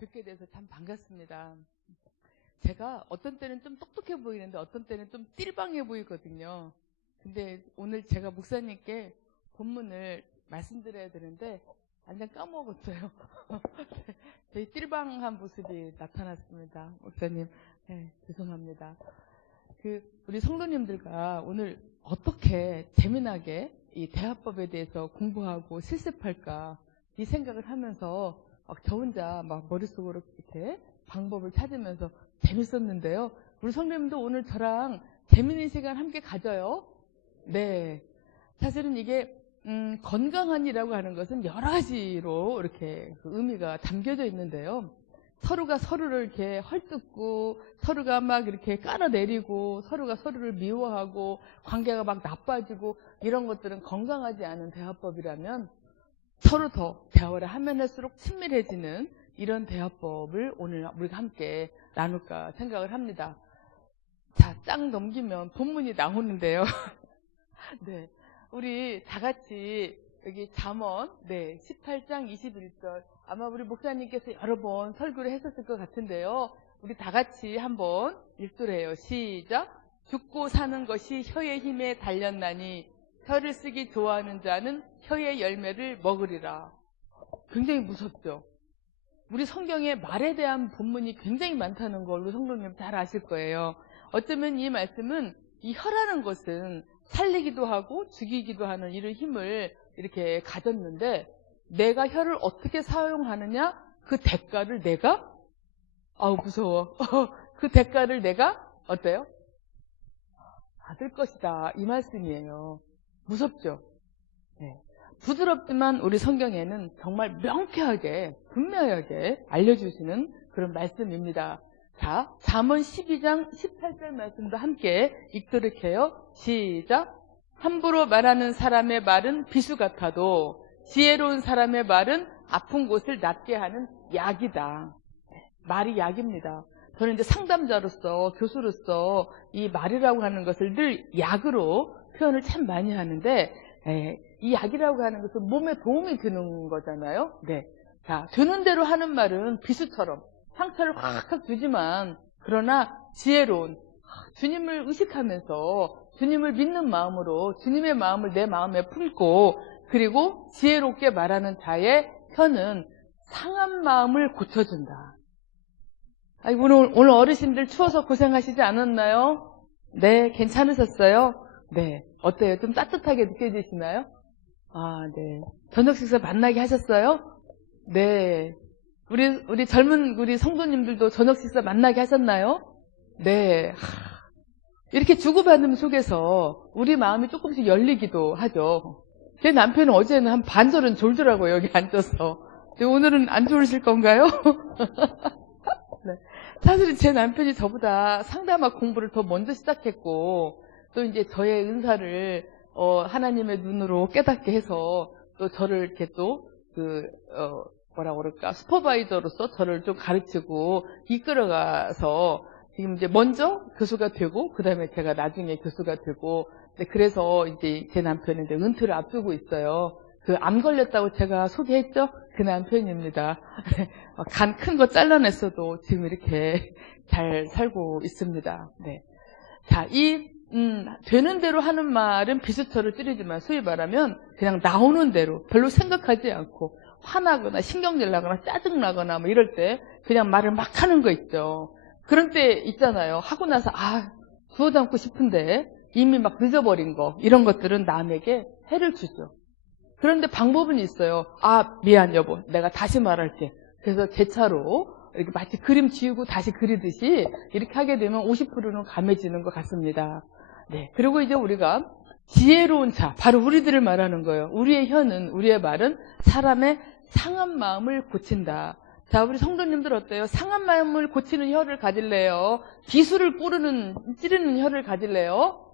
뵙게 돼서 참 반갑습니다. 제가 어떤 때는 좀 똑똑해 보이는데 어떤 때는 좀 띨빵해 보이거든요. 근데 오늘 제가 목사님께 본문을 말씀드려야 되는데 완전 까먹었어요. 저희 띨빵한 모습이 나타났습니다. 목사님, 네, 죄송합니다. 우리 성도님들과 오늘 어떻게 재미나게 이 대화법에 대해서 공부하고 실습할까 이 생각을 하면서 저 혼자 막 머릿속으로 이렇게 방법을 찾으면서 재밌었는데요. 우리 성도님도 오늘 저랑 재밌는 시간 함께 가져요. 네. 사실은 이게 건강한이라고 하는 것은 여러 가지로 이렇게 의미가 담겨져 있는데요. 서로가 서로를 이렇게 헐뜯고 서로가 막 이렇게 깔아내리고 서로가 서로를 미워하고 관계가 막 나빠지고 이런 것들은 건강하지 않은 대화법이라면 서로 더 대화를 하면 할수록 친밀해지는 이런 대화법을 오늘 우리가 함께 나눌까 생각을 합니다. 자, 딱 넘기면 본문이 나오는데요. 네, 우리 다 같이 여기 잠언 18장 21절 아마 우리 목사님께서 여러 번 설교를 했었을 것 같은데요. 우리 다 같이 한번 읽도록 시작. 죽고 사는 것이 혀의 힘에 달렸나니 혀를 쓰기 좋아하는 자는 혀의 열매를 먹으리라. 굉장히 무섭죠. 우리 성경에 말에 대한 본문이 굉장히 많다는 걸 우리 성도님 잘 아실 거예요. 어쩌면 이 말씀은 이 혀라는 것은 살리기도 하고 죽이기도 하는 이런 힘을 이렇게 가졌는데 내가 혀를 어떻게 사용하느냐 그 대가를 내가 무서워. 그 대가를 내가 어때요? 받을 것이다 이 말씀이에요. 무섭죠? 네. 부드럽지만 우리 성경에는 정말 명쾌하게 분명하게 알려주시는 그런 말씀입니다. 자, 잠언 12장 18절 말씀도 함께 읽도록 해요. 시작. 함부로 말하는 사람의 말은 비수 같아도 지혜로운 사람의 말은 아픈 곳을 낫게 하는 약이다. 말이 약입니다. 저는 이제 상담자로서 교수로서 이 말이라고 하는 것을 늘 약으로 표현을 참 많이 하는데 이 약이라고 하는 것은 몸에 도움이 되는 거잖아요. 네. 자, 되는 대로 하는 말은 비수처럼 상처를 확 주지만 그러나 지혜로운 주님을 의식하면서 주님을 믿는 마음으로 주님의 마음을 내 마음에 품고 그리고 지혜롭게 말하는 자의 혀는 상한 마음을 고쳐준다. 오늘 어르신들 추워서 고생하시지 않았나요? 네, 괜찮으셨어요? 네, 어때요? 좀 따뜻하게 느껴지시나요? 네. 저녁 식사 만나게 하셨어요? 네. 우리 젊은 우리 성도님들도 저녁 식사 만나게 하셨나요? 네. 이렇게 주고받음 속에서 우리 마음이 조금씩 열리기도 하죠. 제 남편은 어제는 한 반절은 졸더라고요, 여기 앉아서. 오늘은 안 졸으실 건가요? 네. 사실은 제 남편이 저보다 상담학 공부를 더 먼저 시작했고, 또 이제 저의 은사를, 하나님의 눈으로 깨닫게 해서, 또 저를 이렇게 뭐라 그럴까, 슈퍼바이저로서 저를 좀 가르치고, 이끌어가서, 지금 이제 먼저 교수가 되고, 그 다음에 제가 나중에 교수가 되고, 그래서 이제 제 남편은 이제 은퇴를 앞두고 있어요. 암 걸렸다고 제가 소개했죠? 그 남편입니다. 간 큰 거 잘라냈어도 지금 이렇게 잘 살고 있습니다. 네. 자, 되는 대로 하는 말은 비수처를 찌르지만 소위 말하면 그냥 나오는 대로 별로 생각하지 않고 화나거나 신경질 나거나 짜증나거나 뭐 이럴 때 그냥 말을 막 하는 거 있죠. 그런 때 있잖아요. 하고 나서 주워 담고 싶은데 이미 막 늦어버린 거 이런 것들은 남에게 해를 주죠. 그런데 방법은 있어요. 미안 여보, 내가 다시 말할게. 그래서 제 차로 이렇게 마치 그림 지우고 다시 그리듯이 이렇게 하게 되면 50%는 감해지는 것 같습니다. 네. 그리고 이제 우리가 지혜로운 자, 바로 우리들을 말하는 거예요. 우리의 혀는, 우리의 말은 사람의 상한 마음을 고친다. 자, 우리 성도님들 어때요? 상한 마음을 고치는 혀를 가질래요? 비수를 찌르는 혀를 가질래요?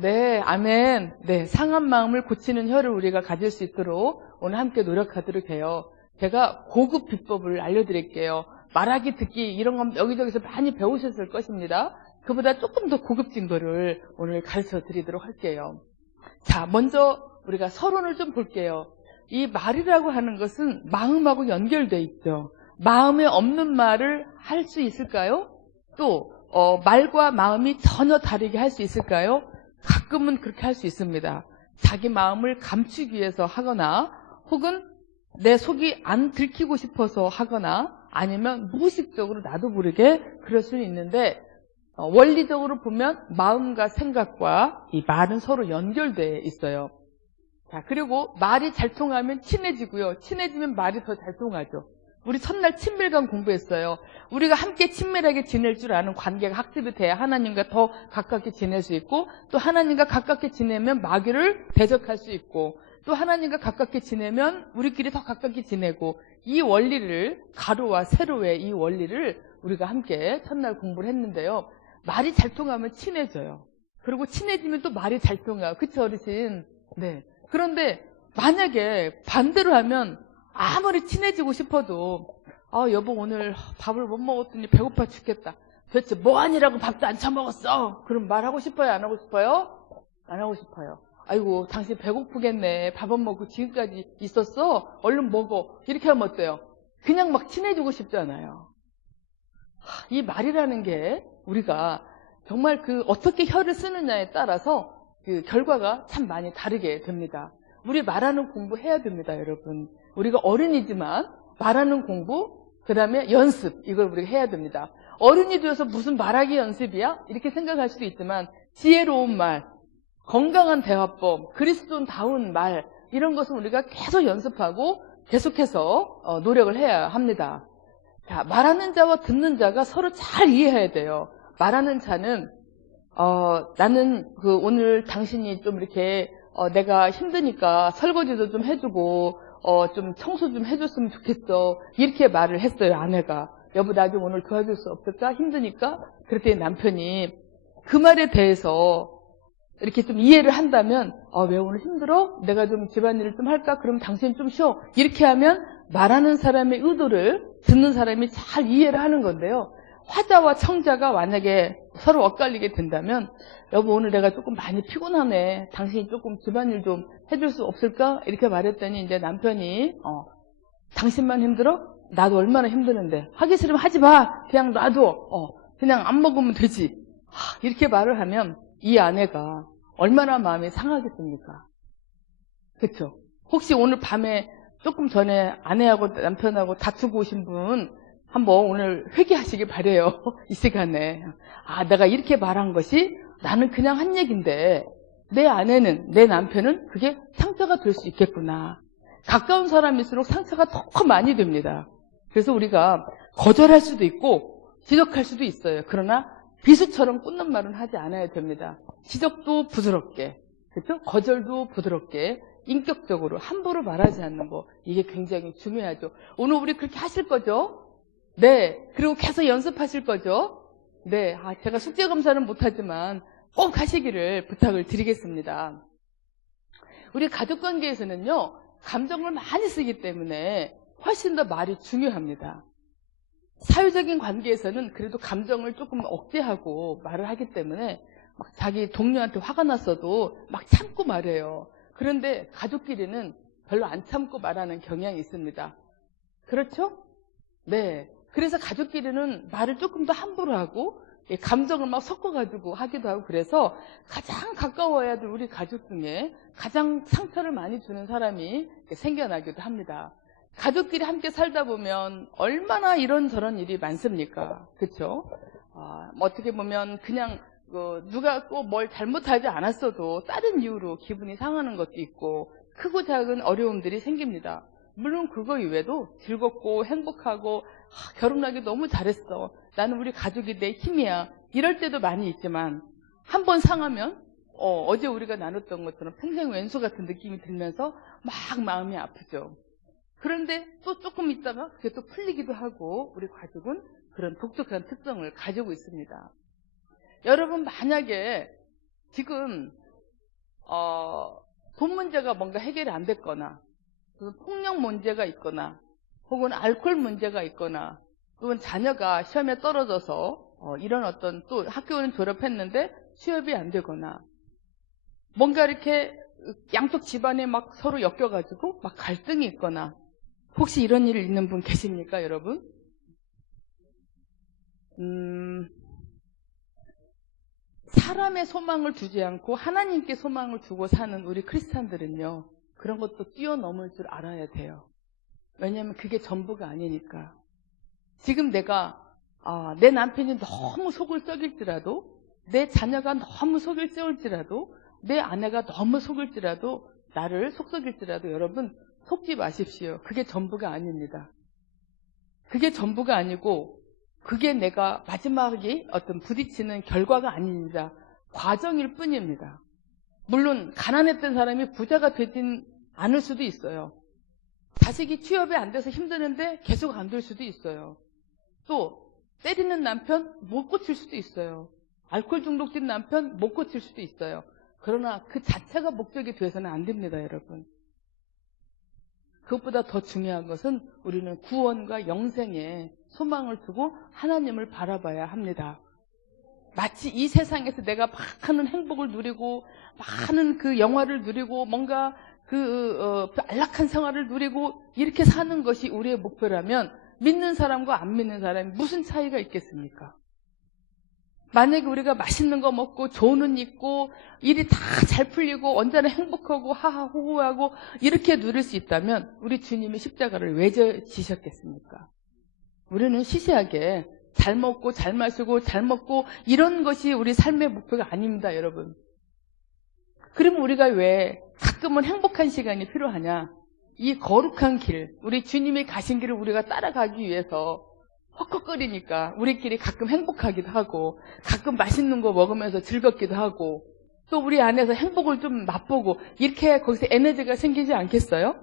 네, 아멘. 네, 상한 마음을 고치는 혀를 우리가 가질 수 있도록 오늘 함께 노력하도록 해요. 제가 고급 비법을 알려드릴게요. 말하기, 듣기 이런 건 여기저기서 많이 배우셨을 것입니다. 그보다 조금 더 고급진 거를 오늘 가르쳐 드리도록 할게요. 자, 먼저 우리가 서론을 좀 볼게요. 이 말이라고 하는 것은 마음하고 연결돼 있죠. 마음에 없는 말을 할 수 있을까요? 또 말과 마음이 전혀 다르게 할 수 있을까요? 가끔은 그렇게 할 수 있습니다. 자기 마음을 감추기 위해서 하거나 혹은 내 속이 안 들키고 싶어서 하거나 아니면 무의식적으로 나도 모르게 그럴 수는 있는데 원리적으로 보면 마음과 생각과 이 말은 서로 연결되어 있어요. 자, 그리고 말이 잘 통하면 친해지고요. 친해지면 말이 더 잘 통하죠. 우리 첫날 친밀감 공부했어요. 우리가 함께 친밀하게 지낼 줄 아는 관계가 학습이 돼야 하나님과 더 가깝게 지낼 수 있고 또 하나님과 가깝게 지내면 마귀를 대적할 수 있고 또 하나님과 가깝게 지내면 우리끼리 더 가깝게 지내고 이 원리를 가로와 세로의 이 원리를 우리가 함께 첫날 공부를 했는데요. 말이 잘 통하면 친해져요. 그리고 친해지면 또 말이 잘 통해요. 그쵸 어르신? 네. 그런데 만약에 반대로 하면 아무리 친해지고 싶어도 여보 오늘 밥을 못 먹었더니 배고파 죽겠다. 도대체 뭐 하니라고 밥도 안 처먹었어? 그럼 말하고 싶어요? 안 하고 싶어요? 안 하고 싶어요. 아이고 당신 배고프겠네. 밥 안 먹고 지금까지 있었어? 얼른 먹어. 이렇게 하면 어때요? 그냥 막 친해지고 싶잖아요. 이 말이라는 게 우리가 정말 어떻게 혀를 쓰느냐에 따라서 그 결과가 참 많이 다르게 됩니다. 우리 말하는 공부 해야 됩니다, 여러분. 우리가 어른이지만 말하는 공부, 그 다음에 연습, 이걸 우리가 해야 됩니다. 어른이 되어서 무슨 말하기 연습이야? 이렇게 생각할 수도 있지만 지혜로운 말, 건강한 대화법, 그리스도인다운 말 이런 것은 우리가 계속 연습하고 계속해서 노력을 해야 합니다. 자, 말하는 자와 듣는 자가 서로 잘 이해해야 돼요. 말하는 자는 나는 오늘 당신이 좀 이렇게 내가 힘드니까 설거지도 좀 해주고 좀 청소 좀 해줬으면 좋겠어. 이렇게 말을 했어요, 아내가. 여보, 나 좀 오늘 도와줄 수 없을까? 힘드니까. 그랬더니 남편이 그 말에 대해서 이렇게 좀 이해를 한다면 왜 오늘 힘들어? 내가 좀 집안일을 좀 할까? 그럼 당신 좀 쉬어. 이렇게 하면 말하는 사람의 의도를 듣는 사람이 잘 이해를 하는 건데요. 화자와 청자가 만약에 서로 엇갈리게 된다면 여보 오늘 내가 조금 많이 피곤하네. 당신이 조금 집안일 좀 해줄 수 없을까? 이렇게 말했더니 이제 남편이 당신만 힘들어? 나도 얼마나 힘드는데. 하기 싫으면 하지 마. 그냥 놔둬. 그냥 안 먹으면 되지. 이렇게 말을 하면 이 아내가 얼마나 마음이 상하겠습니까? 그렇죠? 혹시 오늘 밤에 조금 전에 아내하고 남편하고 다투고 오신 분 한번 오늘 회개하시길 바래요. 이 시간에. 내가 이렇게 말한 것이 나는 그냥 한 얘기인데 내 아내는, 내 남편은 그게 상처가 될 수 있겠구나. 가까운 사람일수록 상처가 더 많이 됩니다. 그래서 우리가 거절할 수도 있고 지적할 수도 있어요. 그러나 비수처럼 꽂는 말은 하지 않아야 됩니다. 지적도 부드럽게, 그렇죠? 거절도 부드럽게, 인격적으로 함부로 말하지 않는 거, 이게 굉장히 중요하죠. 오늘 우리 그렇게 하실 거죠? 네. 그리고 계속 연습하실 거죠? 네. 제가 숙제 검사는 못하지만 꼭 하시기를 부탁을 드리겠습니다. 우리 가족관계에서는요, 감정을 많이 쓰기 때문에 훨씬 더 말이 중요합니다. 사회적인 관계에서는 그래도 감정을 조금 억제하고 말을 하기 때문에 막 자기 동료한테 화가 났어도 막 참고 말해요. 그런데 가족끼리는 별로 안 참고 말하는 경향이 있습니다. 그렇죠? 네. 그래서 가족끼리는 말을 조금 더 함부로 하고 감정을 막 섞어가지고 하기도 하고 그래서 가장 가까워야 될 우리 가족 중에 가장 상처를 많이 주는 사람이 생겨나기도 합니다. 가족끼리 함께 살다 보면 얼마나 이런저런 일이 많습니까? 그렇죠? 어떻게 보면 그냥 누가 꼭 뭘 잘못하지 않았어도 다른 이유로 기분이 상하는 것도 있고 크고 작은 어려움들이 생깁니다. 물론 그거 이외에도 즐겁고 행복하고 결혼하기 너무 잘했어. 나는 우리 가족이 내 힘이야. 이럴 때도 많이 있지만 한 번 상하면 어제 우리가 나눴던 것처럼 평생 왼수 같은 느낌이 들면서 막 마음이 아프죠. 그런데 또 조금 있다가 그게 또 풀리기도 하고 우리 가족은 그런 독특한 특성을 가지고 있습니다. 여러분 만약에 지금 돈 문제가 뭔가 해결이 안 됐거나 폭력 문제가 있거나 혹은 알코올 문제가 있거나 또는 자녀가 시험에 떨어져서 이런 어떤 또 학교는 졸업했는데 취업이 안 되거나 뭔가 이렇게 양쪽 집안에 막 서로 엮여가지고 막 갈등이 있거나 혹시 이런 일 있는 분 계십니까, 여러분? 사람의 소망을 두지 않고 하나님께 소망을 두고 사는 우리 크리스찬들은요, 그런 것도 뛰어넘을 줄 알아야 돼요. 왜냐하면 그게 전부가 아니니까. 지금 내가 내 남편이 너무 속을 썩일지라도, 내 자녀가 너무 속을 썩일지라도, 내 아내가 너무 속을지라도, 나를 속썩일지라도 여러분 속지 마십시오. 그게 전부가 아닙니다. 그게 전부가 아니고 그게 내가 마지막에 어떤 부딪히는 결과가 아닙니다. 과정일 뿐입니다. 물론 가난했던 사람이 부자가 되진 않을 수도 있어요. 자식이 취업이 안 돼서 힘드는데 계속 안 될 수도 있어요. 또 때리는 남편 못 고칠 수도 있어요. 알코올 중독된 남편 못 고칠 수도 있어요. 그러나 그 자체가 목적이 되어서는 안 됩니다, 여러분. 그것보다 더 중요한 것은 우리는 구원과 영생에 소망을 두고 하나님을 바라봐야 합니다. 마치 이 세상에서 내가 많은 행복을 누리고 많은 그 영화를 누리고 뭔가 안락한 생활을 누리고 이렇게 사는 것이 우리의 목표라면 믿는 사람과 안 믿는 사람이 무슨 차이가 있겠습니까? 만약에 우리가 맛있는 거 먹고 좋은 옷 입고 일이 다 잘 풀리고 언제나 행복하고 하하호호하고 이렇게 누릴 수 있다면 우리 주님이 십자가를 왜 지셨겠습니까? 우리는 시시하게 잘 먹고 잘 마시고 잘 먹고 이런 것이 우리 삶의 목표가 아닙니다, 여러분. 그러면 우리가 왜 가끔은 행복한 시간이 필요하냐? 이 거룩한 길, 우리 주님이 가신 길을 우리가 따라가기 위해서 헉헉거리니까 우리끼리 가끔 행복하기도 하고 가끔 맛있는 거 먹으면서 즐겁기도 하고 또 우리 안에서 행복을 좀 맛보고 이렇게 거기서 에너지가 생기지 않겠어요?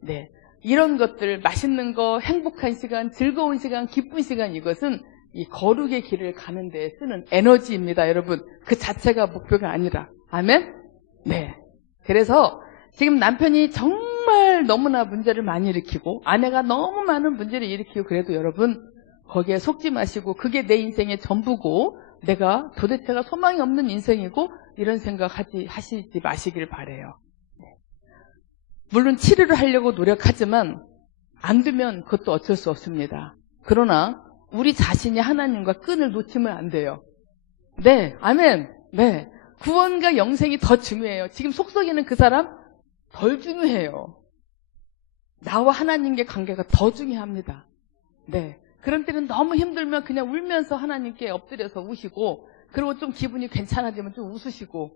네, 이런 것들, 맛있는 거, 행복한 시간, 즐거운 시간, 기쁜 시간, 이것은 이 거룩의 길을 가는 데 쓰는 에너지입니다, 여러분. 그 자체가 목표가 아니라. 아멘? 네. 그래서 지금 남편이 정말 너무나 문제를 많이 일으키고 아내가 너무 많은 문제를 일으키고 그래도 여러분 거기에 속지 마시고 그게 내 인생의 전부고 내가 도대체가 소망이 없는 인생이고 이런 생각 하시지 마시길 바라요. 물론 치료를 하려고 노력하지만 안 되면 그것도 어쩔 수 없습니다. 그러나 우리 자신이 하나님과 끈을 놓치면 안 돼요. 네, 아멘. 네, 구원과 영생이 더 중요해요. 지금 속썩이는 그 사람 덜 중요해요. 나와 하나님의 관계가 더 중요합니다. 네, 그런 때는 너무 힘들면 그냥 울면서 하나님께 엎드려서 우시고 그리고 좀 기분이 괜찮아지면 좀 웃으시고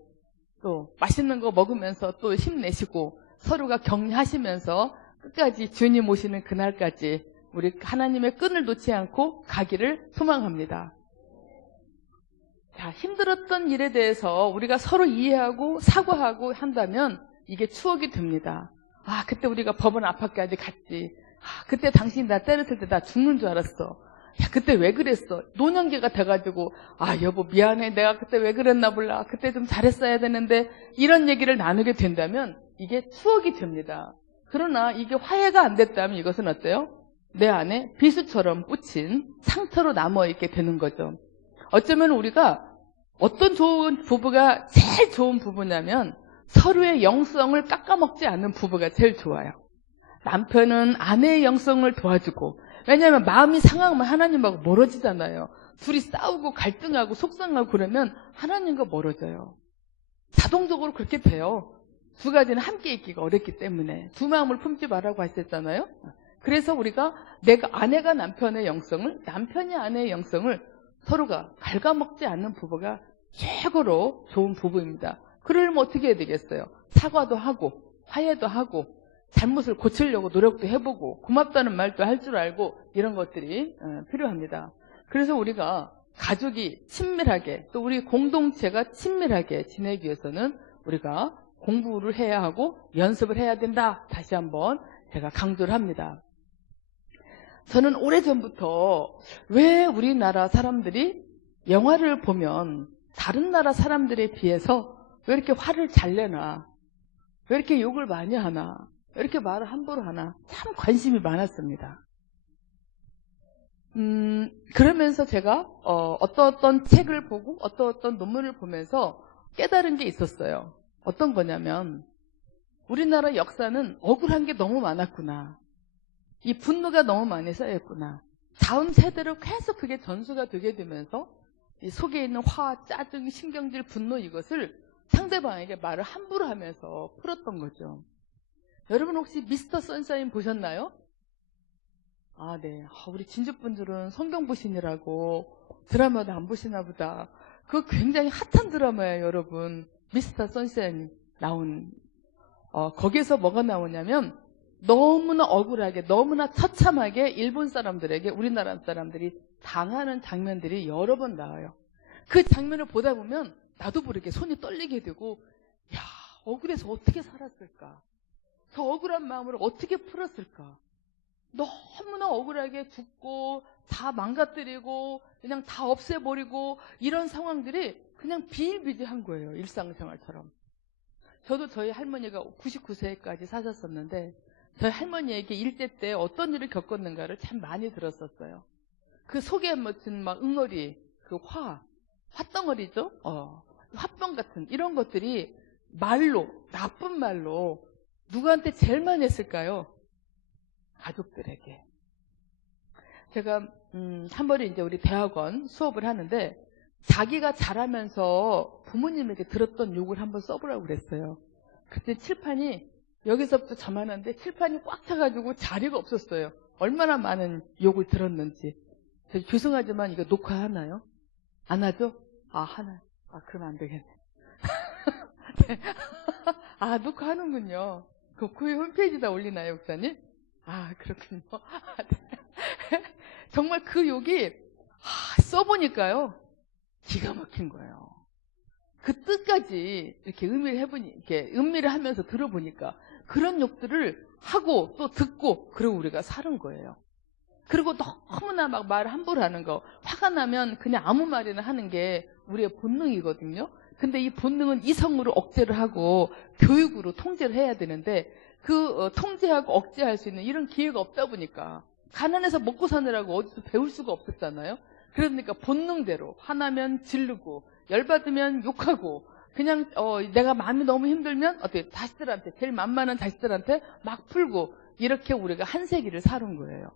또 맛있는 거 먹으면서 또 힘내시고 서로가 격려하시면서 끝까지 주님 오시는 그날까지 우리 하나님의 끈을 놓지 않고 가기를 소망합니다. 자, 힘들었던 일에 대해서 우리가 서로 이해하고 사과하고 한다면 이게 추억이 됩니다. 아, 그때 우리가 법원 앞까지 갔지. 아, 그때 당신이 나 때렸을 때 나 죽는 줄 알았어. 야, 그때 왜 그랬어? 노년기가 돼가지고 아, 여보 미안해. 내가 그때 왜 그랬나 몰라. 그때 좀 잘했어야 되는데 이런 얘기를 나누게 된다면 이게 추억이 됩니다. 그러나 이게 화해가 안 됐다면 이것은 어때요? 내 안에 비수처럼 꽂힌 상처로 남아있게 되는 거죠. 어쩌면 우리가 어떤 좋은 부부가 제일 좋은 부부냐면 서로의 영성을 깎아먹지 않는 부부가 제일 좋아요. 남편은 아내의 영성을 도와주고, 왜냐하면 마음이 상하면 하나님하고 멀어지잖아요. 둘이 싸우고 갈등하고 속상하고 그러면 하나님과 멀어져요. 자동적으로 그렇게 돼요. 두 가지는 함께 있기가 어렵기 때문에. 두 마음을 품지 말라고 하셨잖아요. 그래서 우리가 아내가 남편의 영성을, 남편이 아내의 영성을 서로가 갉아먹지 않는 부부가 최고로 좋은 부부입니다. 그러려면 어떻게 해야 되겠어요? 사과도 하고 화해도 하고 잘못을 고치려고 노력도 해보고 고맙다는 말도 할 줄 알고 이런 것들이 필요합니다. 그래서 우리가 가족이 친밀하게 또 우리 공동체가 친밀하게 지내기 위해서는 우리가 공부를 해야 하고 연습을 해야 된다. 다시 한번 제가 강조를 합니다. 저는 오래전부터 왜 우리나라 사람들이 영화를 보면 다른 나라 사람들에 비해서 왜 이렇게 화를 잘 내나, 왜 이렇게 욕을 많이 하나, 왜 이렇게 말을 함부로 하나 참 관심이 많았습니다. 그러면서 제가 어떤 책을 보고 어떤 논문을 보면서 깨달은 게 있었어요. 어떤 거냐면 우리나라 역사는 억울한 게 너무 많았구나. 이 분노가 너무 많이 쌓였구나. 다음 세대로 계속 그게 전수가 되게 되면서 이 속에 있는 화, 짜증, 신경질, 분노 이것을 상대방에게 말을 함부로 하면서 풀었던 거죠. 여러분 혹시 미스터 선샤인 보셨나요? 아, 네. 우리 진주분들은 성경 보시느라고 드라마도 안 보시나 보다. 그거 굉장히 핫한 드라마예요, 여러분. 미스터 선샤인 나온 거기에서 뭐가 나오냐면 너무나 억울하게, 너무나 처참하게 일본 사람들에게 우리나라 사람들이 당하는 장면들이 여러 번 나와요. 그 장면을 보다 보면 나도 모르게 손이 떨리게 되고, 야, 억울해서 어떻게 살았을까? 저 억울한 마음을 어떻게 풀었을까? 너무나 억울하게 죽고 다 망가뜨리고 그냥 다 없애버리고 이런 상황들이 그냥 비일비재한 거예요. 일상생활처럼. 저도 저희 할머니가 99세까지 사셨었는데 저희 할머니에게 일제 때 어떤 일을 겪었는가를 참 많이 들었었어요. 그 속에 묻힌 막 응어리, 그 화덩어리죠? 화병 같은 이런 것들이 말로, 나쁜 말로 누구한테 제일 많이 했을까요? 가족들에게. 제가 한 번에 이제 우리 대학원 수업을 하는데 자기가 자라면서 부모님에게 들었던 욕을 한번 써보라고 그랬어요. 그때 칠판이 여기서부터 저만한데 칠판이 꽉 차가지고 자리가 없었어요. 얼마나 많은 욕을 들었는지. 죄송하지만 이거 녹화하나요? 안 하죠? 하나요. 그럼 안 되겠네. 네. 녹화하는군요. 그 홈페이지에다 올리나요, 목사님? 그렇군요. 네. 정말 그 욕이 써보니까요 기가 막힌 거예요. 그 뜻까지 이렇게 음미를 하면서 들어보니까 그런 욕들을 하고 또 듣고 그리고 우리가 사는 거예요. 그리고 너무나 막 말을 함부로 하는 거, 화가 나면 그냥 아무 말이나 하는 게 우리의 본능이거든요. 근데 이 본능은 이성으로 억제를 하고 교육으로 통제를 해야 되는데 그 통제하고 억제할 수 있는 이런 기회가 없다 보니까 가난해서 먹고 사느라고 어디서 배울 수가 없었잖아요. 그러니까 본능대로 화나면 지르고 열받으면 욕하고 그냥 내가 마음이 너무 힘들면 어떻게 자식들한테 제일 만만한 자식들한테 막 풀고 이렇게 우리가 한 세기를 사는 거예요.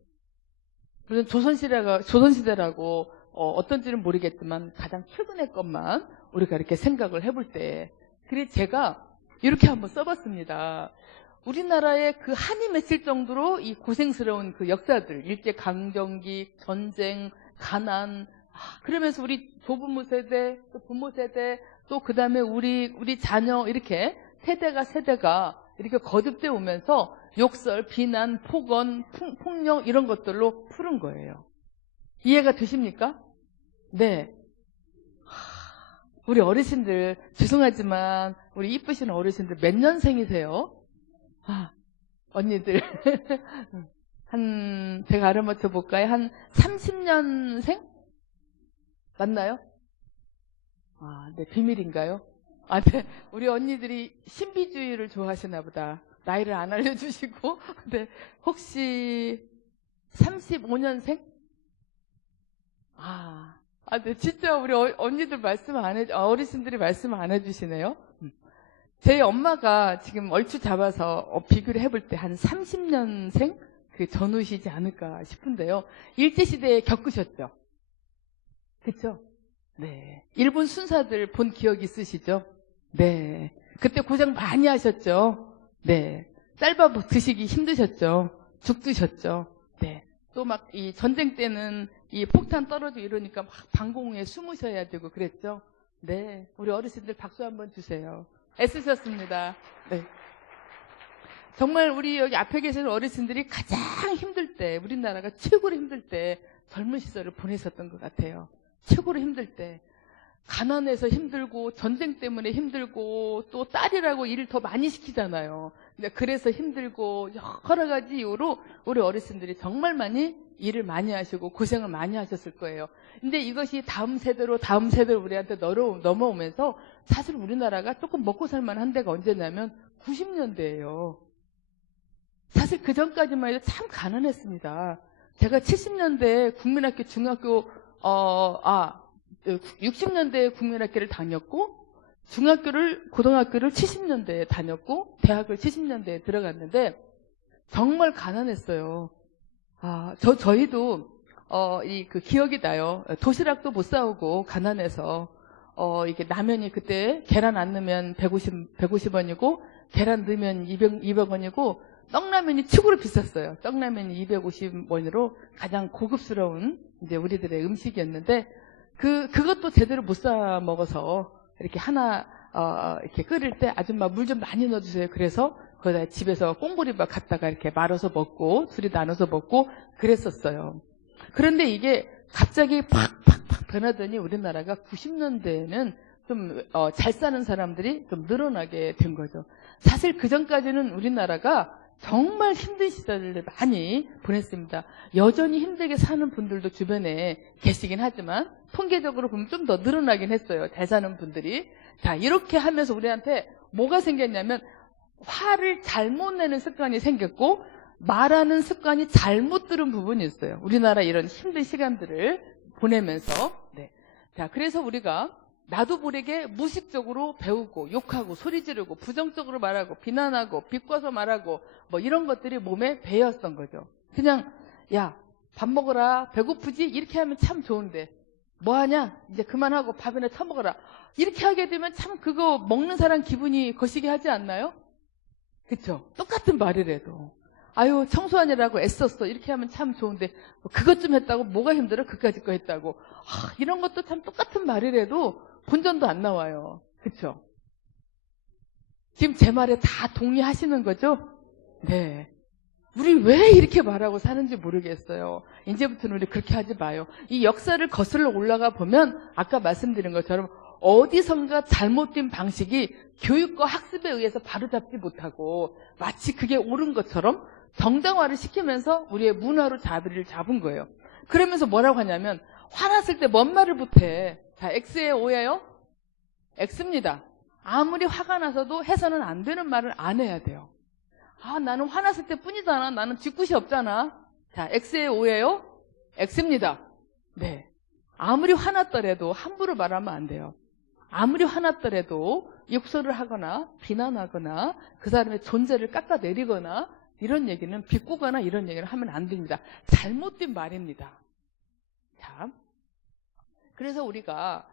물론 조선시대라고 어떤지는 모르겠지만 가장 최근의 것만 우리가 이렇게 생각을 해볼 때 그래서 제가 이렇게 한번 써봤습니다. 우리나라에 그 한이 맺힐 정도로 이 고생스러운 그 역사들, 일제강점기, 전쟁, 가난, 그러면서 우리 조부모 세대, 또 부모 세대, 또 그 다음에 우리 자녀 이렇게 세대가 이렇게 거듭돼 오면서 욕설, 비난, 폭언, 폭력 이런 것들로 푸른 거예요. 이해가 되십니까? 네. 우리 어르신들 죄송하지만 우리 이쁘신 어르신들 몇 년생이세요? 언니들 제가 알아맞혀 볼까요? 한 30년생? 맞나요? 네, 비밀인가요? 네, 우리 언니들이 신비주의를 좋아하시나 보다. 나이를 안 알려주시고. 네, 혹시 35년생? 네, 진짜 우리 언니들 어르신들이 말씀 안 해주시네요. 제 엄마가 지금 얼추 잡아서 비교를 해볼 때 한 30년생 그 전후시지 않을까 싶은데요. 일제시대에 겪으셨죠? 그쵸? 네. 일본 순사들 본 기억 있으시죠? 네. 그때 고생 많이 하셨죠? 네. 쌀밥 드시기 힘드셨죠? 죽 드셨죠? 네. 또 막 이 전쟁 때는 이 폭탄 떨어지고 이러니까 막 방공호에 숨으셔야 되고 그랬죠? 네. 우리 어르신들 박수 한번 주세요. 애쓰셨습니다. 네. 정말 우리 여기 앞에 계시는 어르신들이 가장 힘들 때, 우리나라가 최고로 힘들 때 젊은 시절을 보내셨던 것 같아요. 최고로 힘들 때. 가난해서 힘들고 전쟁 때문에 힘들고 또 딸이라고 일을 더 많이 시키잖아요. 그래서 힘들고 여러 가지 이유로 우리 어르신들이 정말 많이 일을 많이 하시고 고생을 많이 하셨을 거예요. 근데 이것이 다음 세대로 우리한테 넘어오면서 사실 우리나라가 조금 먹고 살만한 데가 언제냐면 90년대예요. 사실 그 전까지만 해도 참 가난했습니다. 제가 70년대에 국민학교 중학교 60년대에 국민학교를 다녔고 고등학교를 70년대에 다녔고 대학을 70년대에 들어갔는데 정말 가난했어요. 저희도, 기억이 나요. 도시락도 못 사오고, 가난해서, 이게 라면이 그때 계란 안 넣으면 150원이고, 계란 넣으면 200원이고, 떡라면이 축으로 비쌌어요. 떡라면이 250원으로 가장 고급스러운 이제 우리들의 음식이었는데, 그것도 제대로 못 사 먹어서, 이렇게 하나, 이렇게 끓일 때 아줌마 물 좀 많이 넣어주세요. 그래서 거기다 집에서 꽁보리밥 갖다가 이렇게 말아서 먹고, 둘이 나눠서 먹고, 그랬었어요. 그런데 이게 갑자기 팍팍팍 변하더니 우리나라가 90년대에는 좀, 잘 사는 사람들이 좀 늘어나게 된 거죠. 사실 그 전까지는 우리나라가 정말 힘든 시절을 많이 보냈습니다. 여전히 힘들게 사는 분들도 주변에 계시긴 하지만 통계적으로 보면 좀 더 늘어나긴 했어요. 잘 사는 분들이. 자, 이렇게 하면서 우리한테 뭐가 생겼냐면 화를 잘못 내는 습관이 생겼고 말하는 습관이 잘못 들은 부분이 있어요. 우리나라 이런 힘든 시간들을 보내면서. 네. 자, 그래서 우리가 나도 모르게 무의식적으로 배우고 욕하고 소리 지르고 부정적으로 말하고 비난하고 비꼬아서 말하고 뭐 이런 것들이 몸에 배였던 거죠. 그냥 야, 밥 먹어라. 배고프지? 이렇게 하면 참 좋은데 뭐 하냐? 이제 그만하고 밥이나 처먹어라. 이렇게 하게 되면 참 그거 먹는 사람 기분이 거시기 하지 않나요? 그쵸? 똑같은 말이라도 아유 청소하느라고 애썼어. 이렇게 하면 참 좋은데 그것 좀 했다고 뭐가 힘들어? 그까짓 거 했다고. 이런 것도 참 똑같은 말이라도 본전도 안 나와요. 그쵸? 지금 제 말에 다 동의하시는 거죠? 네. 우리 왜 이렇게 말하고 사는지 모르겠어요. 이제부터는 우리 그렇게 하지 마요. 이 역사를 거슬러 올라가 보면 아까 말씀드린 것처럼 어디선가 잘못된 방식이 교육과 학습에 의해서 바로잡지 못하고 마치 그게 옳은 것처럼 정당화를 시키면서 우리의 문화로 자리를 잡은 거예요. 그러면서 뭐라고 하냐면 화났을 때 뭔 말을 못해. 자, X의 O예요? X입니다. 아무리 화가 나서도 해서는 안 되는 말을 안 해야 돼요. 나는 화났을 때 뿐이잖아. 나는 뒷굿이 없잖아. 자, X의 O예요? X입니다. 네. 아무리 화났더라도 함부로 말하면 안 돼요. 아무리 화났더라도 욕설을 하거나 비난하거나 그 사람의 존재를 깎아내리거나 이런 얘기는 비꼬거나 이런 얘기를 하면 안 됩니다. 잘못된 말입니다. 자, 그래서 우리가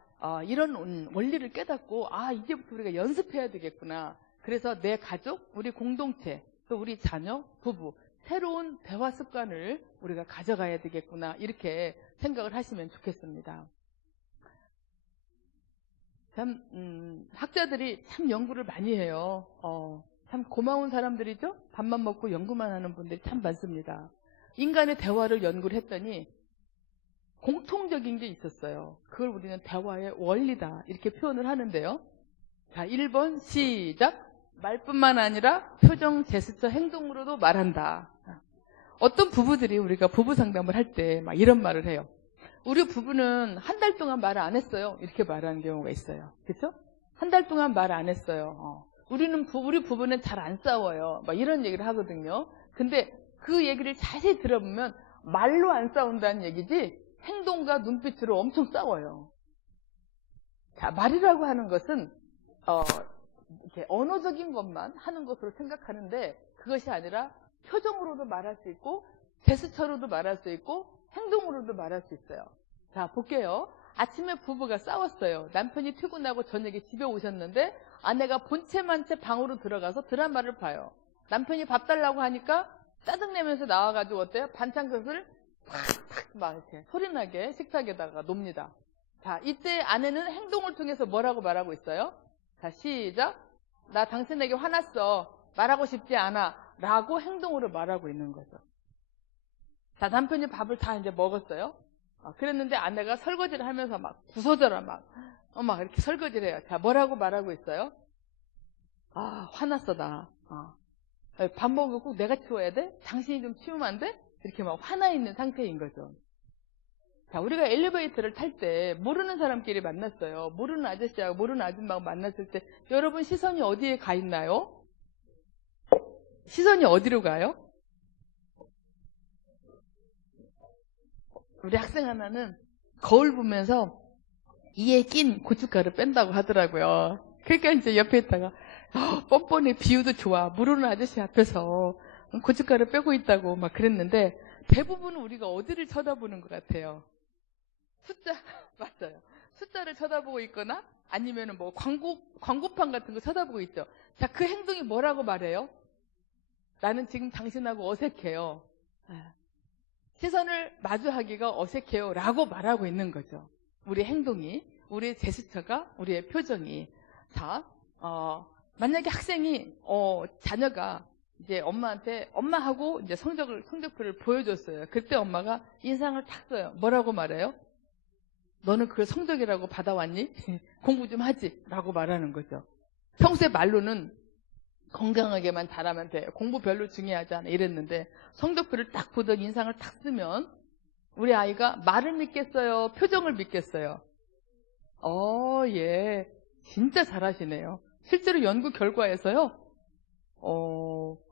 이런 원리를 깨닫고 이제부터 우리가 연습해야 되겠구나. 그래서 내 가족, 우리 공동체, 또 우리 자녀, 부부 새로운 대화 습관을 우리가 가져가야 되겠구나. 이렇게 생각을 하시면 좋겠습니다. 참 학자들이 참 연구를 많이 해요. 참 고마운 사람들이죠. 밥만 먹고 연구만 하는 분들이 참 많습니다. 인간의 대화를 연구를 했더니 공통적인 게 있었어요. 그걸 우리는 대화의 원리다 이렇게 표현을 하는데요. 자, 1번 시작. 말뿐만 아니라 표정, 제스처, 행동으로도 말한다. 어떤 부부들이 우리가 부부 상담을 할 때 막 이런 말을 해요. 우리 부부는 한 달 동안 말 안 했어요. 이렇게 말하는 경우가 있어요. 그렇죠? 한 달 동안 말 안 했어요. 우리 부부는 잘 안 싸워요. 막 이런 얘기를 하거든요. 근데 그 얘기를 자세히 들어보면 말로 안 싸운다는 얘기지 행동과 눈빛으로 엄청 싸워요. 자, 말이라고 하는 것은 이렇게 언어적인 것만 하는 것으로 생각하는데 그것이 아니라 표정으로도 말할 수 있고 제스처로도 말할 수 있고 행동으로도 말할 수 있어요. 자, 볼게요. 아침에 부부가 싸웠어요. 남편이 퇴근하고 저녁에 집에 오셨는데 아내가 본체만체 방으로 들어가서 드라마를 봐요. 남편이 밥 달라고 하니까 짜증내면서 나와가지고 어때요? 반찬 그릇을 팍팍 막 이렇게 소리나게 식탁에다가 놉니다. 자, 이때 아내는 행동을 통해서 뭐라고 말하고 있어요? 자, 시작. 나 당신에게 화났어. 말하고 싶지 않아. 라고 행동으로 말하고 있는 거죠. 자, 남편이 밥을 다 이제 먹었어요. 그랬는데 아내가 설거지를 하면서 막 부서져라 막 이렇게 설거지를 해요. 자, 뭐라고 말하고 있어요? 화났어 나. 밥 먹고 꼭 내가 치워야 돼? 당신이 좀 치우면 안 돼? 이렇게 막 화나 있는 상태인 거죠. 자, 우리가 엘리베이터를 탈 때 모르는 사람끼리 만났어요. 모르는 아저씨하고 모르는 아줌마하고 만났을 때 여러분 시선이 어디에 가 있나요? 시선이 어디로 가요? 우리 학생 하나는 거울 보면서 이에 낀 고춧가루 뺀다고 하더라고요. 그러니까 이제 옆에 있다가 뻔뻔해 비유도 좋아. 모르는 아저씨 앞에서 고춧가루 빼고 있다고 막 그랬는데 대부분 우리가 어디를 쳐다보는 것 같아요? 숫자, 맞아요. 숫자를 쳐다보고 있거나 아니면은 뭐 광고판 같은 거 쳐다보고 있죠. 자, 그 행동이 뭐라고 말해요? 나는 지금 당신하고 어색해요. 시선을 마주하기가 어색해요. 라고 말하고 있는 거죠. 우리의 행동이, 우리의 제스처가, 우리의 표정이. 자, 만약에 학생이, 자녀가 이제 엄마한테, 엄마하고 이제 성적표를 보여줬어요. 그때 엄마가 인상을 탁 써요. 뭐라고 말해요? 너는 그걸 성적이라고 받아왔니? 공부 좀 하지? 라고 말하는 거죠. 평소에 말로는 건강하게만 잘하면 돼. 공부 별로 중요하지 않아. 이랬는데 성적표를 딱 보던 인상을 탁 쓰면 우리 아이가 말을 믿겠어요? 표정을 믿겠어요? 예. 진짜 잘하시네요. 실제로 연구 결과에서요.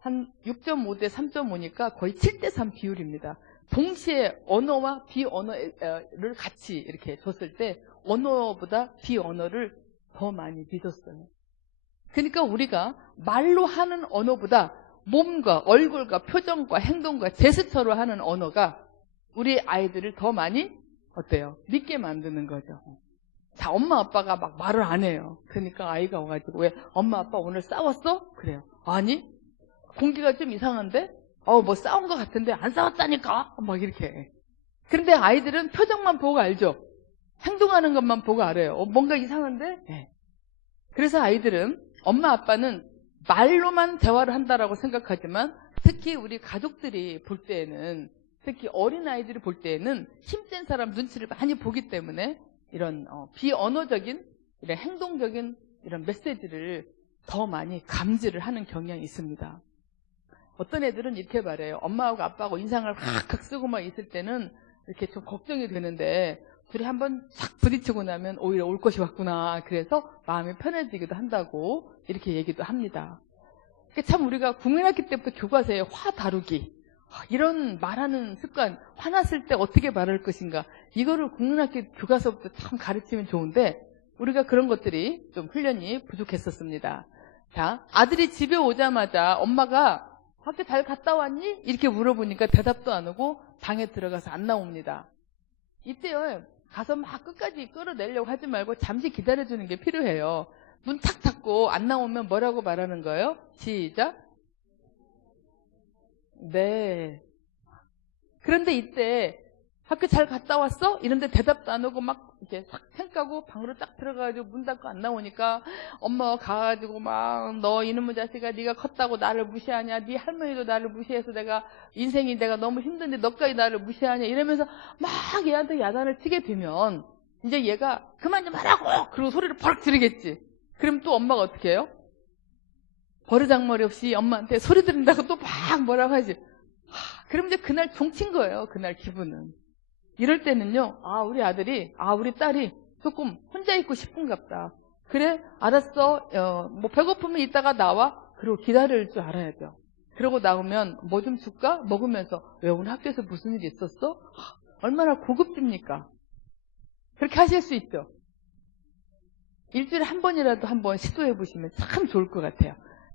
한 6.5대 3.5니까 거의 7대3 비율입니다. 동시에 언어와 비언어를 같이 이렇게 줬을 때 언어보다 비언어를 더 많이 믿었어요. 그러니까 우리가 말로 하는 언어보다 몸과 얼굴과 표정과 행동과 제스처로 하는 언어가 우리 아이들을 더 많이 어때요? 믿게 만드는 거죠. 자, 엄마 아빠가 막 말을 안 해요. 그러니까 아이가 와가지고 왜 엄마 아빠 오늘 싸웠어? 그래요. 아니 공기가 좀 이상한데 뭐 싸운 것 같은데 안 싸웠다니까 막 이렇게. 그런데 아이들은 표정만 보고 알죠. 행동하는 것만 보고 알아요. 뭔가 이상한데. 네. 그래서 아이들은 엄마 아빠는 말로만 대화를 한다라고 생각하지만 특히 우리 가족들이 볼 때에는 특히 어린아이들이 볼 때에는 힘센 사람 눈치를 많이 보기 때문에 이런 비언어적인 이런 행동적인 이런 메시지를 더 많이 감지를 하는 경향이 있습니다. 어떤 애들은 이렇게 말해요. 엄마하고 아빠하고 인상을 확 쓰고 막 있을 때는 이렇게 좀 걱정이 되는데 둘이 한번 싹 부딪히고 나면 오히려 올 것이 왔구나. 그래서 마음이 편해지기도 한다고 이렇게 얘기도 합니다. 참 우리가 국민학교 때부터 교과서에 화 다루기 이런 말하는 습관, 화났을 때 어떻게 말할 것인가 이거를 국민학교 교과서부터 참 가르치면 좋은데 우리가 그런 것들이 좀 훈련이 부족했었습니다. 자, 아들이 집에 오자마자 엄마가 학교 잘 갔다 왔니? 이렇게 물어보니까 대답도 안 오고 방에 들어가서 안 나옵니다. 이때요 가서 막 끝까지 끌어내려고 하지 말고 잠시 기다려주는 게 필요해요. 문 탁 닫고 안 나오면 뭐라고 말하는 거예요? 시작. 네. 그런데 이때 학교 잘 갔다 왔어? 이런데 대답도 안 오고 막 이렇게 싹 탱까고 방으로 딱 들어가가지고 문 닫고 안 나오니까 엄마가 가가지고 막 너 이놈의 자식아 네가 컸다고 나를 무시하냐? 네 할머니도 나를 무시해서 내가 너무 힘든데 너까지 나를 무시하냐? 이러면서 막 얘한테 야단을 치게 되면 이제 얘가 그만 좀 하라고! 그리고 소리를 버럭 지르겠지. 그럼 또 엄마가 어떻게 해요? 버르장머리 없이 엄마한테 소리 지른다고 또 막 뭐라고 하지. 그럼 이제 그날 종친 거예요. 그날 기분은. 이럴 때는요. 우리 아들이, 우리 딸이 조금 혼자 있고 싶은갑다. 그래, 알았어. 뭐 배고프면 이따가 나와. 그리고 기다릴 줄 알아야죠. 그러고 나오면 뭐 좀 줄까? 먹으면서 왜 오늘 학교에서 무슨 일 있었어? 얼마나 고급집니까? 그렇게 하실 수 있죠. 일주일에 한 번이라도 한번 시도해 보시면 참 좋을 것 같아요.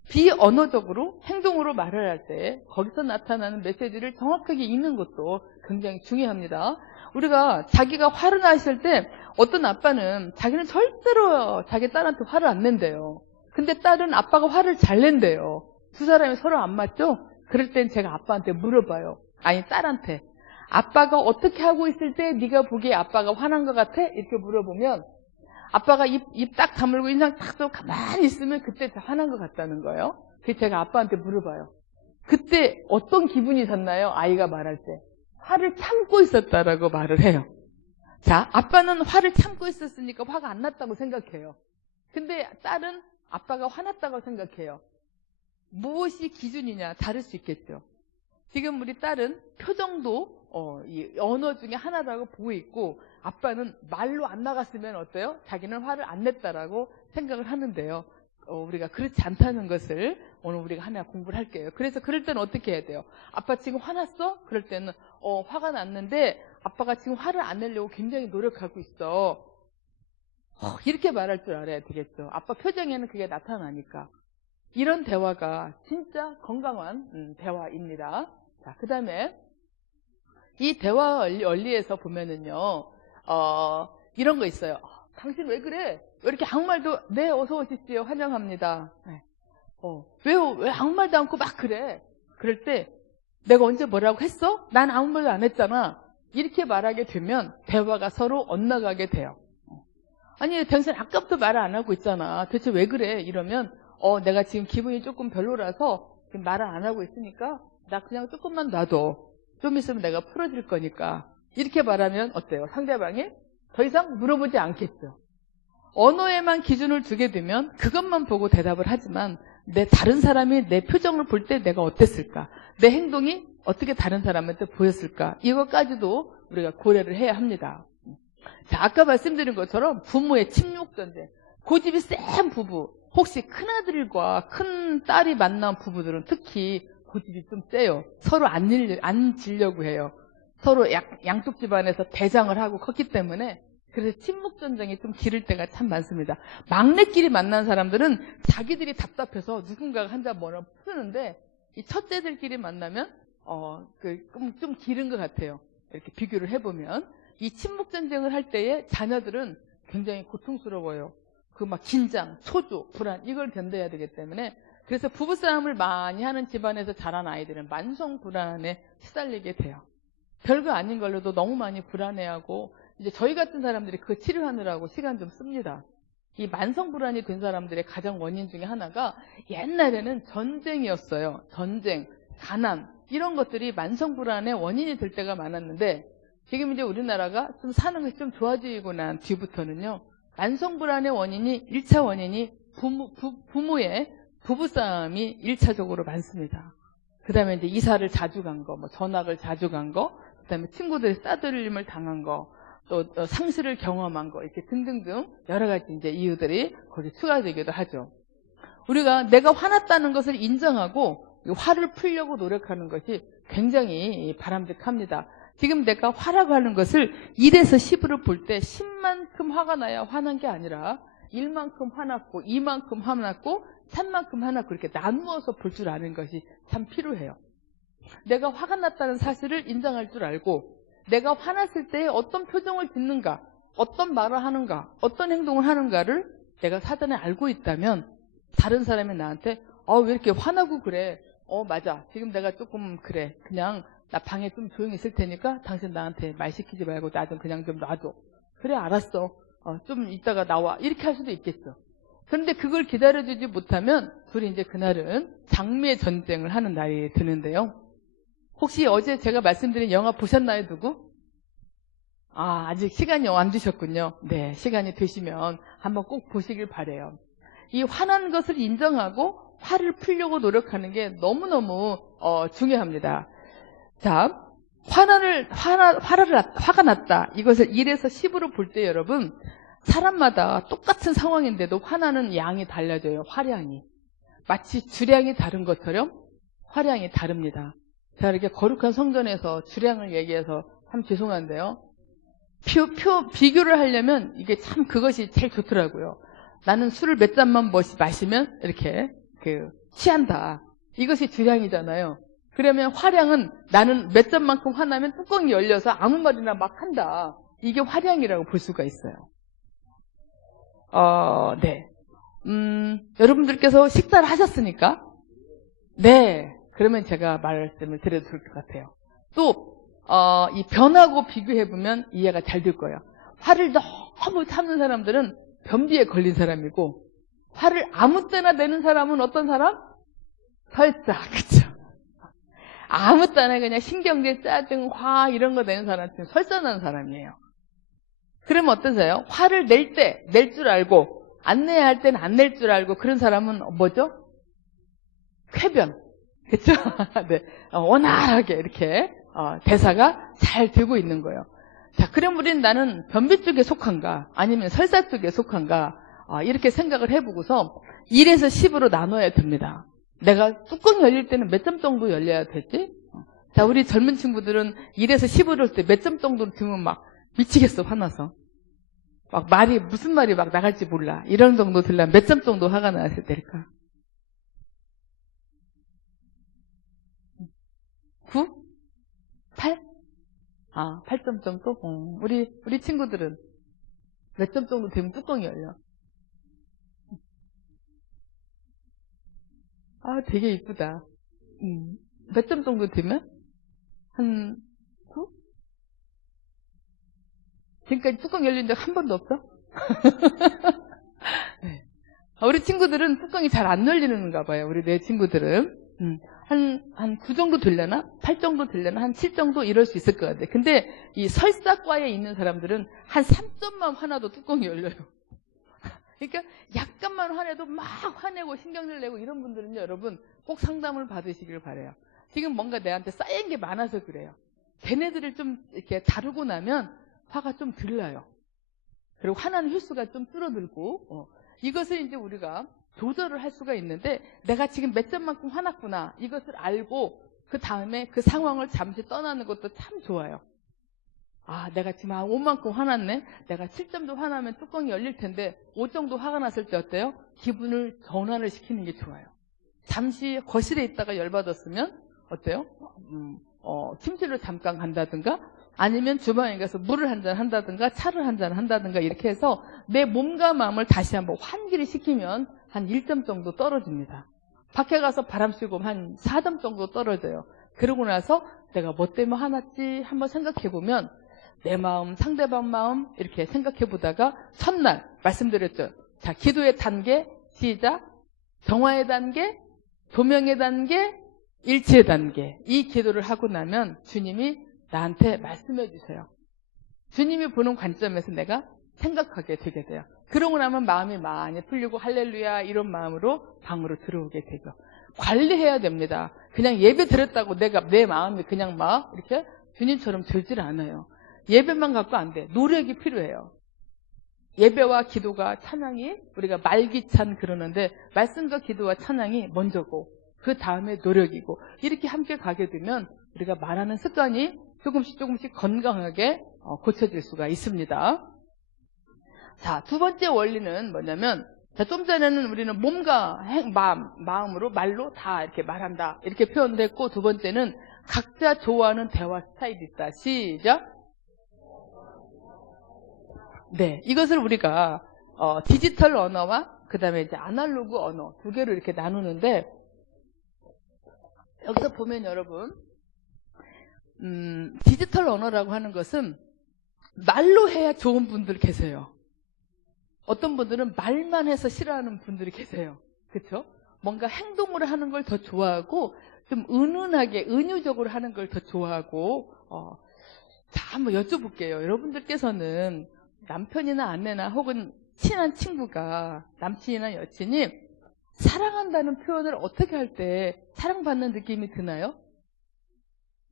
비언어적으로 행동으로 말을 할 때 거기서 나타나는 메시지를 정확하게 읽는 것도 굉장히 중요합니다. 우리가 자기가 화를 났을 때 어떤 아빠는 자기는 절대로 자기 딸한테 화를 안 낸대요. 근데 딸은 아빠가 화를 잘 낸대요. 두 사람이 서로 안 맞죠? 그럴 땐 제가 아빠한테 물어봐요. 아니 딸한테. 아빠가 어떻게 하고 있을 때 네가 보기에 아빠가 화난 것 같아? 이렇게 물어보면 아빠가 입 딱 다물고 인상 딱 쓰고 가만히 있으면 그때 화난 것 같다는 거예요. 그래서 제가 아빠한테 물어봐요. 그때 어떤 기분이 셨나요? 아이가 말할 때. 화를 참고 있었다라고 말을 해요. 자, 아빠는 화를 참고 있었으니까 화가 안 났다고 생각해요. 근데 딸은 아빠가 화났다고 생각해요. 무엇이 기준이냐 다를 수 있겠죠. 지금 우리 딸은 표정도 이 언어 중에 하나라고 보고 있고 아빠는 말로 안 나갔으면 어때요? 자기는 화를 안 냈다라고 생각을 하는데요. 우리가 그렇지 않다는 것을 오늘 우리가 하나 공부를 할게요. 그래서 그럴 때는 어떻게 해야 돼요? 아빠 지금 화났어? 그럴 때는 화가 났는데 아빠가 지금 화를 안 내려고 굉장히 노력하고 있어. 이렇게 말할 줄 알아야 되겠죠. 아빠 표정에는 그게 나타나니까. 이런 대화가 진짜 건강한 대화입니다. 자, 그 다음에 이 대화 원리에서 보면은요, 이런 거 있어요. 당신 왜 그래? 왜 이렇게 아무 말도, 네, 어서 오십시오. 환영합니다. 네. 왜 아무 말도 않고 막 그래? 그럴 때, 내가 언제 뭐라고 했어? 난 아무 말도 안 했잖아. 이렇게 말하게 되면 대화가 서로 엇나가게 돼요. 아니, 당신 아까부터 말을 안 하고 있잖아. 대체 왜 그래? 이러면, 내가 지금 기분이 조금 별로라서 지금 말을 안 하고 있으니까 나 그냥 조금만 놔둬. 좀 있으면 내가 풀어줄 거니까. 이렇게 말하면 어때요? 상대방이 더 이상 물어보지 않겠죠. 언어에만 기준을 두게 되면 그것만 보고 대답을 하지만 다른 사람이 내 표정을 볼 때 내가 어땠을까? 내 행동이 어떻게 다른 사람한테 보였을까? 이것까지도 우리가 고려를 해야 합니다. 자, 아까 말씀드린 것처럼 부모의 침묵전쟁. 고집이 센 부부, 혹시 큰아들과 큰딸이 만난 부부들은 특히 고집이 좀 세요. 서로 안 지려고 해요. 서로 양쪽 집안에서 대장을 하고 컸기 때문에 그래서 침묵전쟁이 좀 기를 때가 참 많습니다. 막내끼리 만난 사람들은 자기들이 답답해서 누군가가 한자 뭐라 푸는데 이 첫째들끼리 만나면 좀 기른 것 같아요. 이렇게 비교를 해보면 이 침묵전쟁을 할 때에 자녀들은 굉장히 고통스러워요. 그 막 긴장, 초조, 불안 이걸 견뎌야 되기 때문에 그래서 부부싸움을 많이 하는 집안에서 자란 아이들은 만성 불안에 시달리게 돼요. 별거 아닌 걸로도 너무 많이 불안해하고 이제 저희 같은 사람들이 그거 치료하느라고 시간 좀 씁니다. 이 만성 불안이 된 사람들의 가장 원인 중에 하나가 옛날에는 전쟁이었어요. 전쟁, 가난 이런 것들이 만성 불안의 원인이 될 때가 많았는데 지금 이제 우리나라가 좀 사는 것이 좀 좋아지고 난 뒤부터는요. 만성 불안의 원인이 1차 원인이 부모의 부부싸움이 1차적으로 많습니다. 그 다음에 이제 이사를 자주 간 거, 뭐 전학을 자주 간 거, 그 다음에 친구들의 싸들림을 당한 거, 또 상실을 경험한 거, 이렇게 등등등 여러 가지 이제 이유들이 거기 추가되기도 하죠. 우리가 내가 화났다는 것을 인정하고 화를 풀려고 노력하는 것이 굉장히 바람직합니다. 지금 내가 화라고 하는 것을 1에서 10으로 볼 때 10만큼 화가 나야 화난 게 아니라 1만큼 화났고 2만큼 화났고 3만큼 화났고 이렇게 나누어서 볼 줄 아는 것이 참 필요해요. 내가 화가 났다는 사실을 인정할 줄 알고 내가 화났을 때 어떤 표정을 짓는가, 어떤 말을 하는가, 어떤 행동을 하는가를 내가 사전에 알고 있다면 다른 사람이 나한테 왜 이렇게 화나고 그래? 맞아. 지금 내가 조금 그래. 그냥 나 방에 좀 조용히 있을 테니까 당신 나한테 말 시키지 말고 나 좀 그냥 좀 놔줘. 그래 알았어. 좀 이따가 나와. 이렇게 할 수도 있겠죠. 그런데 그걸 기다려주지 못하면 둘이 이제 그날은 장미의 전쟁을 하는 날이 드는데요. 혹시 어제 제가 말씀드린 영화 보셨나요, 누구? 아직 시간이 안 되셨군요. 네, 시간이 되시면 한번 꼭 보시길 바라요. 이 화난 것을 인정하고 화를 풀려고 노력하는 게 너무너무 중요합니다. 자, 화가 났다. 이것을 1에서 10으로 볼 때 여러분, 사람마다 똑같은 상황인데도 화나는 양이 달라져요. 화량이. 마치 주량이 다른 것처럼 화량이 다릅니다. 제가 이렇게 거룩한 성전에서 주량을 얘기해서 참 죄송한데요. 비교를 하려면 이게 참 그것이 제일 좋더라고요. 나는 술을 몇 잔만 마시면 이렇게 취한다. 이것이 주량이잖아요. 그러면 화량은 나는 몇 잔만큼 화나면 뚜껑이 열려서 아무 말이나 막 한다. 이게 화량이라고 볼 수가 있어요. 네. 여러분들께서 식사를 하셨으니까? 네. 그러면 제가 말씀을 드려도 좋을 것 같아요. 또, 이 변하고 비교해보면 이해가 잘 될 거예요. 화를 너무 참는 사람들은 변비에 걸린 사람이고, 화를 아무 때나 내는 사람은 어떤 사람? 설사, 그쵸? 아무 때나 그냥 신경질, 짜증, 화 이런 거 내는 사람은 설사나는 사람이에요. 그러면 어떠세요? 화를 낼 때 낼 줄 알고 안 내야 할 때는 안 낼 줄 알고 그런 사람은 뭐죠? 쾌변. 그렇죠? 네. 원활하게 이렇게 대사가 잘 되고 있는 거예요. 자, 그럼 우리는 나는 변비 쪽에 속한가 아니면 설사 쪽에 속한가 이렇게 생각을 해보고서 1에서 10으로 나눠야 됩니다. 내가 뚜껑 열릴 때는 몇 점 정도 열려야 되지? 자, 우리 젊은 친구들은 1에서 10으로 할 때 몇 점 정도로 들으면 막 미치겠어, 화나서. 막 무슨 말이 막 나갈지 몰라. 이런 정도 들려면 몇 점 정도 화가 나야 될까? 9? 8? 아, 8점 정도? 우리 친구들은 몇 점 정도 되면 뚜껑이 열려? 아, 되게 이쁘다. 몇 점 정도 되면? 한 9? 지금까지 뚜껑 열린 적 한 번도 없어? 네. 우리 친구들은 뚜껑이 잘 안 열리는가 봐요. 우리 내 친구들은. 한 9 정도 되려나? 8 정도 되려나? 한 7 정도 이럴 수 있을 것 같아요. 근데 이 설사과에 있는 사람들은 한 3점만 화나도 뚜껑이 열려요. 그러니까 약간만 화내도 막 화내고 신경을 내고 이런 분들은요, 여러분 꼭 상담을 받으시길 바래요. 지금 뭔가 내한테 쌓인 게 많아서 그래요. 걔네들을 좀 이렇게 다루고 나면 화가 좀 덜 나요. 그리고 화나는 횟수가 좀 줄어들고, 이것을 이제 우리가 조절을 할 수가 있는데, 내가 지금 몇 점만큼 화났구나 이것을 알고 그 다음에 그 상황을 잠시 떠나는 것도 참 좋아요. 아, 내가 지금 5만큼 화났네. 내가 7점도 화나면 뚜껑이 열릴 텐데 5 정도 화가 났을 때 어때요? 기분을 전환을 시키는 게 좋아요. 잠시 거실에 있다가 열받았으면 어때요? 침실로 잠깐 간다든가, 아니면 주방에 가서 물을 한잔 한다든가 차를 한잔 한다든가, 이렇게 해서 내 몸과 마음을 다시 한번 환기를 시키면 한 1점 정도 떨어집니다. 밖에 가서 바람 쐬고 한 4점 정도 떨어져요. 그러고 나서 내가 뭐 때문에 화났지 한번 생각해보면 내 마음, 상대방 마음 이렇게 생각해보다가 첫날 말씀드렸죠. 자, 기도의 단계 시작. 정화의 단계, 조명의 단계, 일치의 단계. 이 기도를 하고 나면 주님이 나한테 말씀해 주세요. 주님이 보는 관점에서 내가 생각하게 되게 돼요. 그러고 나면 마음이 많이 풀리고 할렐루야 이런 마음으로 방으로 들어오게 되죠. 관리해야 됩니다. 그냥 예배 드렸다고 내 마음이 그냥 막 이렇게 주님처럼 들질 않아요. 예배만 갖고 안 돼. 노력이 필요해요. 예배와 기도가, 찬양이 우리가 말기찬 그러는데, 말씀과 기도와 찬양이 먼저고 그 다음에 노력이고, 이렇게 함께 가게 되면 우리가 말하는 습관이 조금씩 건강하게 고쳐질 수가 있습니다. 자, 두 번째 원리는 뭐냐면, 자, 좀 전에는 우리는 몸과 마음으로, 말로 다 이렇게 말한다 이렇게 표현을 했고, 두 번째는 각자 좋아하는 대화 스타일이 있다. 시작. 네, 이것을 우리가 디지털 언어와 그 다음에 이제 아날로그 언어 두 개로 이렇게 나누는데, 여기서 보면 여러분, 디지털 언어라고 하는 것은 말로 해야 좋은 분들 계세요. 어떤 분들은 말만 해서 싫어하는 분들이 계세요. 그렇죠? 뭔가 행동으로 하는 걸 더 좋아하고, 좀 은은하게 은유적으로 하는 걸 더 좋아하고. 자, 한번 여쭤볼게요. 여러분들께서는 남편이나 아내나 혹은 친한 친구가, 남친이나 여친이 사랑한다는 표현을 어떻게 할 때 사랑받는 느낌이 드나요?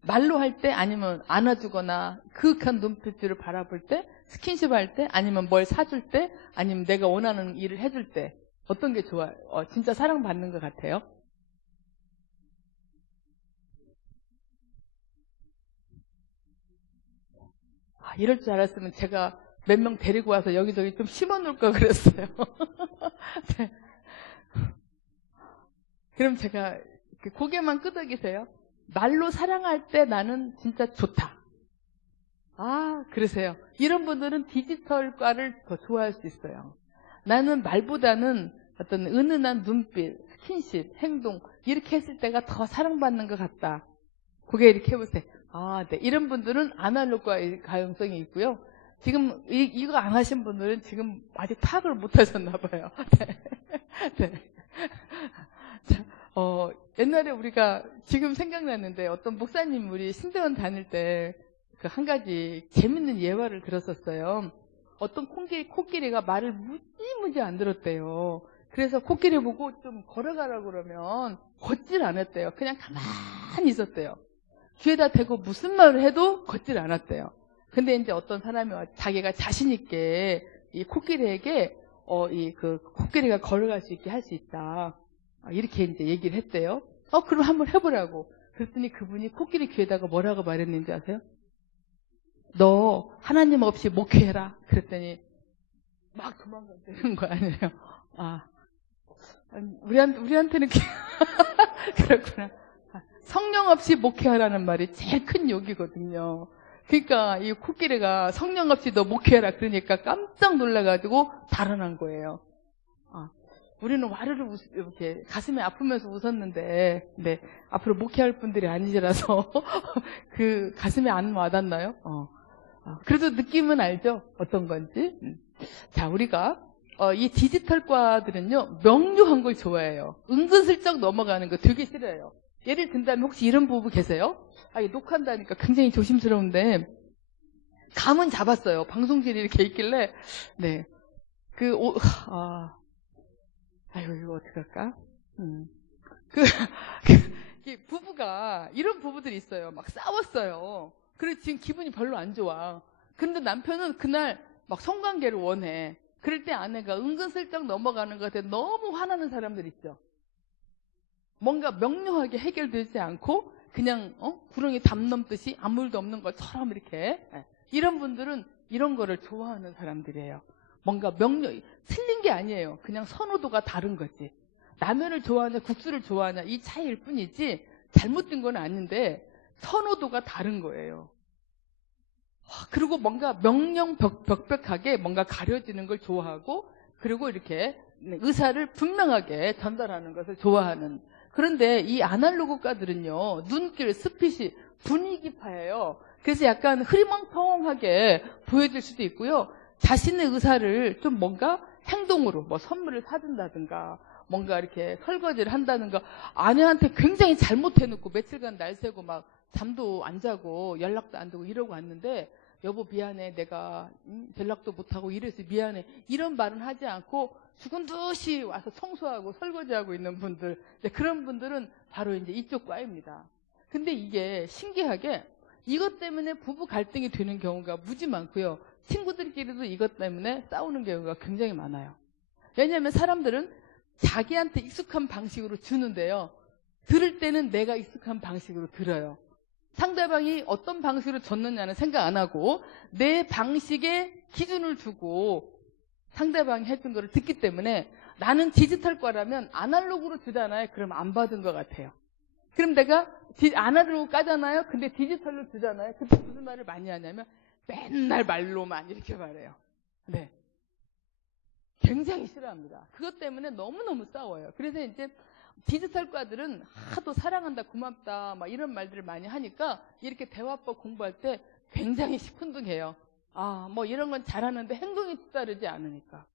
말로 할 때, 아니면 안아주거나 그윽한 눈빛으로 바라볼 때, 스킨십 할 때, 아니면 뭘 사줄 때, 아니면 내가 원하는 일을 해줄 때, 어떤 게 좋아요? 진짜 사랑받는 것 같아요? 이럴 줄 알았으면 제가 몇 명 데리고 와서 여기저기 좀 심어놓을 걸 그랬어요. 네. 그럼 제가 고개만 끄덕이세요. 말로 사랑할 때 나는 진짜 좋다. 그러세요. 이런 분들은 디지털과를 더 좋아할 수 있어요. 나는 말보다는 어떤 은은한 눈빛, 스킨십, 행동 이렇게 했을 때가 더 사랑받는 것 같다. 고개 이렇게 해보세요. 네. 이런 분들은 아날로그과의 가용성이 있고요. 지금 이거 안 하신 분들은 지금 아직 파악을 못 하셨나 봐요. 네. 네. 자, 옛날에 우리가 지금 생각났는데, 어떤 목사님 우리 신대원 다닐 때 그 한 가지 재밌는 예화를 들었었어요. 어떤 코끼리가 말을 무지무지 안 들었대요. 그래서 코끼리 보고 좀 걸어가라고 그러면 걷질 않았대요. 그냥 가만히 있었대요. 귀에다 대고 무슨 말을 해도 걷질 않았대요. 근데 이제 어떤 사람이 자기가 자신있게 이 코끼리에게 그 코끼리가 걸어갈 수 있게 할 수 있다. 이렇게 이제 얘기를 했대요. 그럼 한번 해보라고. 그랬더니 그분이 코끼리 귀에다가 뭐라고 말했는지 아세요? 너 하나님 없이 목회해라. 그랬더니 막 도망가는 거 아니에요. 우리한테는 그렇구나. 성령 없이 목회하라는 말이 제일 큰 욕이거든요. 그러니까 이 코끼리가 성령 없이 너 목회해라 그러니까 깜짝 놀라가지고 달아난 거예요. 우리는 와르르 이렇게 가슴이 아프면서 웃었는데, 네, 앞으로 목회할 분들이 아니라서 그 가슴에 안 와닿나요? 그래도 느낌은 알죠? 어떤 건지. 자, 우리가 이 디지털과들은요 명료한 걸 좋아해요. 은근슬쩍 넘어가는 거 되게 싫어해요. 예를 든다면 혹시 이런 부부 계세요? 이 녹화한다니까 굉장히 조심스러운데 감은 잡았어요. 방송실이 이렇게 있길래. 네, 아이고, 이거 어떡할까? 이 부부가, 이런 부부들이 있어요. 막 싸웠어요. 그래서 지금 기분이 별로 안 좋아. 근데 남편은 그날 막 성관계를 원해. 그럴 때 아내가 은근슬쩍 넘어가는 것 같아 너무 화나는 사람들 있죠. 뭔가 명료하게 해결되지 않고 그냥 구렁이 담 넘듯이 아무 일도 없는 것처럼 이렇게. 이런 분들은 이런 거를 좋아하는 사람들이에요. 뭔가 틀린 게 아니에요. 그냥 선호도가 다른 거지. 라면을 좋아하냐 국수를 좋아하냐 이 차이일 뿐이지 잘못된 건 아닌데 선호도가 다른 거예요. 그리고 뭔가 명령벽벽하게 뭔가 가려지는 걸 좋아하고 그리고 이렇게 의사를 분명하게 전달하는 것을 좋아하는. 그런데 이 아날로그가들은요 눈길, 스핏이 분위기파예요. 그래서 약간 흐리멍텅하게 보여질 수도 있고요. 자신의 의사를 좀 뭔가 행동으로 뭐 선물을 사준다든가 뭔가 이렇게 설거지를 한다든가 아내한테 굉장히 잘못해놓고 며칠간 날 새고 막 잠도 안 자고 연락도 안 되고 이러고 왔는데 여보 미안해 내가 연락도 못하고 이래서 미안해 이런 말은 하지 않고 죽은 듯이 와서 청소하고 설거지하고 있는 분들 그런 분들은 바로 이제 이쪽 과입니다. 근데 이게 신기하게 이것 때문에 부부 갈등이 되는 경우가 무지 많고요. 친구들끼리도 이것 때문에 싸우는 경우가 굉장히 많아요. 왜냐하면 사람들은 자기한테 익숙한 방식으로 주는데요. 들을 때는 내가 익숙한 방식으로 들어요. 상대방이 어떤 방식으로 줬느냐는 생각 안 하고 내 방식에 기준을 두고 상대방이 해준 거를 듣기 때문에 나는 디지털과라면 아날로그로 주잖아요. 그럼 안 받은 것 같아요. 그럼 내가 아날로그 까잖아요. 근데 디지털로 주잖아요. 그때 무슨 말을 많이 하냐면 맨날 말로만 이렇게 말해요. 네. 굉장히 싫어합니다. 그것 때문에 너무너무 싸워요. 그래서 이제 디지털과들은 하도 사랑한다, 고맙다, 막 이런 말들을 많이 하니까 이렇게 대화법 공부할 때 굉장히 시큰둥해요. 뭐 이런 건 잘하는데 행동이 뒤따르지 않으니까.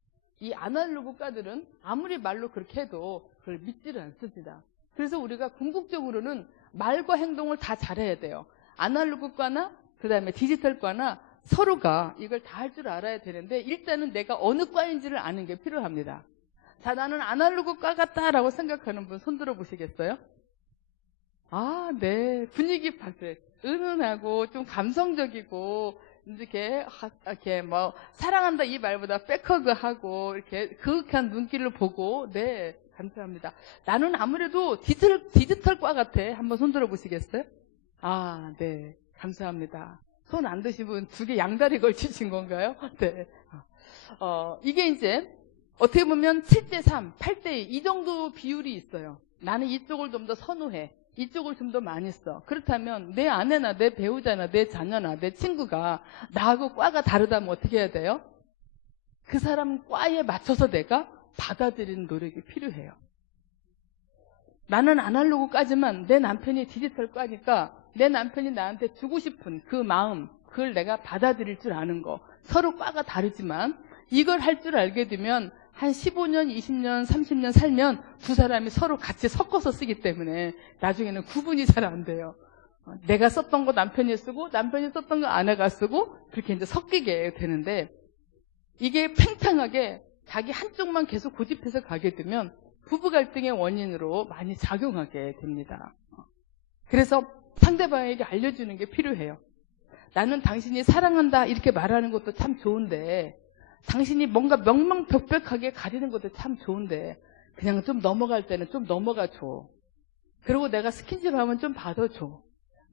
이 아날로그과들은 아무리 말로 그렇게 해도 그걸 믿지를 않습니다. 그래서 우리가 궁극적으로는 말과 행동을 다 잘해야 돼요. 아날로그과나 그다음에 디지털과나 서로가 이걸 다 할 줄 알아야 되는데 일단은 내가 어느 과인지를 아는 게 필요합니다. 자, 나는 아날로그과 같다라고 생각하는 분 손 들어 보시겠어요? 네. 분위기 파세. 은은하고 좀 감성적이고 이렇게 뭐 사랑한다 이 말보다 백허그하고 이렇게 그윽한 눈길을 보고 네. 감사합니다. 나는 아무래도 디지털과 같아. 한번 손 들어 보시겠어요? 네. 감사합니다. 손 안 드신 분 2개 양다리 걸치신 건가요? 네. 이게 이제 어떻게 보면 7대3, 8대2 이 정도 비율이 있어요. 나는 이쪽을 좀 더 선호해. 이쪽을 좀 더 많이 써. 그렇다면 내 아내나 내 배우자나 내 자녀나 내 친구가 나하고 과가 다르다면 어떻게 해야 돼요? 그 사람 과에 맞춰서 내가 받아들이는 노력이 필요해요. 나는 아날로그까지만 내 남편이 디지털과니까 내 남편이 나한테 주고 싶은 그 마음, 그걸 내가 받아들일 줄 아는 거. 서로 과가 다르지만 이걸 할 줄 알게 되면 한 15년, 20년, 30년 살면 두 사람이 서로 같이 섞어서 쓰기 때문에 나중에는 구분이 잘 안 돼요. 내가 썼던 거 남편이 쓰고 남편이 썼던 거 아내가 쓰고 그렇게 이제 섞이게 되는데 이게 팽팽하게 자기 한쪽만 계속 고집해서 가게 되면 부부 갈등의 원인으로 많이 작용하게 됩니다. 그래서 상대방에게 알려주는 게 필요해요. 나는 당신이 사랑한다 이렇게 말하는 것도 참 좋은데 당신이 뭔가 명명백백하게 가리는 것도 참 좋은데 그냥 좀 넘어갈 때는 좀 넘어가 줘. 그리고 내가 스킨십 하면 좀 받아줘.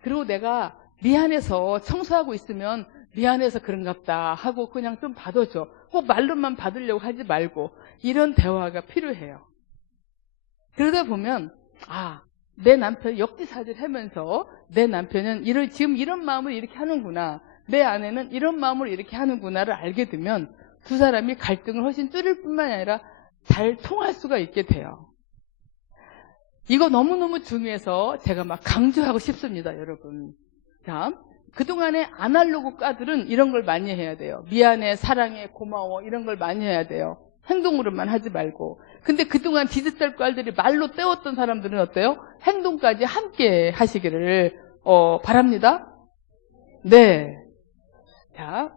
그리고 내가 미안해서 청소하고 있으면 미안해서 그런갑다 하고 그냥 좀 받아줘. 꼭 말로만 받으려고 하지 말고 이런 대화가 필요해요. 그러다 보면 내 남편 역지사지를 하면서 내 남편은 지금 이런 마음을 이렇게 하는구나. 내 아내는 이런 마음으로 이렇게 하는구나를 알게 되면 두 사람이 갈등을 훨씬 줄일 뿐만 아니라 잘 통할 수가 있게 돼요. 이거 너무너무 중요해서 제가 막 강조하고 싶습니다, 여러분. 자, 그동안의 아날로그 과들은 이런 걸 많이 해야 돼요. 미안해, 사랑해, 고마워 이런 걸 많이 해야 돼요. 행동으로만 하지 말고. 근데 그동안 디지털 과들이 말로 때웠던 사람들은 어때요? 행동까지 함께 하시기를 바랍니다. 네. 자,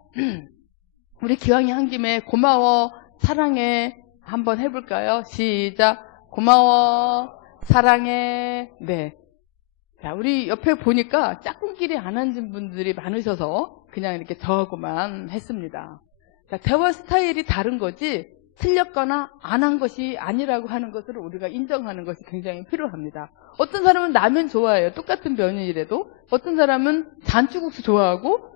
우리 기왕이 한 김에 고마워, 사랑해 한번 해볼까요? 시작. 고마워, 사랑해. 네. 자, 우리 옆에 보니까 짝꿍끼리 안 앉은 분들이 많으셔서 그냥 이렇게 저하고만 했습니다. 자, 대화 스타일이 다른 거지 틀렸거나 안 한 것이 아니라고 하는 것을 우리가 인정하는 것이 굉장히 필요합니다. 어떤 사람은 라면 좋아해요. 똑같은 면이라도. 어떤 사람은 잔치국수 좋아하고,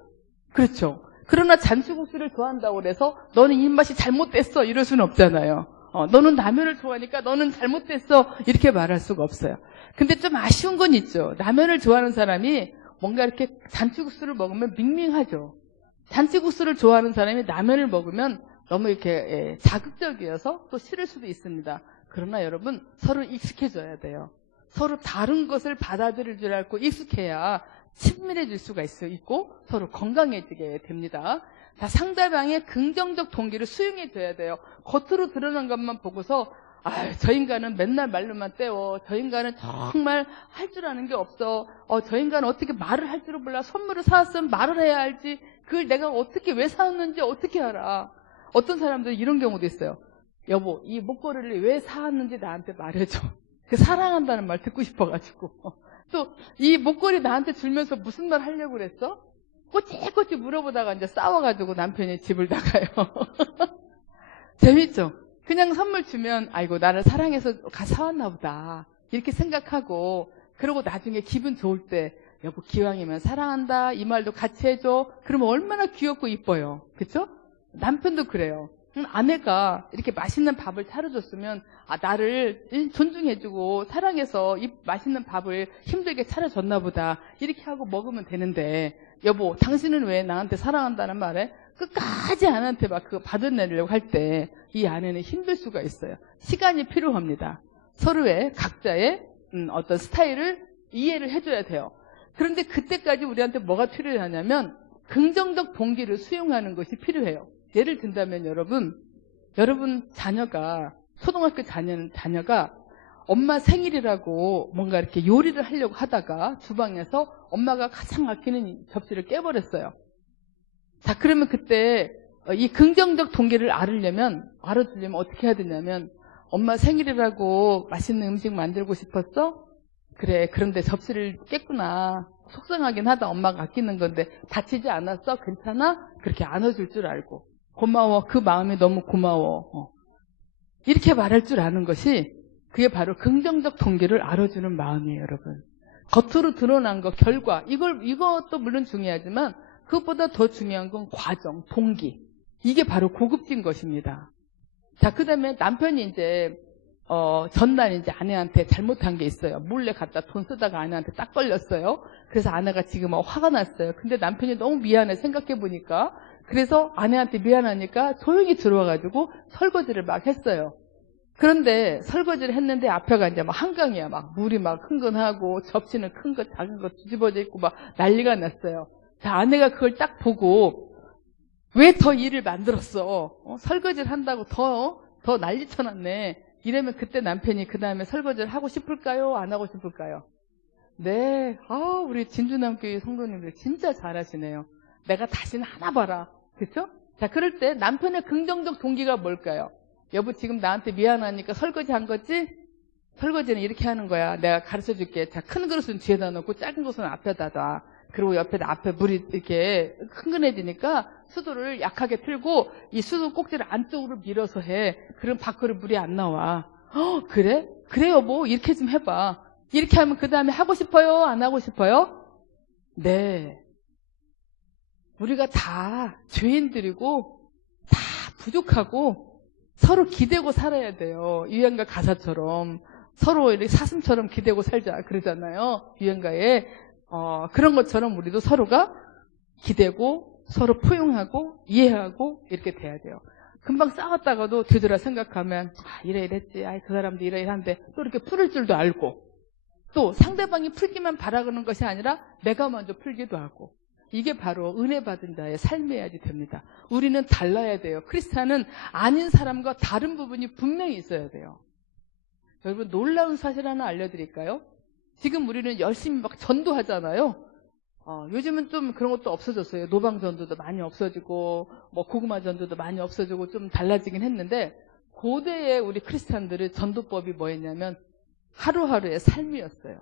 그렇죠. 그러나 잔치국수를 좋아한다고 해서 너는 입맛이 잘못됐어 이럴 수는 없잖아요. 너는 라면을 좋아하니까 너는 잘못됐어 이렇게 말할 수가 없어요. 근데 좀 아쉬운 건 있죠. 라면을 좋아하는 사람이 뭔가 이렇게 잔치국수를 먹으면 밍밍하죠. 잔치국수를 좋아하는 사람이 라면을 먹으면 너무 이렇게 자극적이어서 또 싫을 수도 있습니다. 그러나 여러분 서로 익숙해져야 돼요. 서로 다른 것을 받아들일 줄 알고 익숙해야 친밀해질 수가 있고 서로 건강해지게 됩니다. 자, 상대방의 긍정적 동기를 수용해줘야 돼요. 겉으로 드러난 것만 보고서 저 인간은 맨날 말로만 때워. 저 인간은 정말 할 줄 아는 게 없어. 저 인간은 어떻게 말을 할 줄을 몰라. 선물을 사왔으면 말을 해야 알지. 그걸 내가 어떻게 왜 사왔는지 어떻게 알아. 어떤 사람들은 이런 경우도 있어요. 여보, 이 목걸이를 왜 사왔는지 나한테 말해줘. 그 사랑한다는 말 듣고 싶어가지고. 또 이 목걸이 나한테 줄면서 무슨 말 하려고 그랬어? 꼬치꼬치 물어보다가 이제 싸워가지고 남편이 집을 나가요. 재밌죠? 그냥 선물 주면 아이고 나를 사랑해서 사왔나 보다 이렇게 생각하고, 그리고 나중에 기분 좋을 때 여보 기왕이면 사랑한다 이 말도 같이 해줘. 그러면 얼마나 귀엽고 이뻐요. 그렇죠? 남편도 그래요. 아내가 이렇게 맛있는 밥을 차려줬으면 나를 존중해주고 사랑해서 이 맛있는 밥을 힘들게 차려줬나 보다 이렇게 하고 먹으면 되는데, 여보 당신은 왜 나한테 사랑한다는 말에 끝까지 아내한테 막 그거 받아내려고 할 때 이 아내는 힘들 수가 있어요. 시간이 필요합니다. 서로의 각자의 어떤 스타일을 이해를 해줘야 돼요. 그런데 그때까지 우리한테 뭐가 필요하냐면 긍정적 동기를 수용하는 것이 필요해요. 예를 든다면 여러분 자녀가, 초등학교 자녀가 엄마 생일이라고 뭔가 이렇게 요리를 하려고 하다가 주방에서 엄마가 가장 아끼는 접시를 깨버렸어요. 자, 그러면 그때 이 긍정적 동기를 알아주려면 어떻게 해야 되냐면, 엄마 생일이라고 맛있는 음식 만들고 싶었어? 그래, 그런데 접시를 깼구나. 속상하긴 하다. 엄마가 아끼는 건데 다치지 않았어? 괜찮아? 그렇게 안아줄 줄 알고, 고마워. 그 마음이 너무 고마워. 이렇게 말할 줄 아는 것이 그게 바로 긍정적 동기를 알아주는 마음이에요, 여러분. 겉으로 드러난 것, 결과, 이것도 물론 중요하지만 그것보다 더 중요한 건 과정, 동기. 이게 바로 고급진 것입니다. 자, 그 다음에 남편이 이제 전날 이제 아내한테 잘못한 게 있어요. 몰래 갖다 돈 쓰다가 아내한테 딱 걸렸어요. 그래서 아내가 지금 화가 났어요. 근데 남편이 너무 미안해, 생각해 보니까. 그래서 아내한테 미안하니까 조용히 들어와가지고 설거지를 막 했어요. 그런데 설거지를 했는데 앞에가 이제 막 한강이야. 막 물이 막 흥건하고 접시는 큰 거 작은 거 뒤집어져 있고 막 난리가 났어요. 자, 아내가 그걸 딱 보고 왜 더 일을 만들었어? 설거지를 한다고 더 난리 쳐놨네. 이러면 그때 남편이 그 다음에 설거지를 하고 싶을까요? 안 하고 싶을까요? 네. 우리 진주남교회 성도님들 진짜 잘하시네요. 내가 다시는 하나 봐라. 그렇죠? 자, 그럴 때 남편의 긍정적 동기가 뭘까요? 여보 지금 나한테 미안하니까 설거지 한 거지? 설거지는 이렇게 하는 거야. 내가 가르쳐 줄게. 자, 큰 그릇은 뒤에다 놓고 작은 그릇은 앞에다 놔. 그리고 앞에 물이 이렇게 흥건해지니까 수도를 약하게 틀고 이 수도 꼭지를 안쪽으로 밀어서 해. 그럼 밖으로 물이 안 나와. 그래? 그래 여보 이렇게 좀 해봐. 이렇게 하면 그 다음에 하고 싶어요? 안 하고 싶어요? 네. 우리가 다 죄인들이고 다 부족하고 서로 기대고 살아야 돼요. 유행가 가사처럼 서로 이렇게 사슴처럼 기대고 살자 그러잖아요. 유행가에. 그런 것처럼 우리도 서로가 기대고 서로 포용하고 이해하고 이렇게 돼야 돼요. 금방 싸웠다가도 뒤돌아 생각하면 이랬지. 그 사람도 이러한데 또 이렇게 풀을 줄도 알고 또 상대방이 풀기만 바라는 것이 아니라 내가 먼저 풀기도 하고 이게 바로 은혜 받은 자의 삶이어야지 됩니다. 우리는 달라야 돼요. 크리스찬은 아닌 사람과 다른 부분이 분명히 있어야 돼요. 여러분 놀라운 사실 하나 알려드릴까요? 지금 우리는 열심히 막 전도하잖아요. 요즘은 좀 그런 것도 없어졌어요. 노방 전도도 많이 없어지고 뭐 고구마 전도도 많이 없어지고 좀 달라지긴 했는데 고대의 우리 크리스찬들의 전도법이 뭐였냐면 하루하루의 삶이었어요.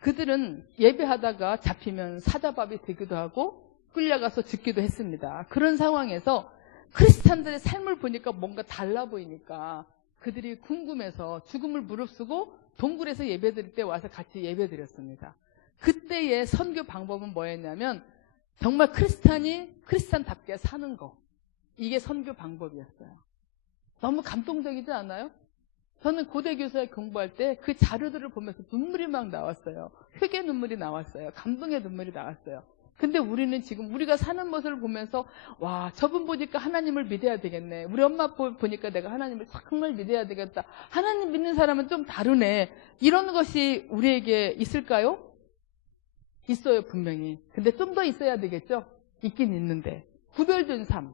그들은 예배하다가 잡히면 사자밥이 되기도 하고 끌려가서 죽기도 했습니다. 그런 상황에서 크리스찬들의 삶을 보니까 뭔가 달라 보이니까 그들이 궁금해서 죽음을 무릅쓰고 동굴에서 예배드릴 때 와서 같이 예배드렸습니다. 그때의 선교 방법은 뭐였냐면 정말 크리스찬이 크리스찬답게 사는 거. 이게 선교 방법이었어요. 너무 감동적이지 않아요? 저는 고대 교사에 공부할 때 그 자료들을 보면서 눈물이 막 나왔어요. 회개 눈물이 나왔어요. 감동의 눈물이 나왔어요. 근데 우리는 지금 우리가 사는 모습을 보면서 와, 저분 보니까 하나님을 믿어야 되겠네. 우리 엄마 보니까 내가 하나님을 정말 믿어야 되겠다. 하나님 믿는 사람은 좀 다르네. 이런 것이 우리에게 있을까요? 있어요, 분명히. 근데 좀 더 있어야 되겠죠? 있긴 있는데. 구별된 삶.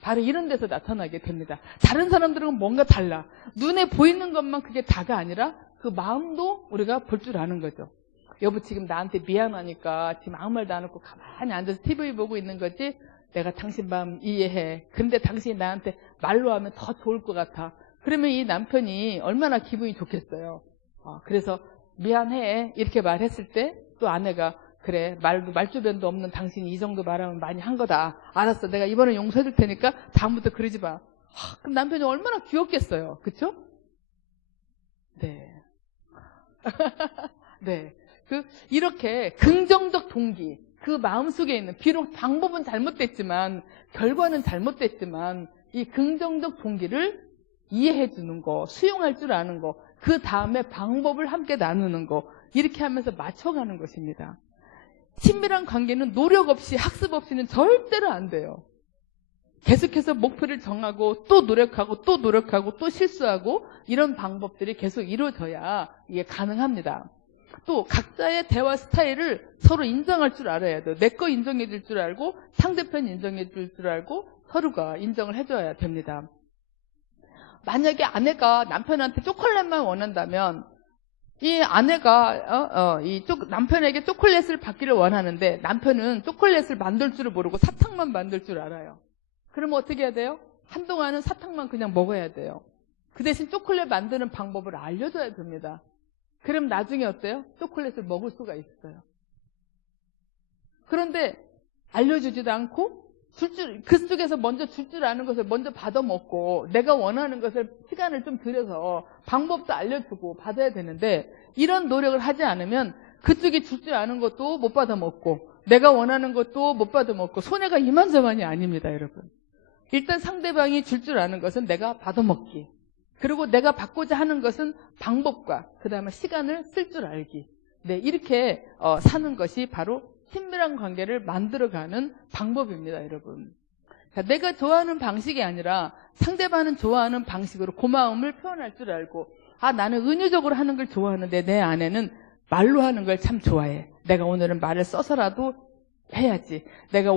바로 이런 데서 나타나게 됩니다. 다른 사람들은 뭔가 달라. 눈에 보이는 것만 그게 다가 아니라 그 마음도 우리가 볼 줄 아는 거죠. 여보 지금 나한테 미안하니까 지금 아무 말도 안 하고 가만히 앉아서 TV 보고 있는 거지? 내가 당신 마음 이해해. 근데 당신이 나한테 말로 하면 더 좋을 것 같아. 그러면 이 남편이 얼마나 기분이 좋겠어요. 그래서 미안해 이렇게 말했을 때 또 아내가 그래 말주변도 없는 당신이 이 정도 말하면 많이 한 거다. 알았어 내가 이번에 용서해 줄 테니까 다음부터 그러지 마. 그럼 남편이 얼마나 귀엽겠어요. 그렇죠? 네. 네. 이렇게 긍정적 동기 그 마음속에 있는 비록 방법은 잘못됐지만 결과는 잘못됐지만 이 긍정적 동기를 이해해 주는 거 수용할 줄 아는 거 그 다음에 방법을 함께 나누는 거 이렇게 하면서 맞춰가는 것입니다. 친밀한 관계는 노력 없이 학습 없이는 절대로 안 돼요. 계속해서 목표를 정하고 또 노력하고 또 노력하고 또 실수하고 이런 방법들이 계속 이루어져야 이게 가능합니다. 또 각자의 대화 스타일을 서로 인정할 줄 알아야 돼요. 내 거 인정해 줄 줄 알고 상대편 인정해 줄 줄 알고 서로가 인정을 해줘야 됩니다. 만약에 아내가 남편한테 초콜릿만 원한다면 이 아내가 남편에게 초콜릿을 받기를 원하는데 남편은 초콜릿을 만들 줄을 모르고 사탕만 만들 줄 알아요. 그러면 어떻게 해야 돼요? 한동안은 사탕만 그냥 먹어야 돼요. 그 대신 초콜릿 만드는 방법을 알려줘야 됩니다. 그럼 나중에 어때요? 초콜릿을 먹을 수가 있어요. 그런데 알려주지도 않고 그 속에서 먼저 줄 줄 아는 것을 먼저 받아먹고 내가 원하는 것을 시간을 좀 들여서 방법도 알려주고 받아야 되는데 이런 노력을 하지 않으면 그쪽이 줄 줄 아는 것도 못 받아먹고 내가 원하는 것도 못 받아먹고 손해가 이만저만이 아닙니다, 여러분. 일단 상대방이 줄 줄 아는 것은 내가 받아먹기. 그리고 내가 받고자 하는 것은 방법과 그 다음에 시간을 쓸 줄 알기. 네, 이렇게 사는 것이 바로 친밀한 관계를 만들어가는 방법입니다, 여러분. 자, 내가 좋아하는 방식이 아니라 상대방은 좋아하는 방식으로 고마움을 표현할 줄 알고 나는 은유적으로 하는 걸 좋아하는데 내 아내는 말로 하는 걸 참 좋아해. 내가 오늘은 말을 써서라도 해야지. 내가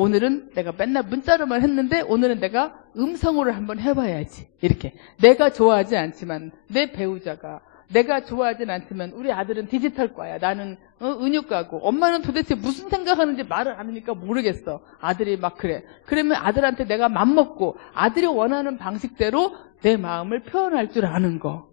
맨날 문자로만 했는데 오늘은 내가 음성으로 한번 해봐야지. 이렇게. 내가 좋아하지 않지만 내 배우자가 내가 좋아하진 않지만 우리 아들은 디지털과야. 나는 은유과고. 엄마는 도대체 무슨 생각하는지 말을 안 하니까 모르겠어. 아들이 막 그래. 그러면 아들한테 내가 맘먹고 아들이 원하는 방식대로 내 마음을 표현할 줄 아는 거.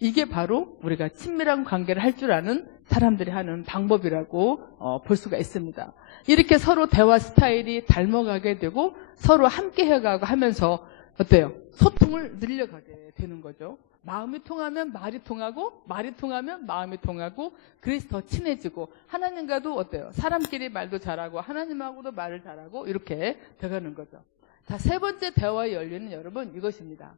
이게 바로 우리가 친밀한 관계를 할 줄 아는 사람들이 하는 방법이라고 볼 수가 있습니다. 이렇게 서로 대화 스타일이 닮아가게 되고 서로 함께 해가고 하면서 어때요? 소통을 늘려가게 되는 거죠. 마음이 통하면 말이 통하고 말이 통하면 마음이 통하고 그래서 더 친해지고 하나님과도 어때요? 사람끼리 말도 잘하고 하나님하고도 말을 잘하고 이렇게 돼가는 거죠. 자, 세 번째 대화의 연륜은 여러분 이것입니다.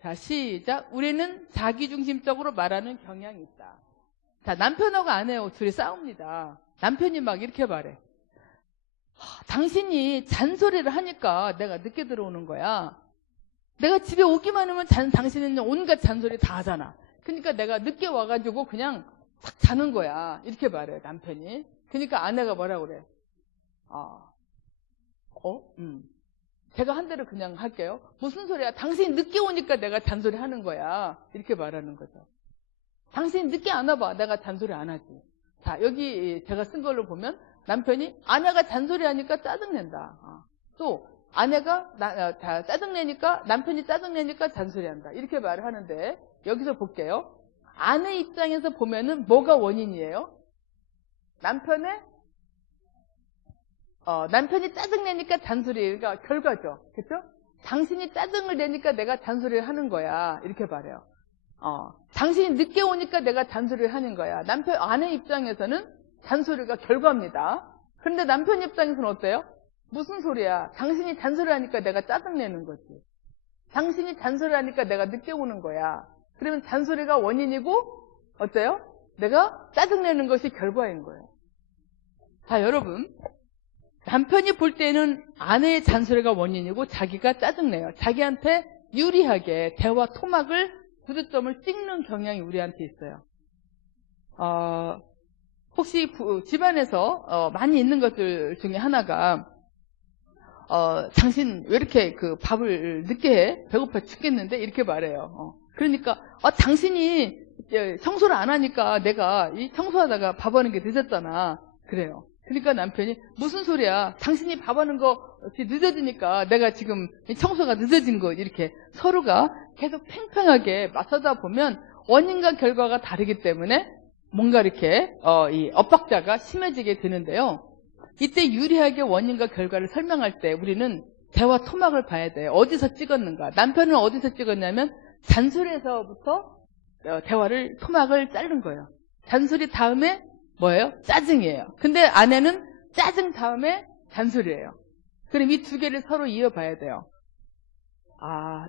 자, 시작. 우리는 자기중심적으로 말하는 경향이 있다. 자, 남편하고 아내하고 둘이 싸웁니다. 남편이 막 이렇게 말해. 당신이 잔소리를 하니까 내가 늦게 들어오는 거야. 내가 집에 오기만 하면 당신은 온갖 잔소리 다 하잖아. 그러니까 내가 늦게 와가지고 그냥 탁 자는 거야. 이렇게 말해요, 남편이. 그러니까 아내가 뭐라고 그래? 제가 한 대로 그냥 할게요. 무슨 소리야? 당신이 늦게 오니까 내가 잔소리 하는 거야. 이렇게 말하는 거죠. 당신이 늦게 안 와봐. 내가 잔소리 안 하지. 자, 여기 제가 쓴 걸로 보면 남편이 아내가 잔소리 하니까 짜증낸다. 또 아내가 짜증내니까 남편이 짜증내니까 잔소리한다. 이렇게 말을 하는데 여기서 볼게요. 아내 입장에서 보면은 뭐가 원인이에요? 남편이 짜증내니까 잔소리가 결과죠. 그렇죠? 당신이 짜증을 내니까 내가 잔소리를 하는 거야. 이렇게 말해요. 당신이 늦게 오니까 내가 잔소리를 하는 거야. 아내 입장에서는 잔소리가 결과입니다. 그런데 남편 입장에서는 어때요? 무슨 소리야? 당신이 잔소리하니까 내가 짜증내는 거지. 당신이 잔소리하니까 내가 늦게 오는 거야. 그러면 잔소리가 원인이고 어때요? 내가 짜증내는 것이 결과인 거예요. 자, 여러분. 남편이 볼 때는 아내의 잔소리가 원인이고 자기가 짜증내요. 자기한테 유리하게 대화 토막을 구두점을 찍는 경향이 우리한테 있어요. 혹시 집안에서 많이 있는 것들 중에 하나가 당신 왜 이렇게 그 밥을 늦게 해? 배고파 죽겠는데? 이렇게 말해요. 그러니까 당신이 청소를 안 하니까 내가 이 청소하다가 밥하는 게 늦었잖아. 그래요. 그러니까 남편이 무슨 소리야? 당신이 밥하는 거 늦어지니까 내가 지금 청소가 늦어진 거. 이렇게 서로가 계속 팽팽하게 맞서다 보면 원인과 결과가 다르기 때문에 뭔가 이렇게 이 엇박자가 심해지게 되는데요. 이때 유리하게 원인과 결과를 설명할 때 우리는 대화 토막을 봐야 돼요. 어디서 찍었는가? 남편은 어디서 찍었냐면 잔소리에서부터 대화를 토막을 자른 거예요. 잔소리 다음에 뭐예요? 짜증이에요. 근데 아내는 짜증 다음에 잔소리예요. 그럼 이 두 개를 서로 이어봐야 돼요.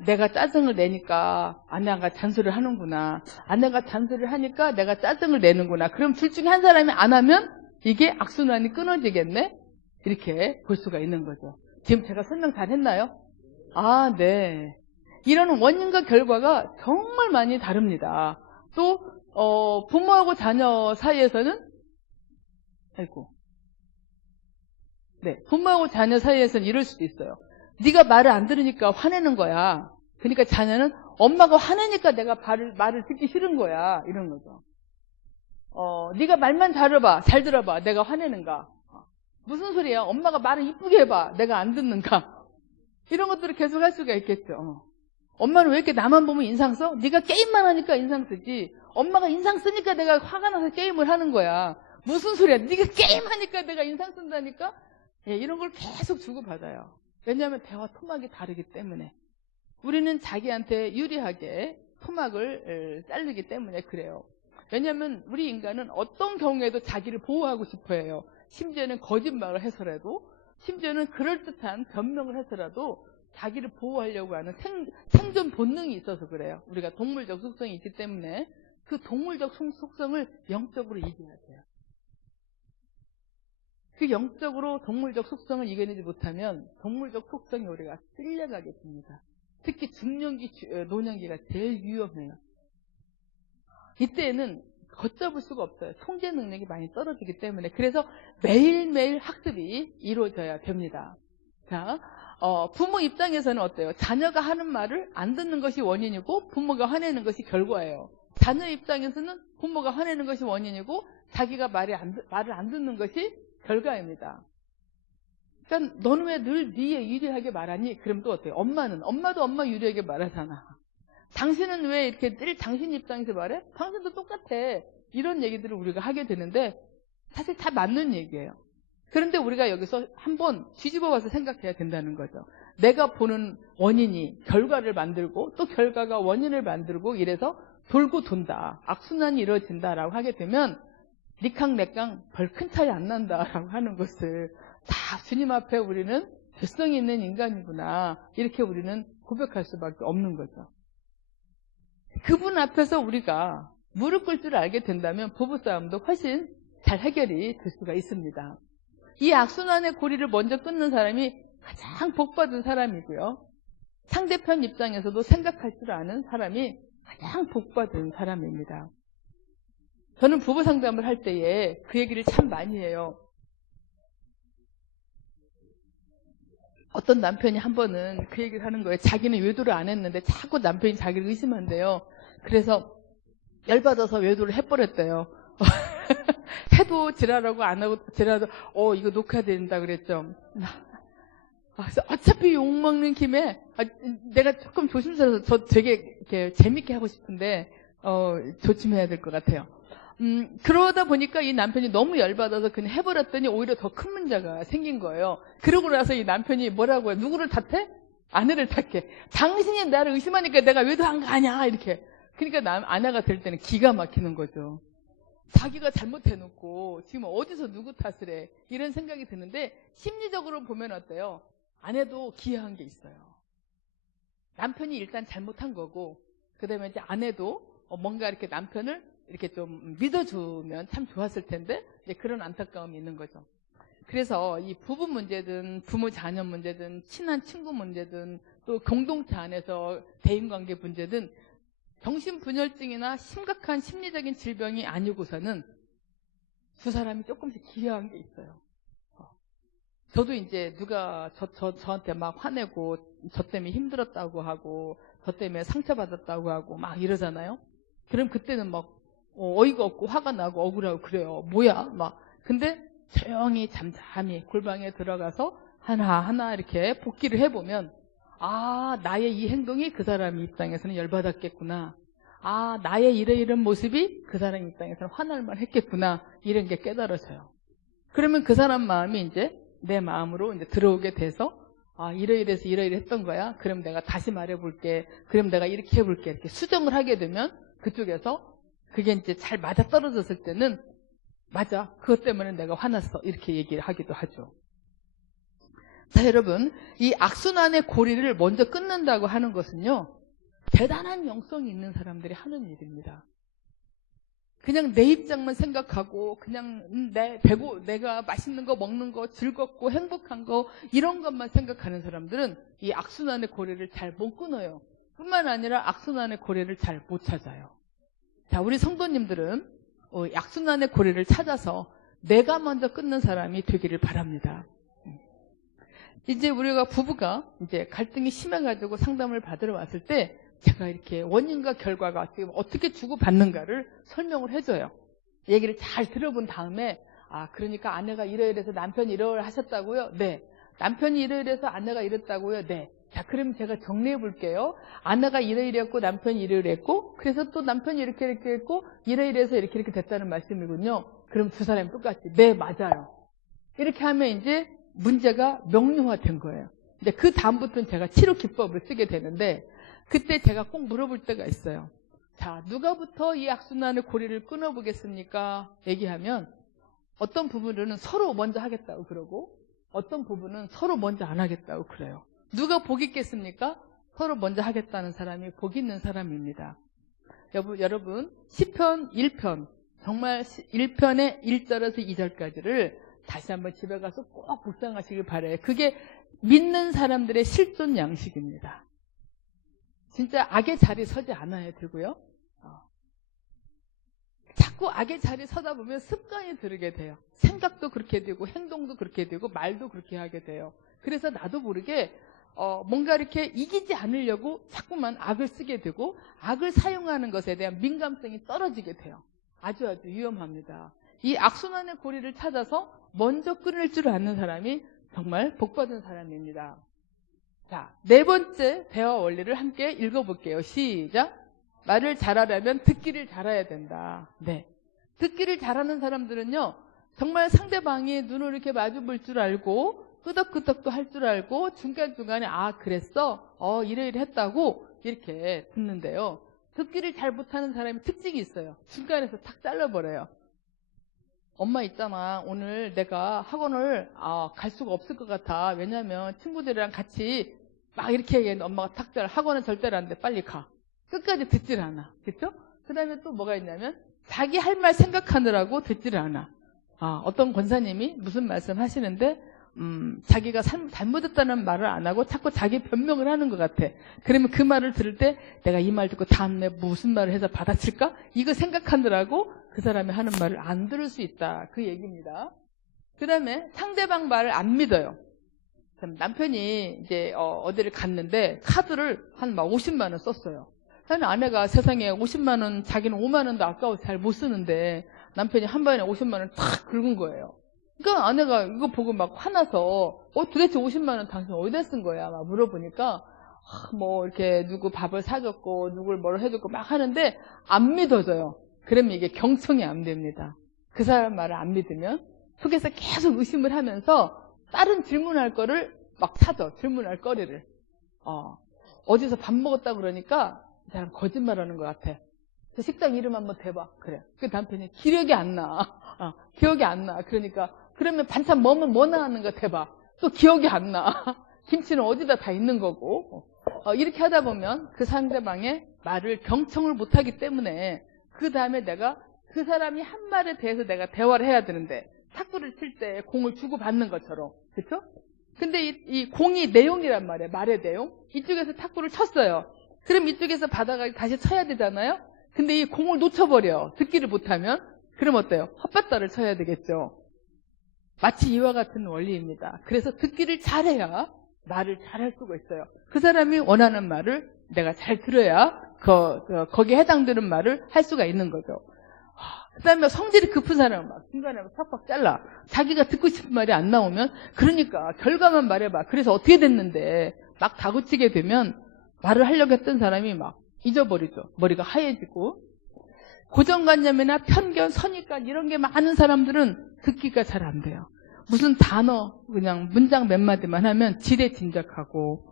내가 짜증을 내니까 아내가 잔소리를 하는구나. 아내가 잔소리를 하니까 내가 짜증을 내는구나. 그럼 둘 중에 한 사람이 안 하면 이게 악순환이 끊어지겠네? 이렇게 볼 수가 있는 거죠. 지금 제가 설명 잘 했나요? 네. 이런 원인과 결과가 정말 많이 다릅니다. 또 부모하고 자녀 사이에서는 부모하고 자녀 사이에서는 이럴 수도 있어요. 네가 말을 안 들으니까 화내는 거야. 그러니까 자녀는 엄마가 화내니까 내가 말을 듣기 싫은 거야. 이런 거죠. 네가 말만 잘 들어봐. 내가 화내는가. 무슨 소리야? 엄마가 말을 이쁘게 해봐. 내가 안 듣는가. 이런 것들을 계속 할 수가 있겠죠. 엄마는 왜 이렇게 나만 보면 인상 써? 네가 게임만 하니까 인상 쓰지. 엄마가 인상 쓰니까 내가 화가 나서 게임을 하는 거야. 무슨 소리야? 네가 게임하니까 내가 인상 쓴다니까? 이런 걸 계속 주고받아요. 왜냐하면 대화 토막이 다르기 때문에. 우리는 자기한테 유리하게 토막을 자르기 때문에 그래요. 왜냐하면 우리 인간은 어떤 경우에도 자기를 보호하고 싶어 해요. 심지어는 거짓말을 해서라도, 심지어는 그럴듯한 변명을 해서라도 자기를 보호하려고 하는 생존 본능이 있어서 그래요. 우리가 동물적 속성이 있기 때문에 그 동물적 속성을 영적으로 이겨야 돼요. 그 영적으로 동물적 속성을 이겨내지 못하면 동물적 속성이 우리가 쓸려가게 됩니다. 특히 중년기, 노년기가 제일 위험해요. 이때에는 걷잡을 수가 없어요. 통제 능력이 많이 떨어지기 때문에. 그래서 매일매일 학습이 이루어져야 됩니다. 자, 부모 입장에서는 어때요? 자녀가 하는 말을 안 듣는 것이 원인이고 부모가 화내는 것이 결과예요. 자녀 입장에서는 부모가 화내는 것이 원인이고 자기가 말을 안 듣는 것이 결과입니다. 그러니까 너는 왜 늘 네 유리하게 말하니? 그럼 또 어때요? 엄마도 엄마 유리하게 말하잖아. 당신은 왜 이렇게 늘 당신 입장에서 말해? 당신도 똑같아. 이런 얘기들을 우리가 하게 되는데 사실 다 맞는 얘기예요. 그런데 우리가 여기서 한번 뒤집어 봐서 생각해야 된다는 거죠. 내가 보는 원인이 결과를 만들고 또 결과가 원인을 만들고 이래서 돌고 돈다. 악순환이 이루어진다라고 하게 되면 니캉내캉 별 큰 차이 안 난다라고 하는 것을 다 주님 앞에 우리는 죄성이 있는 인간이구나. 이렇게 우리는 고백할 수밖에 없는 거죠. 그분 앞에서 우리가 무릎 꿇을 줄 알게 된다면 부부싸움도 훨씬 잘 해결이 될 수가 있습니다. 이 악순환의 고리를 먼저 끊는 사람이 가장 복받은 사람이고요. 상대편 입장에서도 생각할 줄 아는 사람이 가장 복받은 사람입니다. 저는 부부 상담을 할 때에 그 얘기를 참 많이 해요. 어떤 남편이 한 번은 그 얘기를 하는 거예요. 자기는 외도를 안 했는데 자꾸 남편이 자기를 의심한대요. 그래서 열받아서 외도를 해버렸대요. 해도 지랄하고 안 하고 지랄하도 이거 녹화해야 된다 그랬죠. 그래서 어차피 욕먹는 김에 내가 조금 조심스러워서 저 되게 이렇게 재밌게 하고 싶은데 조심해야 될 것 같아요. 그러다 보니까 이 남편이 너무 열받아서 그냥 해버렸더니 오히려 더 큰 문제가 생긴 거예요. 그러고 나서 이 남편이 뭐라고 해요? 누구를 탓해? 아내를 탓해. 당신이 나를 의심하니까 내가 외도한 거 아니야 이렇게. 그러니까 아내가 될 때는 기가 막히는 거죠. 자기가 잘못해놓고 지금 어디서 누구 탓을 해 이런 생각이 드는데 심리적으로 보면 어때요? 아내도 기여한 게 있어요. 남편이 일단 잘못한 거고 그 다음에 이제 아내도 뭔가 이렇게 남편을 이렇게 좀 믿어주면 참 좋았을 텐데 이제 그런 안타까움이 있는 거죠. 그래서 이 부부 문제든 부모 자녀 문제든 친한 친구 문제든 또 공동체 안에서 대인관계 문제든 정신분열증이나 심각한 심리적인 질병이 아니고서는 두 사람이 조금씩 기여한 게 있어요. 저도 이제 누가 저한테 막 화내고 저 때문에 힘들었다고 하고 저 때문에 상처받았다고 하고 막 이러잖아요. 그럼 그때는 막 어이가 없고 화가 나고 억울하고 그래요. 뭐야? 막 근데 조용히 잠잠히 골방에 들어가서 하나하나 이렇게 복기를 해보면 나의 이 행동이 그 사람 입장에서는 열받았겠구나. 나의 이런 모습이 그 사람 입장에서는 화날만 했겠구나. 이런 게 깨달아져요. 그러면 그 사람 마음이 이제 내 마음으로 이제 들어오게 돼서 이러이래서 이러이래 했던 거야. 그럼 내가 다시 말해볼게. 그럼 내가 이렇게 해볼게. 이렇게 수정을 하게 되면 그쪽에서 그게 이제 잘 맞아 떨어졌을 때는 맞아. 그것 때문에 내가 화났어. 이렇게 얘기를 하기도 하죠. 자, 여러분, 이 악순환의 고리를 먼저 끊는다고 하는 것은요, 대단한 영성이 있는 사람들이 하는 일입니다. 그냥 내 입장만 생각하고, 그냥 내가 맛있는 거 먹는 거, 즐겁고 행복한 거, 이런 것만 생각하는 사람들은 이 악순환의 고리를 잘 못 끊어요. 뿐만 아니라 악순환의 고리를 잘 못 찾아요. 자, 우리 성도님들은 악순환의 고리를 찾아서 내가 먼저 끊는 사람이 되기를 바랍니다. 이제 우리가 부부가 이제 갈등이 심해가지고 상담을 받으러 왔을 때 제가 이렇게 원인과 결과가 지금 어떻게 주고받는가를 설명을 해줘요. 얘기를 잘 들어본 다음에 그러니까 아내가 이러이래서 남편이 이러하셨다고요? 네. 남편이 이러이래서 아내가 이랬다고요? 네. 자, 그럼 제가 정리해 볼게요. 아내가 이러이랬고 남편이 이러이랬고 그래서 또 남편이 이렇게 했고 이러이래서 이렇게 됐다는 말씀이군요. 그럼 두 사람이 똑같이 네, 맞아요. 이렇게 하면 이제 문제가 명료화된 거예요. 이제 그 다음부터는 제가 치료 기법을 쓰게 되는데 그때 제가 꼭 물어볼 때가 있어요. 자, 누가부터 이 악순환의 고리를 끊어보겠습니까? 얘기하면 어떤 부분은 서로 먼저 하겠다고 그러고 어떤 부분은 서로 먼저 안 하겠다고 그래요. 누가 복 있겠습니까? 서로 먼저 하겠다는 사람이 복 있는 사람입니다. 여러분 시편 1편 정말 1편의 1절에서 2절까지를 다시 한번 집에 가서 꼭 묵상하시길 바라요. 그게 믿는 사람들의 실존 양식입니다. 진짜 악의 자리 서지 않아야 되고요. 자꾸 악의 자리 서다 보면 습관이 들게 돼요. 생각도 그렇게 되고 행동도 그렇게 되고 말도 그렇게 하게 돼요. 그래서 나도 모르게 뭔가 이렇게 이기지 않으려고 자꾸만 악을 쓰게 되고 악을 사용하는 것에 대한 민감성이 떨어지게 돼요. 아주 위험합니다. 이 악순환의 고리를 찾아서 먼저 끊을 줄 아는 사람이 정말 복받은 사람입니다. 자, 네 번째 대화 원리를 함께 읽어볼게요. 시작. 말을 잘하려면 듣기를 잘해야 된다. 네. 듣기를 잘하는 사람들은요, 정말 상대방이 눈을 이렇게 마주 볼 줄 알고, 끄덕끄덕도 할 줄 알고, 중간중간에, 그랬어? 이래 했다고, 이렇게 듣는데요. 듣기를 잘 못하는 사람이 특징이 있어요. 중간에서 탁 잘라버려요. 엄마 있잖아. 오늘 내가 학원을 갈 수가 없을 것 같아. 왜냐면 친구들이랑 같이 막 이렇게 얘기했는데 엄마가 탁 잘라. 학원은 절대로 안 돼. 빨리 가. 끝까지 듣질 않아. 그렇죠? 그 다음에 또 뭐가 있냐면 자기 할 말 생각하느라고 듣질 않아. 어떤 권사님이 무슨 말씀 하시는데, 자기가 잘못했다는 말을 안 하고 자꾸 자기 변명을 하는 것 같아. 그러면 그 말을 들을 때 내가 이 말 듣고 다음에 무슨 말을 해서 받아칠까? 이거 생각하느라고 그 사람이 하는 말을 안 들을 수 있다. 그 얘기입니다. 그 다음에 상대방 말을 안 믿어요. 남편이 이제 어디를 갔는데 카드를 한 막 50만 원 썼어요. 나는 아내가 세상에 50만 원, 자기는 5만 원도 아까워 잘 못 쓰는데 남편이 한 번에 50만 원 탁 긁은 거예요. 그러니까 아내가 이거 보고 막 화나서 도대체 50만 원 당신 어디다 쓴 거야? 막 물어보니까 뭐 이렇게 누구 밥을 사줬고 누굴 뭘 해줬고 막 하는데 안 믿어져요. 그러면 이게 경청이 안 됩니다. 그 사람 말을 안 믿으면 속에서 계속 의심을 하면서 다른 질문할 거를 막 찾아. 질문할 거리를. 어디서 밥 먹었다고 그러니까 이 사람 거짓말하는 것 같아. 저 식당 이름 한번 대봐. 그래. 그 남편이 기억이 안 나. 기억이 안 나. 그러니까 그러면 반찬 뭐 나왔는 거 대봐. 또 기억이 안 나. 김치는 어디다 다 있는 거고. 이렇게 하다 보면 그 상대방의 말을 경청을 못하기 때문에 그 다음에 내가 그 사람이 한 말에 대해서 내가 대화를 해야 되는데 탁구를 칠 때 공을 주고받는 것처럼. 그렇죠? 근데 이 공이 내용이란 말이에요. 말의 내용. 이쪽에서 탁구를 쳤어요. 그럼 이쪽에서 받아가 다시 쳐야 되잖아요. 근데 이 공을 놓쳐버려. 듣기를 못하면. 그럼 어때요? 헛바다를 쳐야 되겠죠. 마치 이와 같은 원리입니다. 그래서 듣기를 잘해야 말을 잘할 수가 있어요. 그 사람이 원하는 말을 내가 잘 들어야 거기에 해당되는 말을 할 수가 있는 거죠. 그 다음에 성질이 급한 사람은 막 중간에 팍팍 잘라. 자기가 듣고 싶은 말이 안 나오면 그러니까 결과만 말해봐. 그래서 어떻게 됐는데 막 다그치게 되면 말을 하려고 했던 사람이 막 잊어버리죠. 머리가 하얘지고. 고정관념이나 편견, 선입관 이런 게 많은 사람들은 듣기가 잘 안 돼요. 무슨 단어 그냥 문장 몇 마디만 하면 지레짐작하고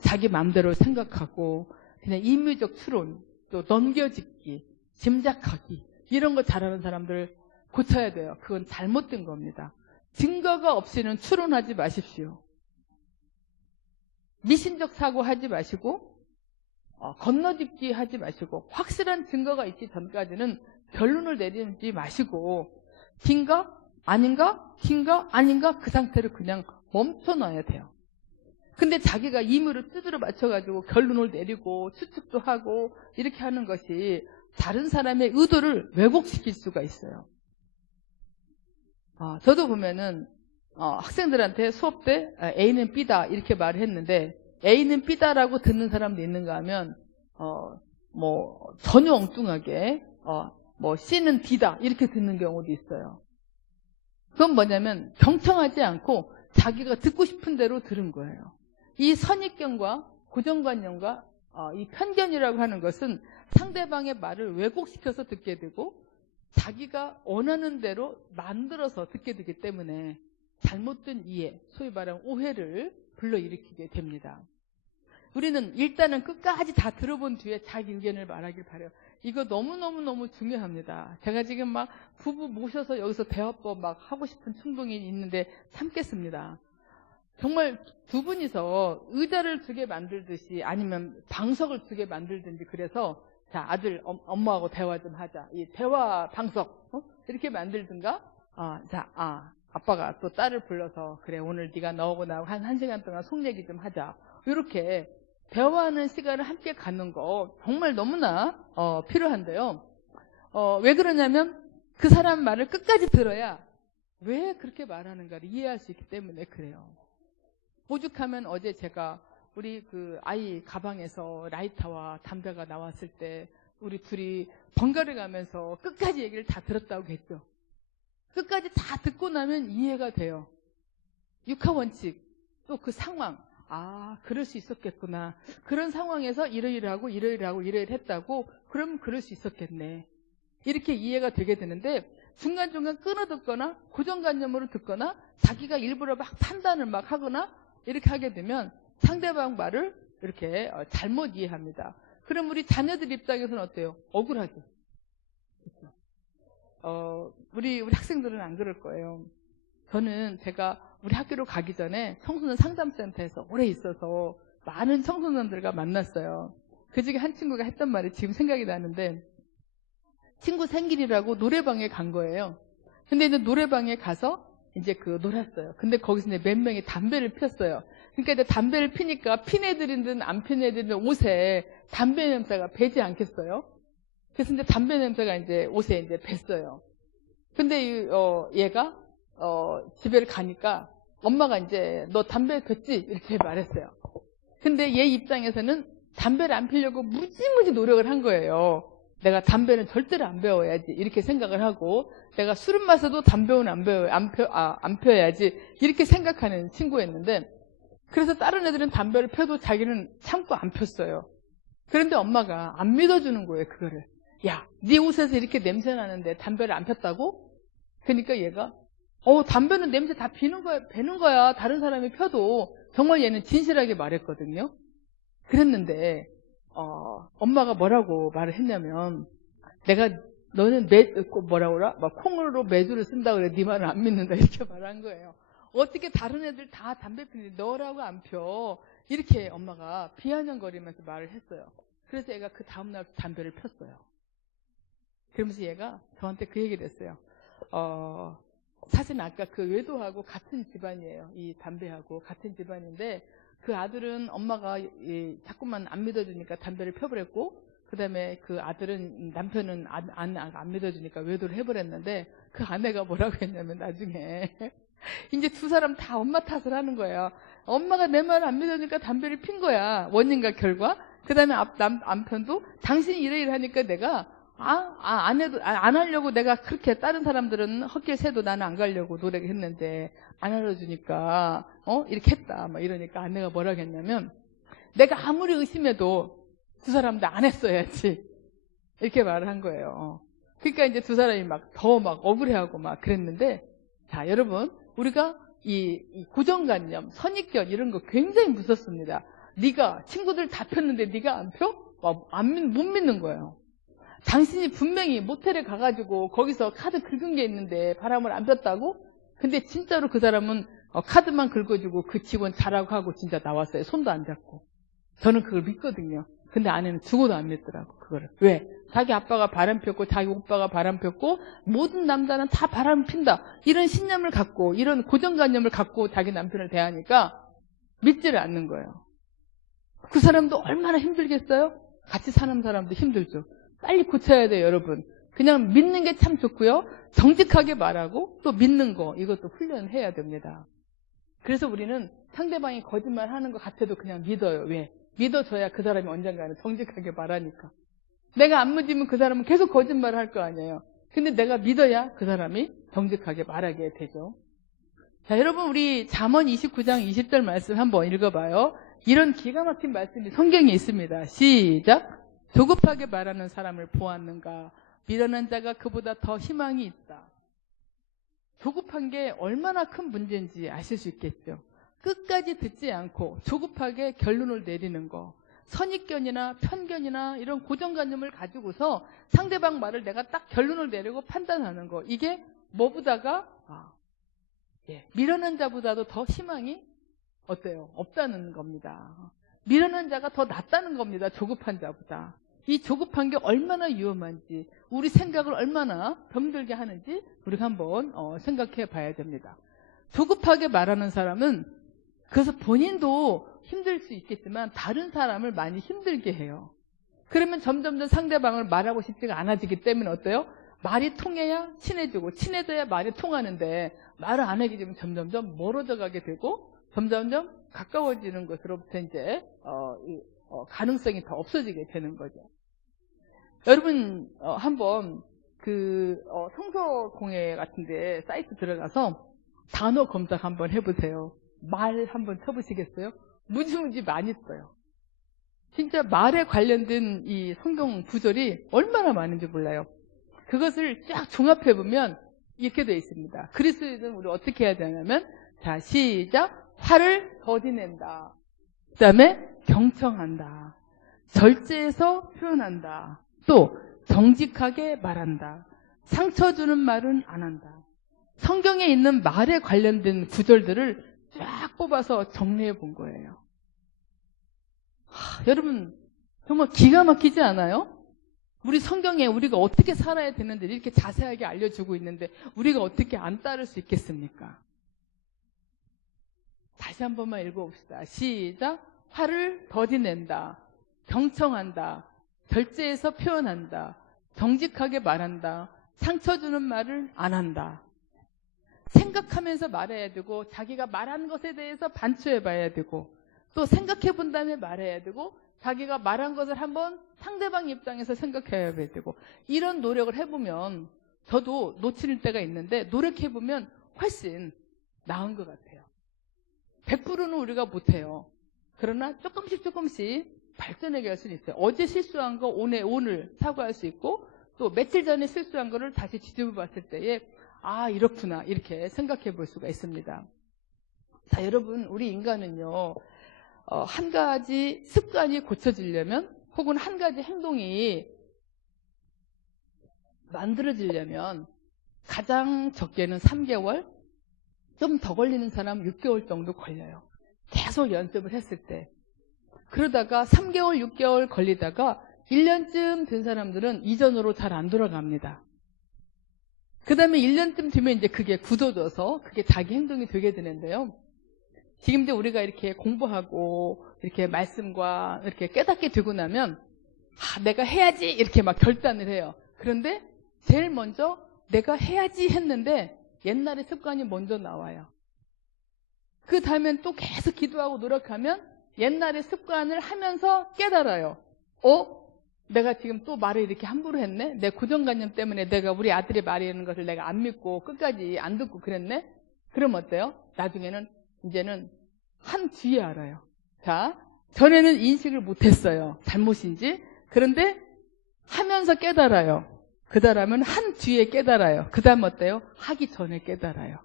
자기 마음대로 생각하고 그냥 임의적 추론, 또 넘겨짚기, 짐작하기 이런 거 잘하는 사람들 고쳐야 돼요. 그건 잘못된 겁니다. 증거가 없이는 추론하지 마십시오. 미신적 사고하지 마시고 건너짚기 하지 마시고 확실한 증거가 있기 전까지는 결론을 내리지 마시고 긴가? 아닌가? 긴가? 아닌가? 그 상태를 그냥 멈춰놔야 돼요. 근데 자기가 임의로 두드려 맞춰가지고 결론을 내리고 추측도 하고 이렇게 하는 것이 다른 사람의 의도를 왜곡시킬 수가 있어요. 저도 보면은 학생들한테 수업 때 A는 B다 이렇게 말을 했는데 A는 B다라고 듣는 사람도 있는가 하면 뭐 전혀 엉뚱하게 뭐 C는 D다 이렇게 듣는 경우도 있어요. 그건 뭐냐면 경청하지 않고 자기가 듣고 싶은 대로 들은 거예요. 이 선입견과 고정관념과 이 편견이라고 하는 것은 상대방의 말을 왜곡시켜서 듣게 되고 자기가 원하는 대로 만들어서 듣게 되기 때문에 잘못된 이해, 소위 말하는 오해를 불러일으키게 됩니다. 우리는 일단은 끝까지 다 들어본 뒤에 자기 의견을 말하길 바라요. 이거 너무너무 중요합니다. 제가 지금 막 부부 모셔서 여기서 대화법 막 하고 싶은 충동이 있는데 참겠습니다. 정말 두 분이서 의자를 2개 만들듯이 아니면 방석을 2개 만들든지 그래서 자 아들 엄마하고 대화 좀 하자. 이 대화 방석 이렇게 만들든가 아빠가 또 딸을 불러서 그래 오늘 네가 너하고 나하고 한 시간 동안 속 얘기 좀 하자. 이렇게 대화하는 시간을 함께 갖는 거 정말 너무나 필요한데요. 왜 그러냐면 그 사람 말을 끝까지 들어야 왜 그렇게 말하는가를 이해할 수 있기 때문에 그래요. 오죽하면 어제 제가 우리 그 아이 가방에서 라이터와 담배가 나왔을 때 우리 둘이 번갈아 가면서 끝까지 얘기를 다 들었다고 했죠. 끝까지 다 듣고 나면 이해가 돼요. 육하원칙, 또 그 상황. 그럴 수 있었겠구나. 그런 상황에서 이러이러하고 이러이러했다고 그럼 그럴 수 있었겠네. 이렇게 이해가 되게 되는데 중간중간 끊어듣거나 고정관념으로 듣거나 자기가 일부러 막 판단을 막 하거나 이렇게 하게 되면 상대방 말을 이렇게 잘못 이해합니다. 그럼 우리 자녀들 입장에서는 어때요? 억울하죠. 그렇죠? 우리 학생들은 안 그럴 거예요. 저는 제가 우리 학교로 가기 전에 청소년 상담센터에서 오래 있어서 많은 청소년들과 만났어요. 그 중에 한 친구가 했던 말이 지금 생각이 나는데 친구 생일이라고 노래방에 간 거예요. 근데 이제 노래방에 가서 이제 그 놀았어요. 근데 거기서 이제 몇 명이 담배를 폈어요. 그러니까 이제 담배를 피니까 핀 애들이든 안 핀 애들이든 옷에 담배 냄새가 배지 않겠어요? 그래서 이제 담배 냄새가 이제 옷에 이제 뱄어요. 근데 얘가 집에 가니까 엄마가 이제 너 담배 폈지? 이렇게 말했어요. 근데 얘 입장에서는 담배를 안 피려고 무지무지 노력을 한 거예요. 내가 담배는 절대로 안 배워야지 이렇게 생각을 하고, 내가 술은 마셔도 담배는 안 펴야지 이렇게 생각하는 친구였는데, 그래서 다른 애들은 담배를 펴도 자기는 참고 안 폈어요. 그런데 엄마가 안 믿어주는 거예요, 그거를. 야, 네 옷에서 이렇게 냄새 나는데 담배를 안 폈다고? 그러니까 얘가 담배는 냄새 다 배는 거야. 다른 사람이 펴도. 정말 얘는 진실하게 말했거든요. 그랬는데 엄마가 뭐라고 말을 했냐면, 너는 막 콩으로 매주를 쓴다 그래. 네 말은 안 믿는다 이렇게 말한 거예요. 어떻게 다른 애들 다 담배 피는데 너라고 안 펴? 이렇게 엄마가 비아냥거리면서 말을 했어요. 그래서 얘가 그 다음날 담배를 폈어요. 그러면서 얘가 저한테 그 얘기를 했어요. 사실 아까 그 외도하고 같은 집안이에요. 이 담배하고 같은 집안인데, 그 아들은 엄마가 자꾸만 안 믿어주니까 담배를 펴버렸고, 그 다음에 그 아들은 남편은 안 믿어주니까 외도를 해버렸는데, 그 아내가 뭐라고 했냐면 나중에 이제 두 사람 다 엄마 탓을 하는 거예요. 엄마가 내 말을 안 믿어주니까 담배를 핀 거야. 원인과 결과. 그 다음에 남편도 당신이 이래 하니까 내가 안 하려고, 내가 그렇게 다른 사람들은 헛길 새도 나는 안 가려고 노력했는데 안 알아주니까 이렇게 했다 막 이러니까 아내가 뭐라고 했냐면, 내가 아무리 의심해도 두 사람도 안 했어야지 이렇게 말을 한 거예요. 그러니까 이제 두 사람이 더 억울해하고 막 그랬는데, 자 여러분, 우리가 이 고정관념, 선입견 이런 거 굉장히 무섭습니다. 네가 친구들 다 폈는데 네가 안 펴? 못 믿는 거예요. 당신이 분명히 모텔에 가가지고 거기서 카드 긁은 게 있는데 바람을 안 폈다고? 근데 진짜로 그 사람은 카드만 긁어주고 그 직원 잘하고 하고 진짜 나왔어요. 손도 안 잡고. 저는 그걸 믿거든요. 근데 아내는 죽어도 안 믿더라고, 그거를. 왜? 자기 아빠가 바람 폈고 자기 오빠가 바람 폈고 모든 남자는 다 바람 핀다, 이런 신념을 갖고, 이런 고정관념을 갖고 자기 남편을 대하니까 믿지를 않는 거예요. 그 사람도 얼마나 힘들겠어요? 같이 사는 사람도 힘들죠. 빨리 고쳐야 돼요, 여러분. 그냥 믿는 게 참 좋고요. 정직하게 말하고 또 믿는 거, 이것도 훈련해야 됩니다. 그래서 우리는 상대방이 거짓말 하는 것 같아도 그냥 믿어요. 왜? 믿어줘야 그 사람이 언젠가는 정직하게 말하니까. 내가 안 믿으면 그 사람은 계속 거짓말을 할 거 아니에요. 근데 내가 믿어야 그 사람이 정직하게 말하게 되죠. 자, 여러분, 우리 잠언 29장 20절 말씀 한번 읽어봐요. 이런 기가 막힌 말씀이 성경에 있습니다. 시작. 조급하게 말하는 사람을 보았는가? 미련한 자가 그보다 더 희망이 있다. 조급한 게 얼마나 큰 문제인지 아실 수 있겠죠. 끝까지 듣지 않고 조급하게 결론을 내리는 거, 선입견이나 편견이나 이런 고정관념을 가지고서 상대방 말을 내가 딱 결론을 내리고 판단하는 거, 이게 뭐보다가 미련한 자보다도 더 희망이 어때요? 없다는 겁니다. 미련한 자가 더 낫다는 겁니다. 조급한 자보다. 이 조급한 게 얼마나 위험한지, 우리 생각을 얼마나 병들게 하는지 우리가 한번 생각해 봐야 됩니다. 조급하게 말하는 사람은 그래서 본인도 힘들 수 있겠지만 다른 사람을 많이 힘들게 해요. 그러면 점점 상대방을 말하고 싶지가 않아지기 때문에 어때요? 말이 통해야 친해지고 친해져야 말이 통하는데, 말을 안 하게 되면 점점 멀어져 가게 되고 점점 가까워지는 것으로부터 이제 가능성이 더 없어지게 되는 거죠. 여러분 한번 그 성서공회 같은데 사이트 들어가서 단어 검색 한번 해보세요. 말 한번 쳐보시겠어요? 무지무지 많이 써요. 진짜 말에 관련된 이 성경 구절이 얼마나 많은지 몰라요. 그것을 쫙 종합해보면 이렇게 되어 있습니다. 그리스도인은 우리 어떻게 해야 되냐면, 자 시작. 화를 더디낸다. 그 다음에 경청한다. 절제해서 표현한다. 또 정직하게 말한다. 상처 주는 말은 안 한다. 성경에 있는 말에 관련된 구절들을 쫙 뽑아서 정리해 본 거예요. 여러분 정말 기가 막히지 않아요? 우리 성경에 우리가 어떻게 살아야 되는지 이렇게 자세하게 알려주고 있는데 우리가 어떻게 안 따를 수 있겠습니까? 다시 한 번만 읽어봅시다. 시작. 화를 더디낸다. 경청한다. 절제해서 표현한다. 정직하게 말한다. 상처 주는 말을 안 한다. 생각하면서 말해야 되고 자기가 말한 것에 대해서 반추해 봐야 되고 또 생각해 본 다음에 말해야 되고 자기가 말한 것을 한번 상대방 입장에서 생각해야 되고 이런 노력을 해보면 저도 놓칠 때가 있는데 노력해보면 훨씬 나은 것 같아요. 100%는 우리가 못해요. 그러나 조금씩 발전하게 할 수는 있어요. 어제 실수한 거 오늘 사과할 수 있고 또 며칠 전에 실수한 거를 다시 뒤집어 봤을 때에 아 이렇구나 이렇게 생각해 볼 수가 있습니다. 자 여러분 우리 인간은요 한 가지 습관이 고쳐지려면 혹은 한 가지 행동이 만들어지려면 가장 적게는 3개월 좀 더 걸리는 사람 6개월 정도 걸려요. 계속 연습을 했을 때. 그러다가 3개월, 6개월 걸리다가 1년쯤 된 사람들은 이전으로 잘 안 돌아갑니다. 그 다음에 1년쯤 되면 이제 그게 굳어져서 그게 자기 행동이 되게 되는데요. 지금 이제 우리가 이렇게 공부하고 이렇게 말씀과 이렇게 깨닫게 되고 나면 아, 내가 해야지 이렇게 막 결단을 해요. 그런데 제일 먼저 내가 해야지 했는데 옛날의 습관이 먼저 나와요. 그 다음엔 또 계속 기도하고 노력하면 옛날의 습관을 하면서 깨달아요. 내가 지금 또 말을 이렇게 함부로 했네? 내 고정관념 때문에 내가 우리 아들이 말하는 것을 내가 안 믿고 끝까지 안 듣고 그랬네? 그럼 어때요? 나중에는 이제는 한 뒤에 알아요. 자, 전에는 인식을 못했어요. 잘못인지. 그런데 하면서 깨달아요. 그 다음은 한 뒤에 깨달아요. 그 다음 어때요? 하기 전에 깨달아요.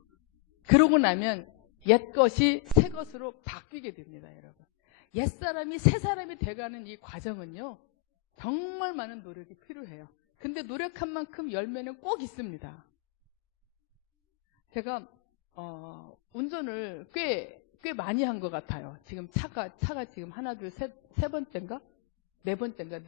그러고 나면 옛 것이 새 것으로 바뀌게 됩니다, 여러분. 옛 사람이 새 사람이 돼가는 이 과정은요, 정말 많은 노력이 필요해요. 근데 노력한 만큼 열매는 꼭 있습니다. 제가 운전을 꽤 많이 한 것 같아요. 지금 차가 지금 하나, 둘, 세 번째인가? 네 번째인가?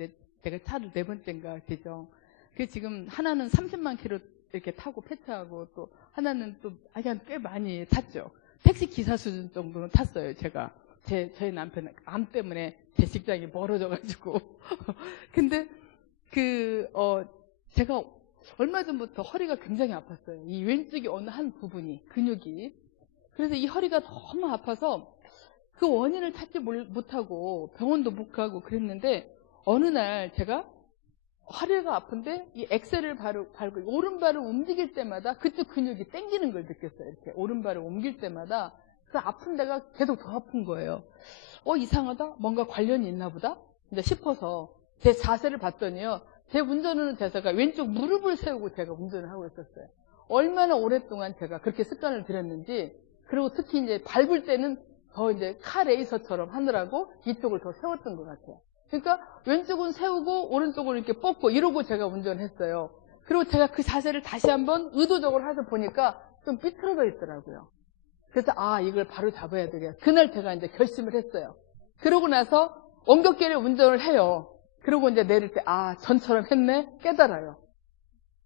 내가 차를 네 번째인가 되죠. 그 지금 하나는 30만 킬로 이렇게 타고 폐차하고 또 하나는 또 하여간 꽤 많이 탔죠. 택시 기사 수준 정도는 탔어요, 제가. 저희 남편은 암 때문에 제 직장이 멀어져가지고. 근데 제가 얼마 전부터 허리가 굉장히 아팠어요. 이 왼쪽이 어느 한 부분이, 근육이. 그래서 이 허리가 너무 아파서 그 원인을 찾지 못하고 병원도 못 가고 그랬는데 어느 날 제가 허리가 아픈데 이 엑셀을 밟고 오른발을 움직일 때마다 그쪽 근육이 땡기는 걸 느꼈어요. 이렇게 오른발을 옮길 때마다 그 아픈 데가 계속 더 아픈 거예요. 이상하다? 뭔가 관련이 있나 보다? 이제 싶어서 제 자세를 봤더니요. 제 운전하는 자세가 왼쪽 무릎을 세우고 제가 운전을 하고 있었어요. 얼마나 오랫동안 제가 그렇게 습관을 들였는지. 그리고 특히 이제 밟을 때는 더 이제 카 레이서처럼 하느라고 이쪽을 더 세웠던 것 같아요. 그러니까 왼쪽은 세우고 오른쪽을 이렇게 뻗고 이러고 제가 운전했어요. 그리고 제가 그 자세를 다시 한번 의도적으로 해서 보니까 좀 삐뚤어져 있더라고요. 그래서 이걸 바로 잡아야 되겠다. 그날 제가 이제 결심을 했어요. 그러고 나서 원격계를 운전을 해요. 그러고 이제 내릴 때 전처럼 했네? 깨달아요.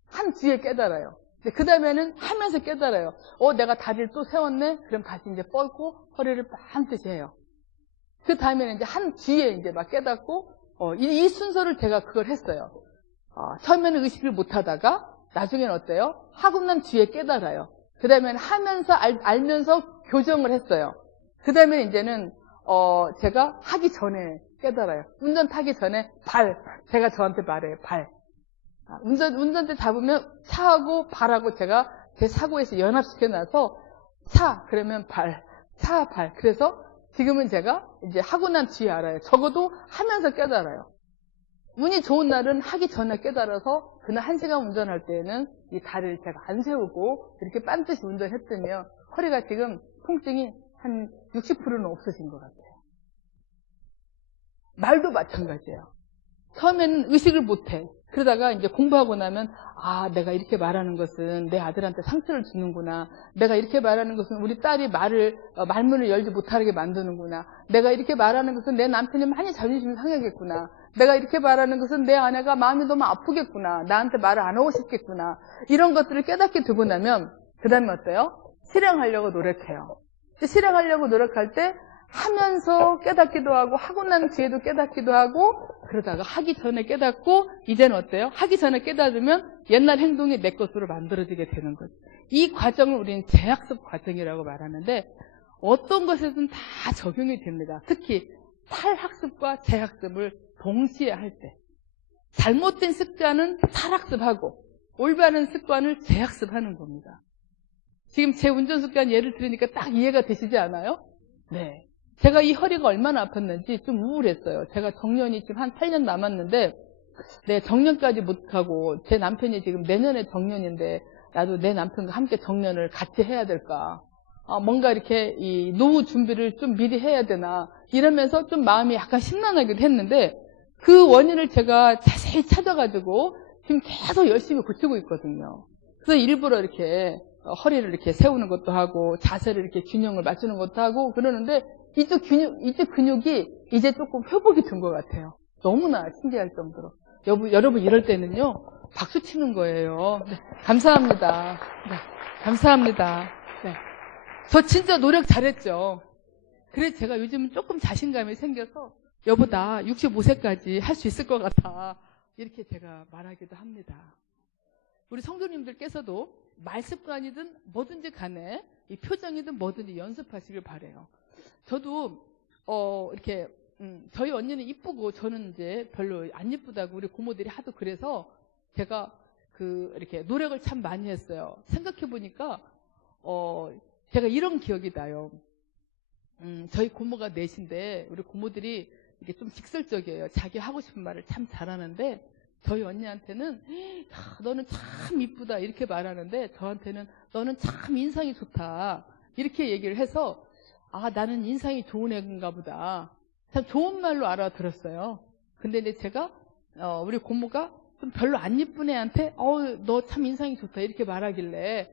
한 뒤에 깨달아요. 그 다음에는 하면서 깨달아요. 내가 다리를 또 세웠네? 그럼 다시 이제 뻗고 허리를 반드시 해요. 그 다음에는 이제 한 뒤에 이제 막 깨닫고, 이 순서를 제가 그걸 했어요. 처음에는 의식을 못 하다가, 나중에는 어때요? 하고 난 뒤에 깨달아요. 그 다음에는 하면서, 알면서 교정을 했어요. 그 다음에는 이제는, 제가 하기 전에 깨달아요. 운전 타기 전에 제가 저한테 말해요. 운전대 잡으면 차하고 발하고 제가 제 사고에서 연합시켜놔서 그러면 차, 발. 그래서 지금은 제가 이제 하고 난 뒤에 알아요. 적어도 하면서 깨달아요. 운이 좋은 날은 하기 전에 깨달아서 그날 1시간 운전할 때에는 이 다리를 제가 안 세우고 이렇게 반드시 운전했더니요. 허리가 지금 통증이 한 60%는 없어진 것 같아요. 말도 마찬가지예요. 처음에는 의식을 못해. 그러다가 이제 공부하고 나면 내가 이렇게 말하는 것은 내 아들한테 상처를 주는구나. 내가 이렇게 말하는 것은 우리 딸이 말문을 열지 못하게 만드는구나. 내가 이렇게 말하는 것은 내 남편이 많이 자존심이 상하겠구나. 내가 이렇게 말하는 것은 내 아내가 마음이 너무 아프겠구나. 나한테 말을 안 하고 싶겠구나. 이런 것들을 깨닫게 되고 나면 그 다음에 어때요? 실행하려고 노력해요. 실행하려고 노력할 때 하면서 깨닫기도 하고 하고 난 뒤에도 깨닫기도 하고 그러다가 하기 전에 깨닫고 이제는 어때요? 하기 전에 깨닫으면 옛날 행동이 내 것으로 만들어지게 되는 거죠. 이 과정을 우리는 재학습 과정이라고 말하는데 어떤 것에든 다 적용이 됩니다. 특히 탈학습과 재학습을 동시에 할 때 잘못된 습관은 탈학습하고 올바른 습관을 재학습하는 겁니다. 지금 제 운전 습관 예를 들으니까 딱 이해가 되시지 않아요? 네. 제가 이 허리가 얼마나 아팠는지 좀 우울했어요. 제가 정년이 지금 한 8년 남았는데, 네, 정년까지 못하고, 제 남편이 지금 내년에 정년인데, 나도 내 남편과 함께 정년을 같이 해야 될까? 뭔가 이렇게 이 노후 준비를 좀 미리 해야 되나? 이러면서 좀 마음이 약간 심란하기도 했는데, 그 원인을 제가 자세히 찾아가지고, 지금 계속 열심히 고치고 있거든요. 그래서 일부러 이렇게 허리를 이렇게 세우는 것도 하고, 자세를 이렇게 균형을 맞추는 것도 하고, 그러는데, 이쪽 근육이 이제 조금 회복이 된 것 같아요. 너무나 신기할 정도로. 여러분 이럴 때는요, 박수 치는 거예요. 네, 감사합니다. 네, 감사합니다. 네. 저 진짜 노력 잘했죠. 그래서 제가 요즘은 조금 자신감이 생겨서 여보 나 65세까지 할 수 있을 것 같아. 이렇게 제가 말하기도 합니다. 우리 성도님들께서도 말습관이든 뭐든지 간에 이 표정이든 뭐든지 연습하시길 바래요. 저도 이렇게 저희 언니는 이쁘고 저는 이제 별로 안 이쁘다고 우리 고모들이 하도 그래서 제가 이렇게 노력을 참 많이 했어요. 생각해 보니까 제가 이런 기억이 나요. 저희 고모가 넷인데 우리 고모들이 이게 좀 직설적이에요. 자기 하고 싶은 말을 참 잘하는데 저희 언니한테는 너는 참 이쁘다 이렇게 말하는데 저한테는 너는 참 인상이 좋다 이렇게 얘기를 해서 나는 인상이 좋은 애인가 보다. 참 좋은 말로 알아들었어요. 근데 이제 제가, 우리 고모가 좀 별로 안 이쁜 애한테, 너 참 인상이 좋다. 이렇게 말하길래,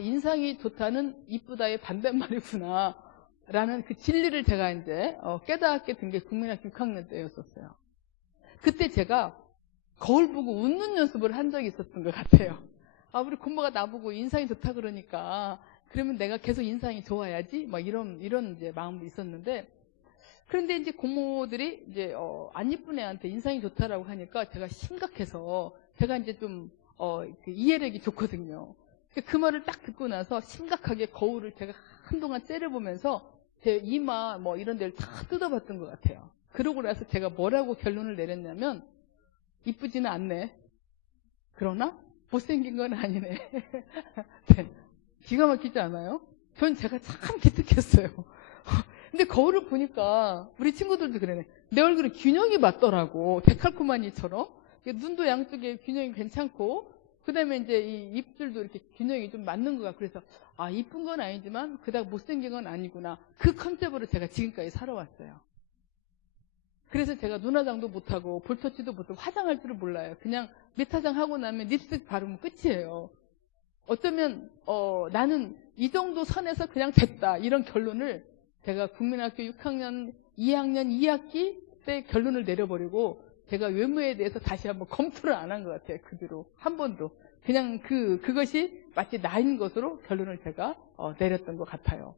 인상이 좋다는 이쁘다의 반대말이구나. 라는 그 진리를 제가 이제, 깨닫게 된 게 국민학교 6학년 때였었어요. 그때 제가 거울 보고 웃는 연습을 한 적이 있었던 것 같아요. 우리 고모가 나보고 인상이 좋다 그러니까, 그러면 내가 계속 인상이 좋아야지? 막 이런 이제 마음도 있었는데, 그런데 이제 고모들이 이제, 안 이쁜 애한테 인상이 좋다라고 하니까 제가 심각해서, 제가 이제 좀, 그 이해력이 좋거든요. 그 말을 딱 듣고 나서 심각하게 거울을 제가 한동안 째려보면서 제 이마 뭐 이런 데를 다 뜯어봤던 것 같아요. 그러고 나서 제가 뭐라고 결론을 내렸냐면, 이쁘지는 않네. 그러나 못생긴 건 아니네. 네. 기가 막히지 않아요? 전 제가 참 기특했어요. 근데 거울을 보니까 우리 친구들도 그러네. 내 얼굴에 균형이 맞더라고. 데칼코마니처럼. 눈도 양쪽에 균형이 괜찮고 그 다음에 이제 이 입술도 이렇게 균형이 좀 맞는 것 같고 그래서 이쁜 건 아니지만 그닥 못생긴 건 아니구나. 그 컨셉으로 제가 지금까지 살아왔어요. 그래서 제가 눈화장도 못하고 볼터치도 못하고 화장할 줄을 몰라요. 그냥 밑화장 하고 나면 립스틱 바르면 끝이에요. 어쩌면 나는 이 정도 선에서 그냥 됐다 이런 결론을 제가 국민학교 6학년 2학년 2학기 때 결론을 내려버리고 제가 외모에 대해서 다시 한번 검토를 안 한 것 같아요. 그 뒤로 한 번도 그냥 그것이 마치 나인 것으로 결론을 제가 내렸던 것 같아요.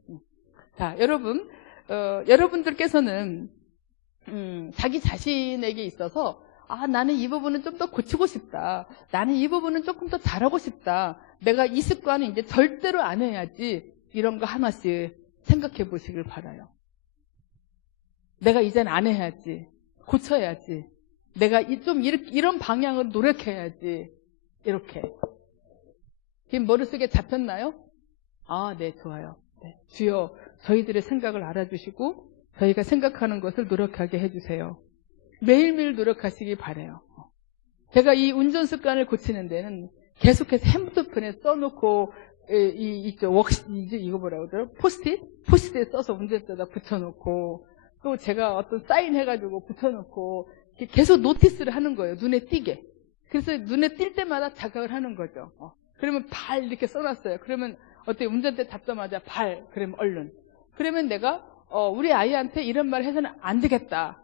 자, 여러분 여러분들께서는 자기 자신에게 있어서 나는 이 부분은 좀 더 고치고 싶다. 나는 이 부분은 조금 더 잘하고 싶다. 내가 이 습관은 이제 절대로 안 해야지. 이런 거 하나씩 생각해 보시길 바라요. 내가 이제는 안 해야지. 고쳐야지. 내가 좀 이런 방향으로 노력해야지. 이렇게. 지금 머릿속에 잡혔나요? 네, 좋아요. 네. 주여, 저희들의 생각을 알아주시고 저희가 생각하는 것을 노력하게 해주세요. 매일매일 노력하시기 바라요. 제가 이 운전 습관을 고치는 데는 계속해서 핸드폰에 써놓고 이거 뭐라고 그러죠? 포스트잇에 써서 운전대에다 붙여놓고 또 제가 어떤 사인 해가지고 붙여놓고 계속 노티스를 하는 거예요. 눈에 띄게. 그래서 눈에 띌 때마다 자각을 하는 거죠. 그러면 발 이렇게 써놨어요. 그러면 어때 운전대 잡자마자 발 그러면 얼른. 그러면 내가 우리 아이한테 이런 말 해서는 안 되겠다.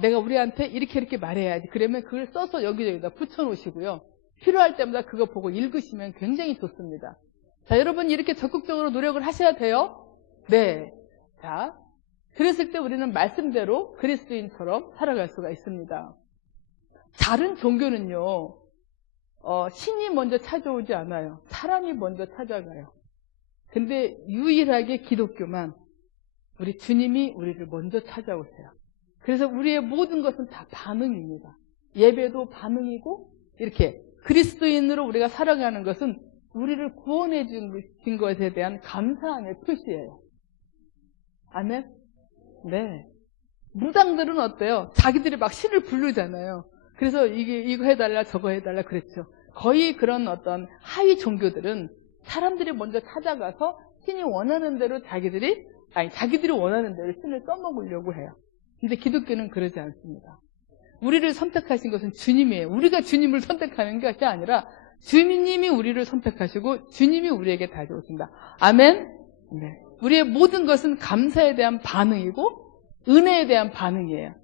내가 우리한테 이렇게 말해야지. 그러면 그걸 써서 여기저기다 붙여놓으시고요. 필요할 때마다 그거 보고 읽으시면 굉장히 좋습니다. 자, 여러분 이렇게 적극적으로 노력을 하셔야 돼요. 네. 자, 그랬을 때 우리는 말씀대로 그리스도인처럼 살아갈 수가 있습니다. 다른 종교는요, 신이 먼저 찾아오지 않아요. 사람이 먼저 찾아가요. 근데 유일하게 기독교만 우리 주님이 우리를 먼저 찾아오세요. 그래서 우리의 모든 것은 다 반응입니다. 예배도 반응이고, 이렇게 그리스도인으로 우리가 살아가는 것은 우리를 구원해 준 것에 대한 감사함의 표시예요. 아멘? 네. 무당들은 어때요? 자기들이 막 신을 부르잖아요. 그래서 이거 해달라, 저거 해달라 그랬죠. 거의 그런 어떤 하위 종교들은 사람들이 먼저 찾아가서 신이 원하는 대로 자기들이 원하는 대로 신을 써먹으려고 해요. 근데 기독교는 그러지 않습니다. 우리를 선택하신 것은 주님이에요. 우리가 주님을 선택하는 것이 아니라 주님이 우리를 선택하시고 주님이 우리에게 다가오신다. 아멘? 네. 우리의 모든 것은 감사에 대한 반응이고 은혜에 대한 반응이에요.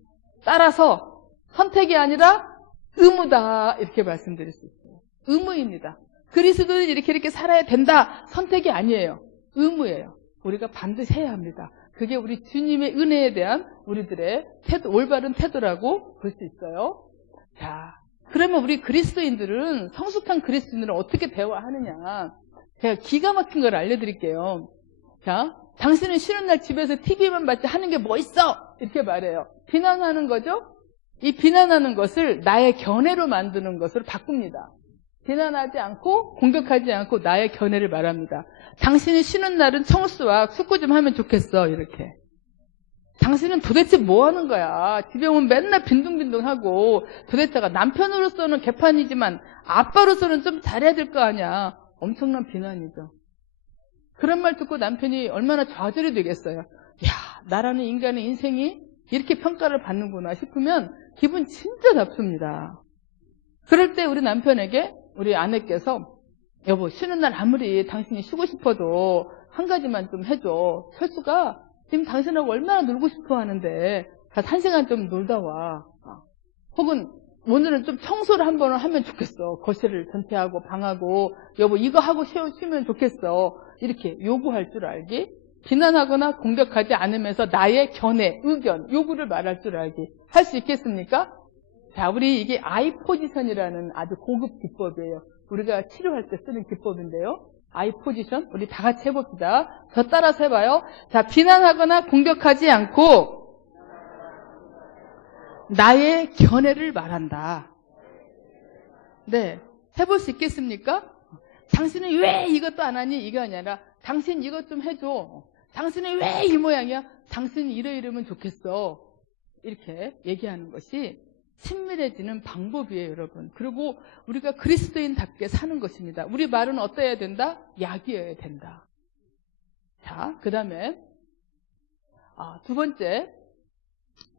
따라서 선택이 아니라 의무다 이렇게 말씀드릴 수 있어요. 의무입니다. 그리스도는 이렇게 살아야 된다. 선택이 아니에요. 의무예요. 우리가 반드시 해야 합니다. 그게 우리 주님의 은혜에 대한 우리들의 올바른 태도라고 볼 수 있어요. 자, 그러면 우리 그리스도인들은, 성숙한 그리스도인들은 어떻게 대화하느냐. 제가 기가 막힌 걸 알려드릴게요. 자, 당신은 쉬는 날 집에서 TV만 봤지 하는 게 뭐 있어? 이렇게 말해요. 비난하는 거죠? 이 비난하는 것을 나의 견해로 만드는 것으로 바꿉니다. 비난하지 않고 공격하지 않고 나의 견해를 말합니다. 당신이 쉬는 날은 청소와 축구 좀 하면 좋겠어. 이렇게. 당신은 도대체 뭐 하는 거야? 집에 오면 맨날 빈둥빈둥하고, 도대체가 남편으로서는 개판이지만 아빠로서는 좀 잘해야 될 거 아니야. 엄청난 비난이죠. 그런 말 듣고 남편이 얼마나 좌절이 되겠어요. 야, 나라는 인간의 인생이 이렇게 평가를 받는구나 싶으면 기분 진짜 나쁩니다. 그럴 때 우리 남편에게 우리 아내께서, 여보, 쉬는 날 아무리 당신이 쉬고 싶어도 한 가지만 좀 해줘. 철수가 지금 당신하고 얼마나 놀고 싶어 하는데 가서 한 시간 좀 놀다 와. 혹은 오늘은 좀 청소를 한 번은 하면 좋겠어. 거실을 전체하고 방하고, 여보 이거 하고 쉬면 좋겠어. 이렇게 요구할 줄 알기. 비난하거나 공격하지 않으면서 나의 견해, 의견, 요구를 말할 줄 알기. 할 수 있겠습니까? 자, 우리 이게 I 포지션이라는 아주 고급 기법이에요. 우리가 치료할 때 쓰는 기법인데요. I 포지션, 우리 다 같이 해봅시다. 저 따라서 해봐요. 자, 비난하거나 공격하지 않고 나의 견해를 말한다. 네, 해볼 수 있겠습니까? 당신은 왜 이것도 안 하니? 이거 아니라 당신 이것 좀 해줘. 당신은 왜 이 모양이야? 당신이 이러면 좋겠어. 이렇게 얘기하는 것이 친밀해지는 방법이에요, 여러분. 그리고 우리가 그리스도인답게 사는 것입니다. 우리 말은 어떠해야 된다? 약이어야 된다. 자, 그 다음에 두 번째,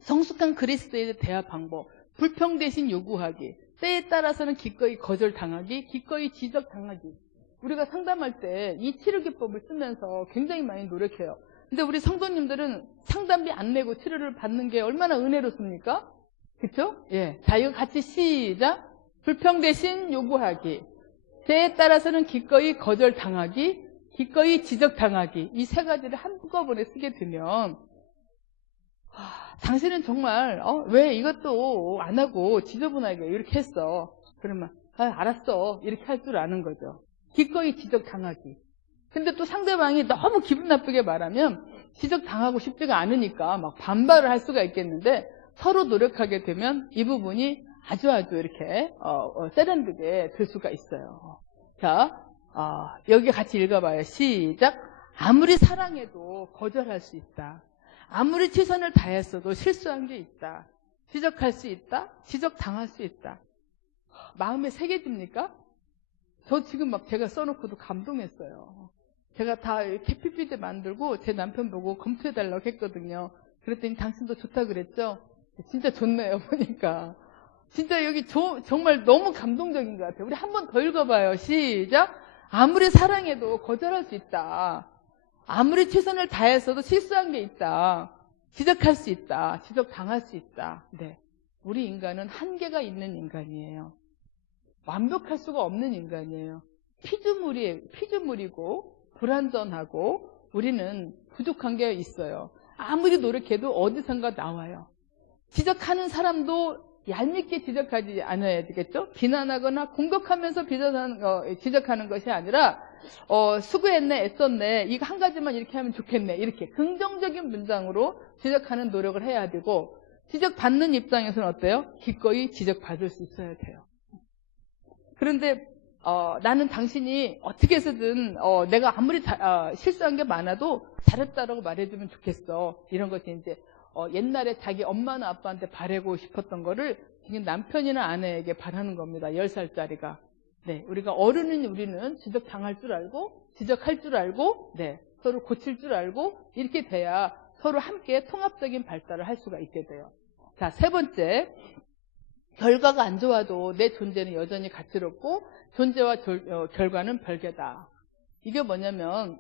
성숙한 그리스도인의 대화 방법. 불평 대신 요구하기. 때에 따라서는 기꺼이 거절당하기, 기꺼이 지적당하기. 우리가 상담할 때 이 치료 기법을 쓰면서 굉장히 많이 노력해요. 근데 우리 성도님들은 상담비 안 내고 치료를 받는 게 얼마나 은혜롭습니까? 그쵸? 예. 자, 이거 같이 시작. 불평 대신 요구하기. 때에 따라서는 기꺼이 거절당하기, 기꺼이 지적당하기. 이 세 가지를 한꺼번에 쓰게 되면, 당신은 정말, 왜 이것도 안 하고 지저분하게 이렇게 했어. 그러면, 알았어. 이렇게 할 줄 아는 거죠. 기꺼이 지적당하기. 근데 또 상대방이 너무 기분 나쁘게 말하면 지적당하고 싶지가 않으니까 막 반발을 할 수가 있겠는데, 서로 노력하게 되면 이 부분이 아주 이렇게 세련되게 될 수가 있어요. 자, 여기 같이 읽어봐요. 시작. 아무리 사랑해도 거절할 수 있다. 아무리 최선을 다했어도 실수한 게 있다. 지적할 수 있다. 지적당할 수 있다. 마음에 새겨집니까? 저 지금 막 제가 써놓고도 감동했어요. 제가 다 이렇게 PPT 만들고 제 남편 보고 검토해달라고 했거든요. 그랬더니 당신도 좋다 그랬죠? 진짜 좋네요, 보니까. 진짜 여기 정말 너무 감동적인 것 같아요. 우리 한 번 더 읽어봐요. 시작. 아무리 사랑해도 거절할 수 있다. 아무리 최선을 다했어도 실수한 게 있다. 지적할 수 있다. 지적당할 수 있다. 네. 우리 인간은 한계가 있는 인간이에요. 완벽할 수가 없는 인간이에요. 피조물이고 불완전하고 우리는 부족한 게 있어요. 아무리 노력해도 어디선가 나와요. 지적하는 사람도 얄밉게 지적하지 않아야 되겠죠? 비난하거나 공격하면서 지적하는 것이 아니라 수고했네, 애썼네, 이거 한 가지만 이렇게 하면 좋겠네, 이렇게 긍정적인 문장으로 지적하는 노력을 해야 되고, 지적받는 입장에서는 어때요? 기꺼이 지적받을 수 있어야 돼요. 그런데 나는 당신이 어떻게 해서든 내가 아무리 실수한 게 많아도 잘했다라고 말해주면 좋겠어. 이런 것이 이제 옛날에 자기 엄마나 아빠한테 바라고 싶었던 거를 지금 남편이나 아내에게 바라는 겁니다. 10살짜리가. 네, 우리가 어른은 우리는 지적당할 줄 알고 지적할 줄 알고 네, 서로 고칠 줄 알고 이렇게 돼야 서로 함께 통합적인 발달을 할 수가 있게 돼요. 자, 세 번째. 결과가 안 좋아도 내 존재는 여전히 가치롭고 존재와 결과는 별개다. 이게 뭐냐면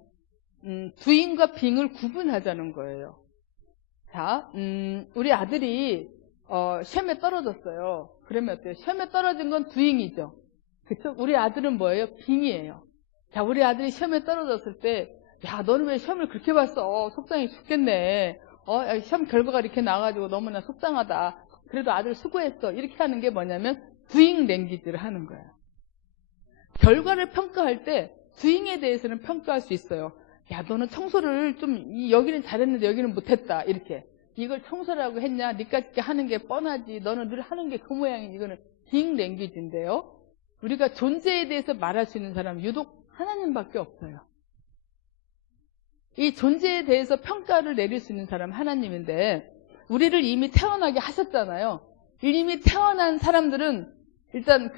doing과 being을 구분하자는 거예요. 자, 우리 아들이 시험에 떨어졌어요. 그러면 어때요? 시험에 떨어진 건 doing이죠. 그렇죠? 우리 아들은 뭐예요? being이에요. 자, 우리 아들이 시험에 떨어졌을 때, 야, 너는 왜 시험을 그렇게 봤어? 속상해 죽겠네. 시험 결과가 이렇게 나와가지고 너무나 속상하다. 그래도 아들 수고했어. 이렇게 하는 게 뭐냐면 doing 랭귀지를 하는 거예요. 결과를 평가할 때 doing에 대해서는 평가할 수 있어요. 야, 너는 청소를 좀 여기는 잘했는데 여기는 못했다. 이렇게. 이걸 청소라고 했냐? 니까짓게 하는 게 뻔하지. 너는 늘 하는 게 그 모양이지. 이거는 doing 랭귀지인데요. 우리가 존재에 대해서 말할 수 있는 사람은 유독 하나님밖에 없어요. 이 존재에 대해서 평가를 내릴 수 있는 사람은 하나님인데 우리를 이미 태어나게 하셨잖아요. 이미 태어난 사람들은 일단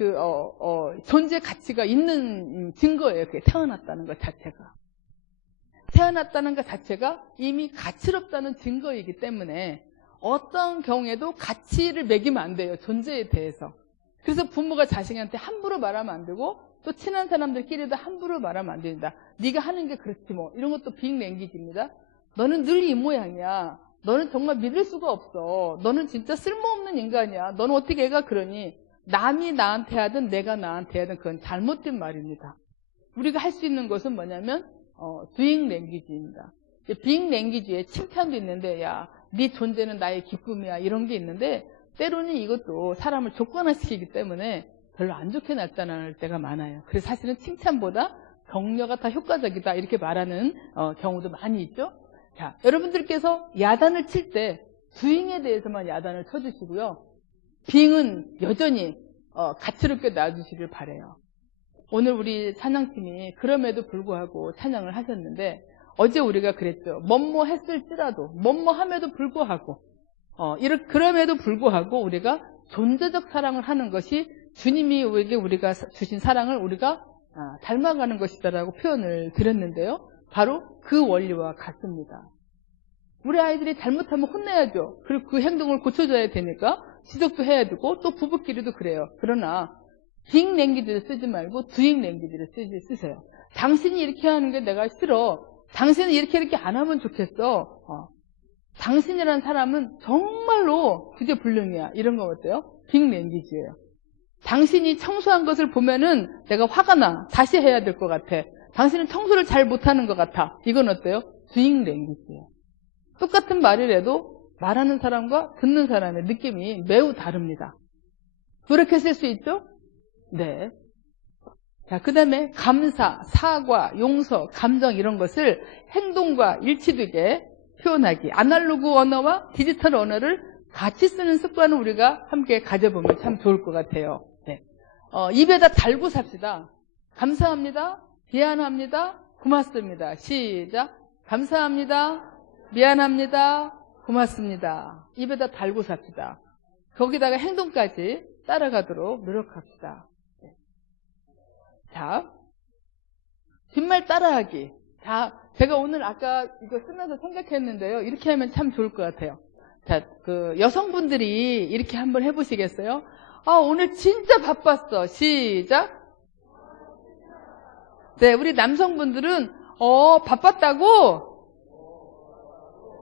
존재 가치가 있는 증거예요. 그게 태어났다는 것 자체가. 태어났다는 것 자체가 이미 가치롭다는 증거이기 때문에 어떤 경우에도 가치를 매기면 안 돼요. 존재에 대해서. 그래서 부모가 자식한테 함부로 말하면 안 되고 또 친한 사람들끼리도 함부로 말하면 안 된다. 네가 하는 게 그렇지 뭐. 이런 것도 빅 랭귀지입니다. 너는 늘 이 모양이야. 너는 정말 믿을 수가 없어. 너는 진짜 쓸모없는 인간이야. 너는 어떻게 애가 그러니? 남이 나한테 하든 내가 나한테 하든 그건 잘못된 말입니다. 우리가 할 수 있는 것은 뭐냐면 doing 랭귀지입니다. being 랭귀지에 칭찬도 있는데 야, 네 존재는 나의 기쁨이야 이런 게 있는데 때로는 이것도 사람을 조건화시키기 때문에 별로 안 좋게 나타날 때가 많아요. 그래서 사실은 칭찬보다 격려가 더 효과적이다 이렇게 말하는 경우도 많이 있죠. 자, 여러분들께서 야단을 칠 때 doing에 대해서만 야단을 쳐주시고요. being은 여전히 가치롭게 놔주시길 바라요. 오늘 우리 찬양팀이 그럼에도 불구하고 찬양을 하셨는데 어제 우리가 그랬죠. 뭐뭐 했을지라도 뭐뭐 함에도 불구하고 그럼에도 불구하고 우리가 존재적 사랑을 하는 것이 주님이 우리가 주신 사랑을 우리가 닮아가는 것이다라고 표현을 드렸는데요. 바로 그 원리와 같습니다. 우리 아이들이 잘못하면 혼내야죠. 그리고 그 행동을 고쳐줘야 되니까 지적도 해야 되고 또 부부끼리도 그래요. 그러나 being 랭귀지를 쓰지 말고 doing 랭귀지를 쓰세요. 당신이 이렇게 하는 게 내가 싫어. 당신은 이렇게 안 하면 좋겠어. 당신이란 사람은 정말로 구제불능이야. 이런 거 어때요? being 랭귀지예요. 당신이 청소한 것을 보면은 내가 화가 나. 다시 해야 될 것 같아. 당신은 청소를 잘 못하는 것 같아. 이건 어때요? doing 랭귀지예요. 똑같은 말을 해도 말하는 사람과 듣는 사람의 느낌이 매우 다릅니다. 노력했을 수 있죠? 네. 자, 그 다음에 감사, 사과, 용서, 감정 이런 것을 행동과 일치되게 표현하기. 아날로그 언어와 디지털 언어를 같이 쓰는 습관을 우리가 함께 가져보면 참 좋을 것 같아요. 네. 입에다 달고 삽시다. 감사합니다. 미안합니다. 고맙습니다. 시작. 감사합니다. 미안합니다. 고맙습니다. 입에다 달고 삽시다. 거기다가 행동까지 따라가도록 노력합시다. 네. 자, 뒷말 따라하기. 자, 제가 오늘 아까 이거 쓰면서 생각했는데요. 이렇게 하면 참 좋을 것 같아요. 자, 여성분들이 이렇게 한번 해보시겠어요? 오늘 진짜 바빴어. 시작. 네, 우리 남성분들은 바빴다고?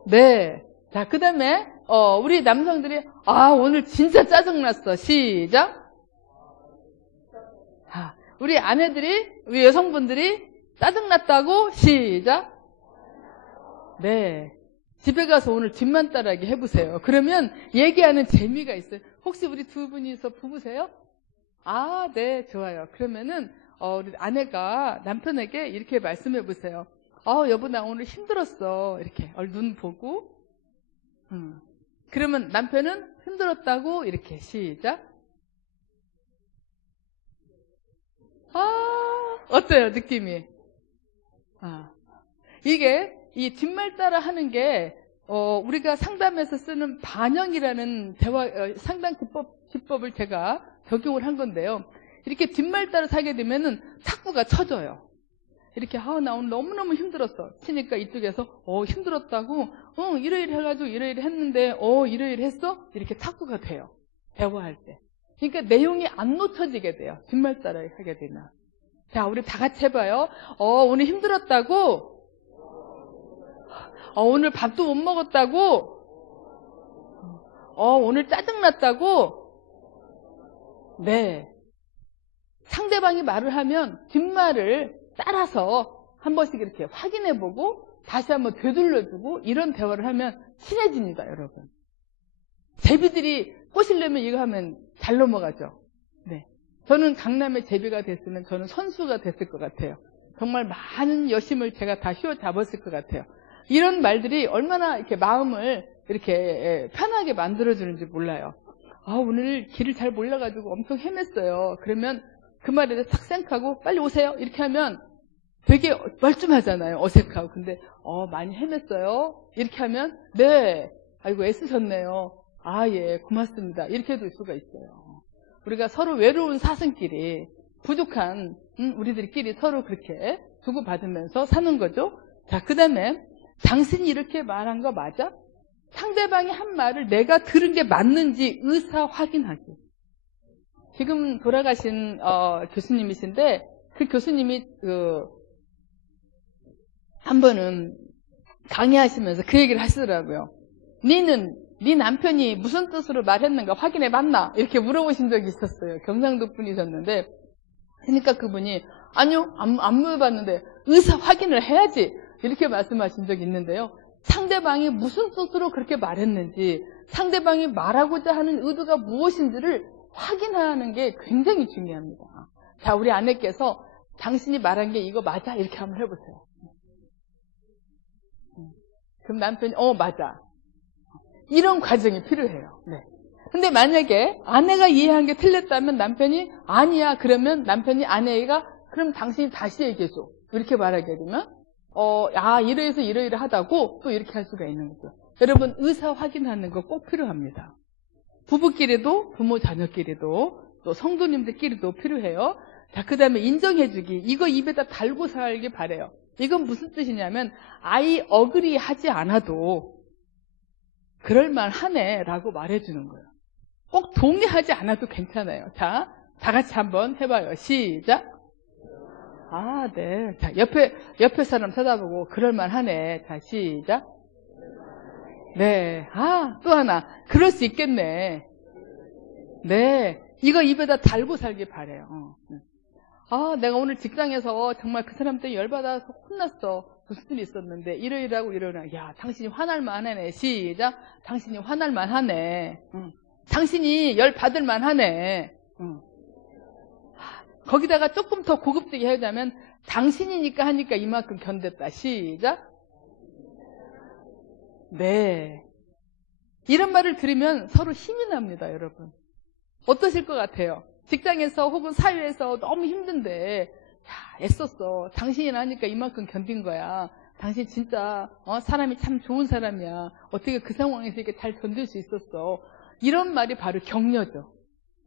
네. 자, 그 다음에, 우리 남성들이, 오늘 진짜 짜증났어. 시작. 우리 아내들이, 우리 여성분들이 짜증났다고, 시작. 네. 집에 가서 오늘 뒷만 따라하기 해보세요. 그러면 얘기하는 재미가 있어요. 혹시 우리 두 분이서 부부세요? 네, 좋아요. 그러면은, 우리 아내가 남편에게 이렇게 말씀해 보세요. 여보, 나 오늘 힘들었어. 이렇게, 눈 보고. 그러면 남편은 힘들었다고, 이렇게, 시작. 어때요, 느낌이? 이게, 이 뒷말 따라 하는 게, 우리가 상담에서 쓰는 반영이라는 상담 기법을 제가 적용을 한 건데요. 이렇게 뒷말 따라 하게 되면은 탁구가 쳐져요. 이렇게, 나 오늘 너무너무 힘들었어. 치니까 이쪽에서, 힘들었다고, 이러이러 해가지고 이러이러 했는데, 이러이러 했어? 이렇게 탁구가 돼요. 대화할 때. 그러니까 내용이 안 놓쳐지게 돼요. 뒷말 따라 하게 되면. 자, 우리 다 같이 해봐요. 오늘 힘들었다고? 오늘 밥도 못 먹었다고? 오늘 짜증났다고? 네. 상대방이 말을 하면 뒷말을 따라서 한 번씩 이렇게 확인해보고 다시 한번 되돌려주고 이런 대화를 하면 친해집니다, 여러분. 제비들이 꼬시려면 이거 하면 잘 넘어가죠. 네. 저는 강남의 제비가 됐으면 저는 선수가 됐을 것 같아요. 정말 많은 여심을 제가 다 휘어잡았을 것 같아요. 이런 말들이 얼마나 이렇게 마음을 이렇게 편하게 만들어주는지 몰라요. 오늘 길을 잘 몰라가지고 엄청 헤맸어요. 그러면 그 말에 대해서 탁 생각하고 빨리 오세요. 이렇게 하면 되게 멀쩡하잖아요. 어색하고. 근데 많이 헤맸어요. 이렇게 하면 네. 아이고 애쓰셨네요. 예, 고맙습니다. 이렇게 해줄 수가 있어요. 우리가 서로 외로운 사슴끼리 부족한 우리들끼리 서로 그렇게 주고받으면서 사는 거죠. 자, 그 다음에 당신이 이렇게 말한 거 맞아? 상대방이 한 말을 내가 들은 게 맞는지 의사 확인하기. 지금 돌아가신 교수님이신데 그 교수님이 한 번은 강의하시면서 그 얘기를 하시더라고요. 네 남편이 무슨 뜻으로 말했는가 확인해 봤나? 이렇게 물어보신 적이 있었어요. 경상도 분이셨는데 그러니까 그분이 아니요 안 물어봤는데 의사 확인을 해야지 이렇게 말씀하신 적이 있는데요. 상대방이 무슨 뜻으로 그렇게 말했는지 상대방이 말하고자 하는 의도가 무엇인지를 확인하는 게 굉장히 중요합니다. 자, 우리 아내께서 당신이 말한 게 이거 맞아? 이렇게 한번 해보세요. 그럼 남편이 맞아. 이런 과정이 필요해요. 네. 근데 만약에 아내가 이해한 게 틀렸다면 남편이 아니야. 그러면 남편이 아내가 그럼 당신이 다시 얘기해줘. 이렇게 말하게 되면 이러해서 이러이러 하다고 또 이렇게 할 수가 있는 거죠. 여러분 의사 확인하는 거 꼭 필요합니다. 부부끼리도 부모 자녀끼리도 또 성도님들끼리도 필요해요. 자, 그 다음에 인정해주기. 이거 입에다 달고 살길 바래요. 이건 무슨 뜻이냐면 I agree 하지 않아도 그럴만하네 라고 말해주는 거예요. 꼭 동의하지 않아도 괜찮아요. 자, 다 같이 한번 해봐요. 시작. 네. 자, 옆에 사람 쳐다보고 그럴만하네. 자, 시작. 네. 또 하나. 그럴 수 있겠네. 네. 이거 입에다 달고 살길 바래요. 내가 오늘 직장에서 정말 그 사람 때문에 열받아서 혼났어. 무슨 일이 있었는데 이러이러하고 이러이러. 야, 당신이 화날 만하네. 시작. 당신이 화날 만하네. 당신이 열 받을 만하네. 거기다가 조금 더 고급지게 하자면 당신이니까 하니까 이만큼 견뎠다. 시작. 네. 이런 말을 들으면 서로 힘이 납니다, 여러분. 어떠실 것 같아요? 직장에서 혹은 사회에서 너무 힘든데 애썼어. 당신이 하니까 이만큼 견딘 거야. 당신 진짜 사람이 참 좋은 사람이야. 어떻게 그 상황에서 이렇게 잘 견딜 수 있었어. 이런 말이 바로 격려죠.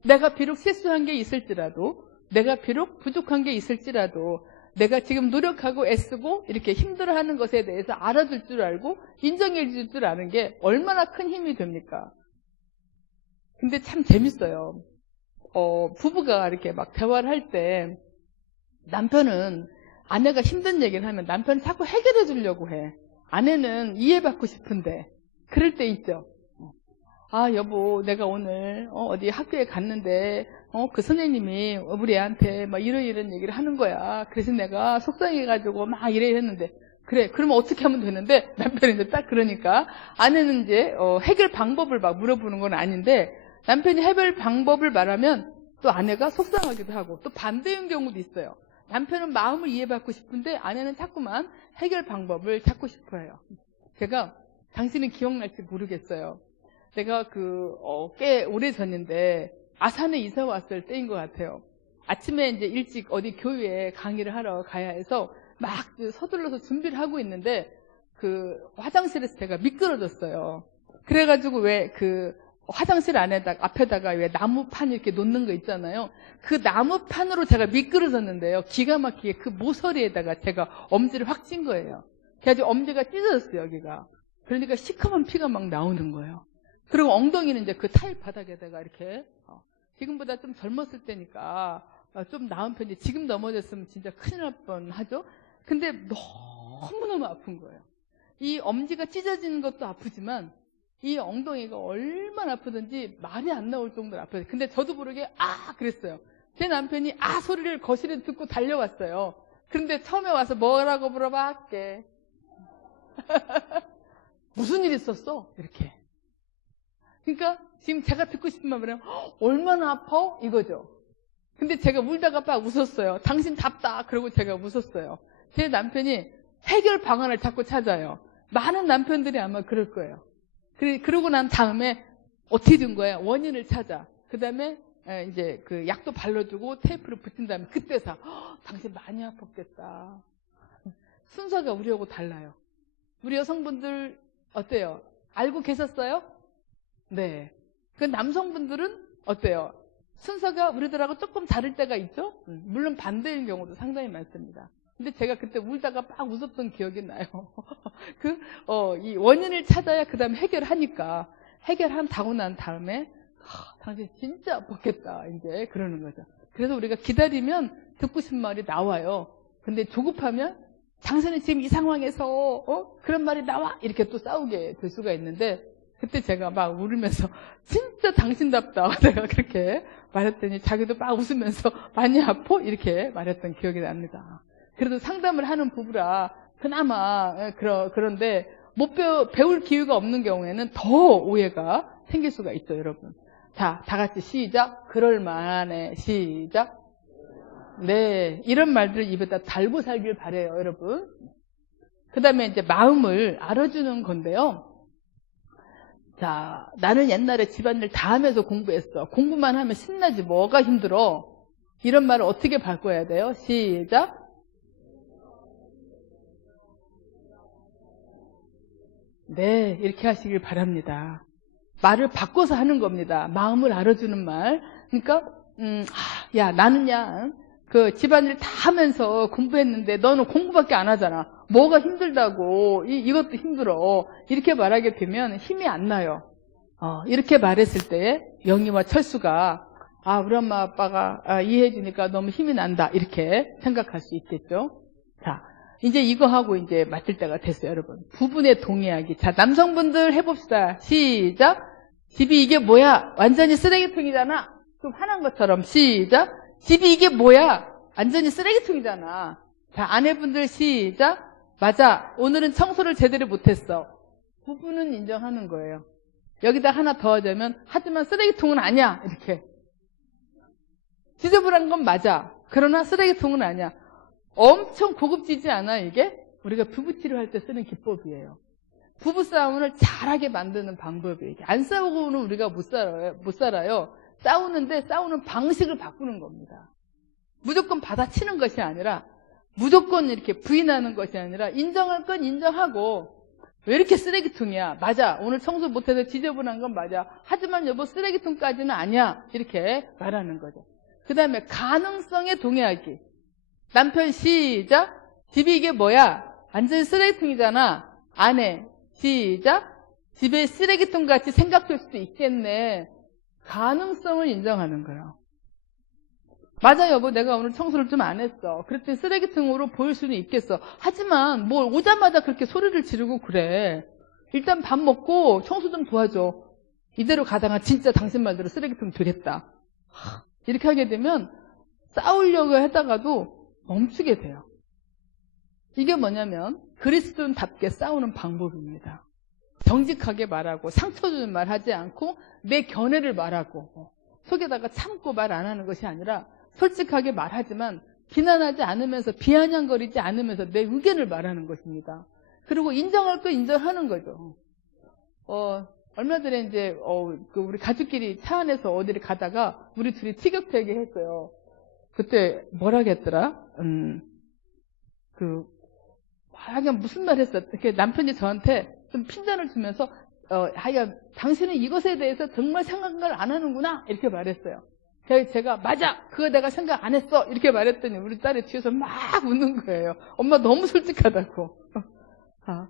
내가 비록 실수한 게 있을지라도 내가 비록 부족한 게 있을지라도 내가 지금 노력하고 애쓰고 이렇게 힘들어하는 것에 대해서 알아줄 줄 알고 인정해 줄 줄 아는 게 얼마나 큰 힘이 됩니까? 근데 참 재밌어요. 부부가 이렇게 막 대화를 할 때 남편은 아내가 힘든 얘기를 하면 남편은 자꾸 해결해 주려고 해. 아내는 이해받고 싶은데 그럴 때 있죠. 아, 여보, 내가 오늘 어디 학교에 갔는데 그 선생님이 우리 애한테 막 이런 얘기를 하는 거야. 그래서 내가 속상해가지고 막 이랬는데, 그래, 그러면 어떻게 하면 되는데? 남편이 이제 딱 그러니까 아내는 이제 해결 방법을 막 물어보는 건 아닌데, 남편이 해결 방법을 말하면 또 아내가 속상하기도 하고, 또 반대인 경우도 있어요. 남편은 마음을 이해받고 싶은데 아내는 자꾸만 해결 방법을 찾고 싶어해요. 제가 당신은 기억날지 모르겠어요. 내가 꽤 오래 전인데 아산에 이사 왔을 때인 것 같아요. 아침에 이제 일찍 어디 교회에 강의를 하러 가야 해서 막 서둘러서 준비를 하고 있는데 화장실에서 제가 미끄러졌어요. 그래가지고 왜 화장실 앞에다가 왜 나무판 이렇게 놓는 거 있잖아요. 그 나무판으로 제가 미끄러졌는데요. 기가 막히게 그 모서리에다가 제가 엄지를 확 찐 거예요. 그래가지고 엄지가 찢어졌어요, 여기가. 그러니까 시커먼 피가 막 나오는 거예요. 그리고 엉덩이는 이제 그 타일 바닥에다가 이렇게, 지금보다 좀 젊었을 때니까 좀 나은 편인데 지금 넘어졌으면 진짜 큰일 날 뻔하죠. 근데 너무너무 아픈 거예요. 이 엄지가 찢어지는 것도 아프지만 이 엉덩이가 얼마나 아프든지 말이 안 나올 정도로 아파요. 근데 저도 모르게 그랬어요. 제 남편이 소리를 거실에 듣고 달려왔어요. 그런데 처음에 와서 뭐라고 물어봤게. 무슨 일 있었어? 이렇게. 그러니까 지금 제가 듣고 싶은 말은 얼마나 아파? 이거죠. 근데 제가 울다가 막 웃었어요. 당신 답다. 그러고 제가 웃었어요. 제 남편이 해결 방안을 자꾸 찾아요. 많은 남편들이 아마 그럴 거예요. 그러고 난 다음에 어떻게 된 거야? 원인을 찾아. 그 다음에 이제 약도 발라주고 테이프를 붙인 다음에 그때서 당신 많이 아팠겠다. 순서가 우리하고 달라요. 우리 여성분들 어때요? 알고 계셨어요? 네. 그 남성분들은 어때요? 순서가 우리들하고 조금 다를 때가 있죠? 물론 반대인 경우도 상당히 많습니다. 근데 제가 그때 울다가 막 웃었던 기억이 나요. 이 원인을 찾아야 그 다음에 해결하니까. 해결하고 난 다음에, 당신 진짜 아팠겠다. 이제 그러는 거죠. 그래서 우리가 기다리면 듣고 싶은 말이 나와요. 근데 조급하면, 당신은 지금 이 상황에서, 그런 말이 나와! 이렇게 또 싸우게 될 수가 있는데, 그때 제가 막 울으면서, 진짜 당신답다. 내가 그렇게 말했더니 자기도 막 웃으면서, 많이 아파? 이렇게 말했던 기억이 납니다. 그래도 상담을 하는 부부라 그나마 그런데 못 배울 기회가 없는 경우에는 더 오해가 생길 수가 있죠, 여러분. 자, 다 같이 시작. 그럴만하네. 시작. 네, 이런 말들을 입에다 달고 살길 바래요, 여러분. 그 다음에 이제 마음을 알아주는 건데요. 자, 나는 옛날에 집안일 다 하면서 공부했어. 공부만 하면 신나지 뭐가 힘들어. 이런 말을 어떻게 바꿔야 돼요? 시작. 네, 이렇게 하시길 바랍니다. 말을 바꿔서 하는 겁니다. 마음을 알아주는 말. 그러니까 야, 나는야 집안일 다 하면서 공부했는데 너는 공부밖에 안 하잖아. 뭐가 힘들다고. 이것도 힘들어. 이렇게 말하게 되면 힘이 안 나요. 이렇게 말했을 때 영희와 철수가 우리 엄마 아빠가 이해해 주니까 너무 힘이 난다. 이렇게 생각할 수 있겠죠. 자, 이제 이거 하고 이제 맞을 때가 됐어요, 여러분. 부분에 동의하기. 자, 남성분들 해봅시다. 시작. 집이 이게 뭐야? 완전히 쓰레기통이잖아. 좀 화난 것처럼. 시작. 집이 이게 뭐야? 완전히 쓰레기통이잖아. 자, 아내분들 시작. 맞아. 오늘은 청소를 제대로 못했어. 부부는 인정하는 거예요. 여기다 하나 더 하자면, 하지만 쓰레기통은 아니야. 이렇게. 지저분한 건 맞아. 그러나 쓰레기통은 아니야. 엄청 고급지지 않아, 이게? 우리가 부부치료할 때 쓰는 기법이에요. 부부싸움을 잘하게 만드는 방법이에요. 안 싸우고는 우리가 못 살아요. 싸우는데 싸우는 방식을 바꾸는 겁니다. 무조건 받아치는 것이 아니라, 무조건 이렇게 부인하는 것이 아니라, 인정할 건 인정하고, 왜 이렇게 쓰레기통이야? 맞아. 오늘 청소 못해서 지저분한 건 맞아. 하지만 여보, 쓰레기통까지는 아니야. 이렇게 말하는 거죠. 그 다음에 가능성에 동의하기. 남편 시작. 집이 이게 뭐야? 완전히 쓰레기통이잖아. 아내 시작. 집에 쓰레기통 같이 생각할 수도 있겠네. 가능성을 인정하는 거예요. 맞아 여보, 내가 오늘 청소를 좀 안 했어. 그랬더니 쓰레기통으로 보일 수는 있겠어. 하지만 뭘 오자마자 그렇게 소리를 지르고 그래. 일단 밥 먹고 청소 좀 도와줘. 이대로 가다가 진짜 당신 말대로 쓰레기통 되겠다. 이렇게 하게 되면 싸우려고 하다가도 멈추게 돼요. 이게 뭐냐면 그리스도인답게 싸우는 방법입니다. 정직하게 말하고 상처 주는 말 하지 않고 내 견해를 말하고 속에다가 참고 말 안 하는 것이 아니라 솔직하게 말하지만 비난하지 않으면서 비아냥거리지 않으면서 내 의견을 말하는 것입니다. 그리고 인정할 거 인정하는 거죠. 얼마 전에 이제 우리 가족끼리 차 안에서 어디를 가다가 우리 둘이 티격태격 했어요. 그때 뭐라겠더라? 하여간 무슨 말 했어? 남편이 저한테 좀 핀잔을 주면서 하여간 당신은 이것에 대해서 정말 생각을 안 하는구나 이렇게 말했어요. 제가 맞아 그거 내가 생각 안 했어 이렇게 말했더니 우리 딸이 뒤에서 막 웃는 거예요. 엄마 너무 솔직하다고.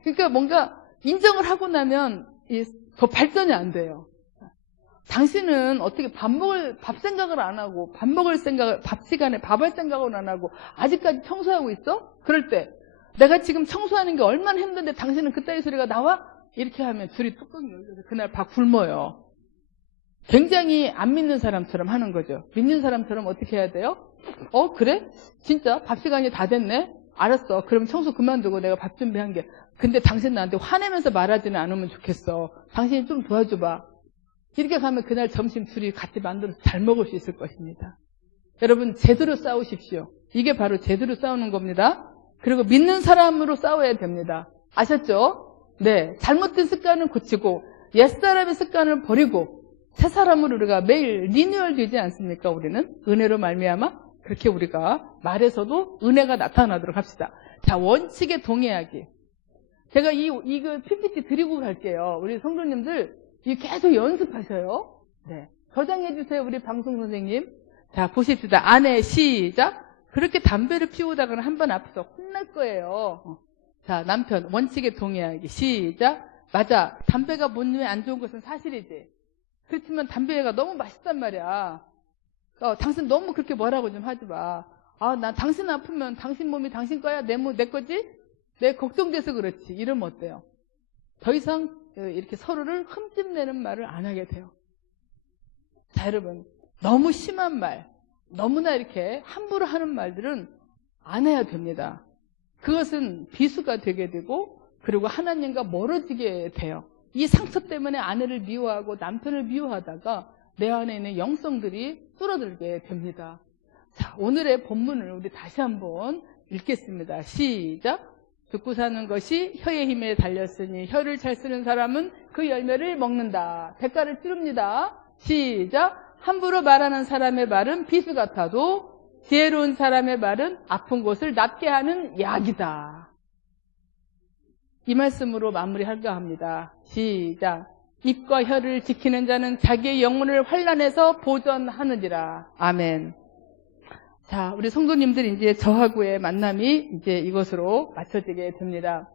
그러니까 뭔가 인정을 하고 나면 더 발전이 안 돼요. 당신은 어떻게 밥 생각을 안 하고 밥 시간에 밥할 생각을 안 하고 아직까지 청소하고 있어? 그럴 때 내가 지금 청소하는 게 얼마나 힘든데 당신은 그따위 소리가 나와? 이렇게 하면 둘이 뚜껑이 열려서 그날 밥 굶어요. 굉장히 안 믿는 사람처럼 하는 거죠. 믿는 사람처럼 어떻게 해야 돼요? 그래? 진짜 밥 시간이 다 됐네? 알았어. 그럼 청소 그만두고 내가 밥 준비한 게. 근데 당신 나한테 화내면서 말하지는 않으면 좋겠어. 당신이 좀 도와줘봐. 이렇게 가면 그날 점심 둘이 같이 만들어서 잘 먹을 수 있을 것입니다. 여러분 제대로 싸우십시오. 이게 바로 제대로 싸우는 겁니다. 그리고 믿는 사람으로 싸워야 됩니다. 아셨죠? 네. 잘못된 습관은 고치고 옛사람의 습관을 버리고 새 사람으로 우리가 매일 리뉴얼 되지 않습니까? 우리는 은혜로 말미암아 그렇게 우리가 말에서도 은혜가 나타나도록 합시다. 자, 원칙에 동의하기. 제가 이거 PPT 드리고 갈게요. 우리 성도님들 이거 계속 연습하셔요. 네. 저장해 주세요. 우리 방송 선생님. 자, 보십시다. 아내 시작. 그렇게 담배를 피우다가는 한 번 앞에서 혼날 거예요. 자, 남편 원칙에 동의하기 시작. 맞아. 담배가 몸에 안 좋은 것은 사실이지. 그렇지만 담배가 너무 맛있단 말이야. 당신 너무 그렇게 뭐라고 좀 하지 마. 난 당신 아프면 당신 몸이 당신 거야? 내 거지? 내 걱정돼서 그렇지. 이러면 어때요? 더 이상 이렇게 서로를 흠집내는 말을 안 하게 돼요. 자, 여러분. 너무 심한 말, 너무나 이렇게 함부로 하는 말들은 안 해야 됩니다. 그것은 비수가 되게 되고 그리고 하나님과 멀어지게 돼요. 이 상처 때문에 아내를 미워하고 남편을 미워하다가 내 안에 있는 영성들이 줄어들게 됩니다. 자, 오늘의 본문을 우리 다시 한번 읽겠습니다. 시작. 듣고 사는 것이 혀의 힘에 달렸으니 혀를 잘 쓰는 사람은 그 열매를 먹는다. 대가를 치릅니다. 시작. 함부로 말하는 사람의 말은 비수 같아도 지혜로운 사람의 말은 아픈 곳을 낫게 하는 약이다. 이 말씀으로 마무리할까 합니다. 시작. 입과 혀를 지키는 자는 자기의 영혼을 환난에서 보전하느니라. 아멘. 자, 우리 성도님들 이제 저하고의 만남이 이제 이것으로 맞춰지게 됩니다.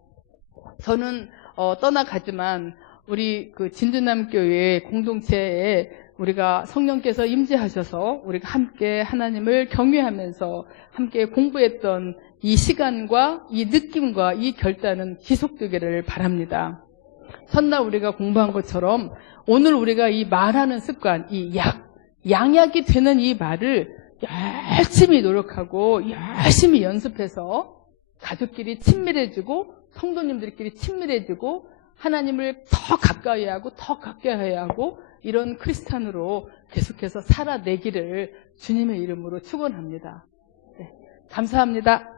저는 떠나가지만 우리 그 진주남교회 공동체에 우리가 성령께서 임재하셔서 우리가 함께 하나님을 경외하면서 함께 공부했던 이 시간과 이 느낌과 이 결단은 지속되기를 바랍니다. 첫날 우리가 공부한 것처럼 오늘 우리가 이 말하는 습관, 이 양약이 되는 이 말을 열심히 노력하고 열심히 연습해서 가족끼리 친밀해지고 성도님들끼리 친밀해지고 하나님을 더 가까이 하고 더 가까이 하고 이런 크리스찬으로 계속해서 살아내기를 주님의 이름으로 축원합니다. 네, 감사합니다.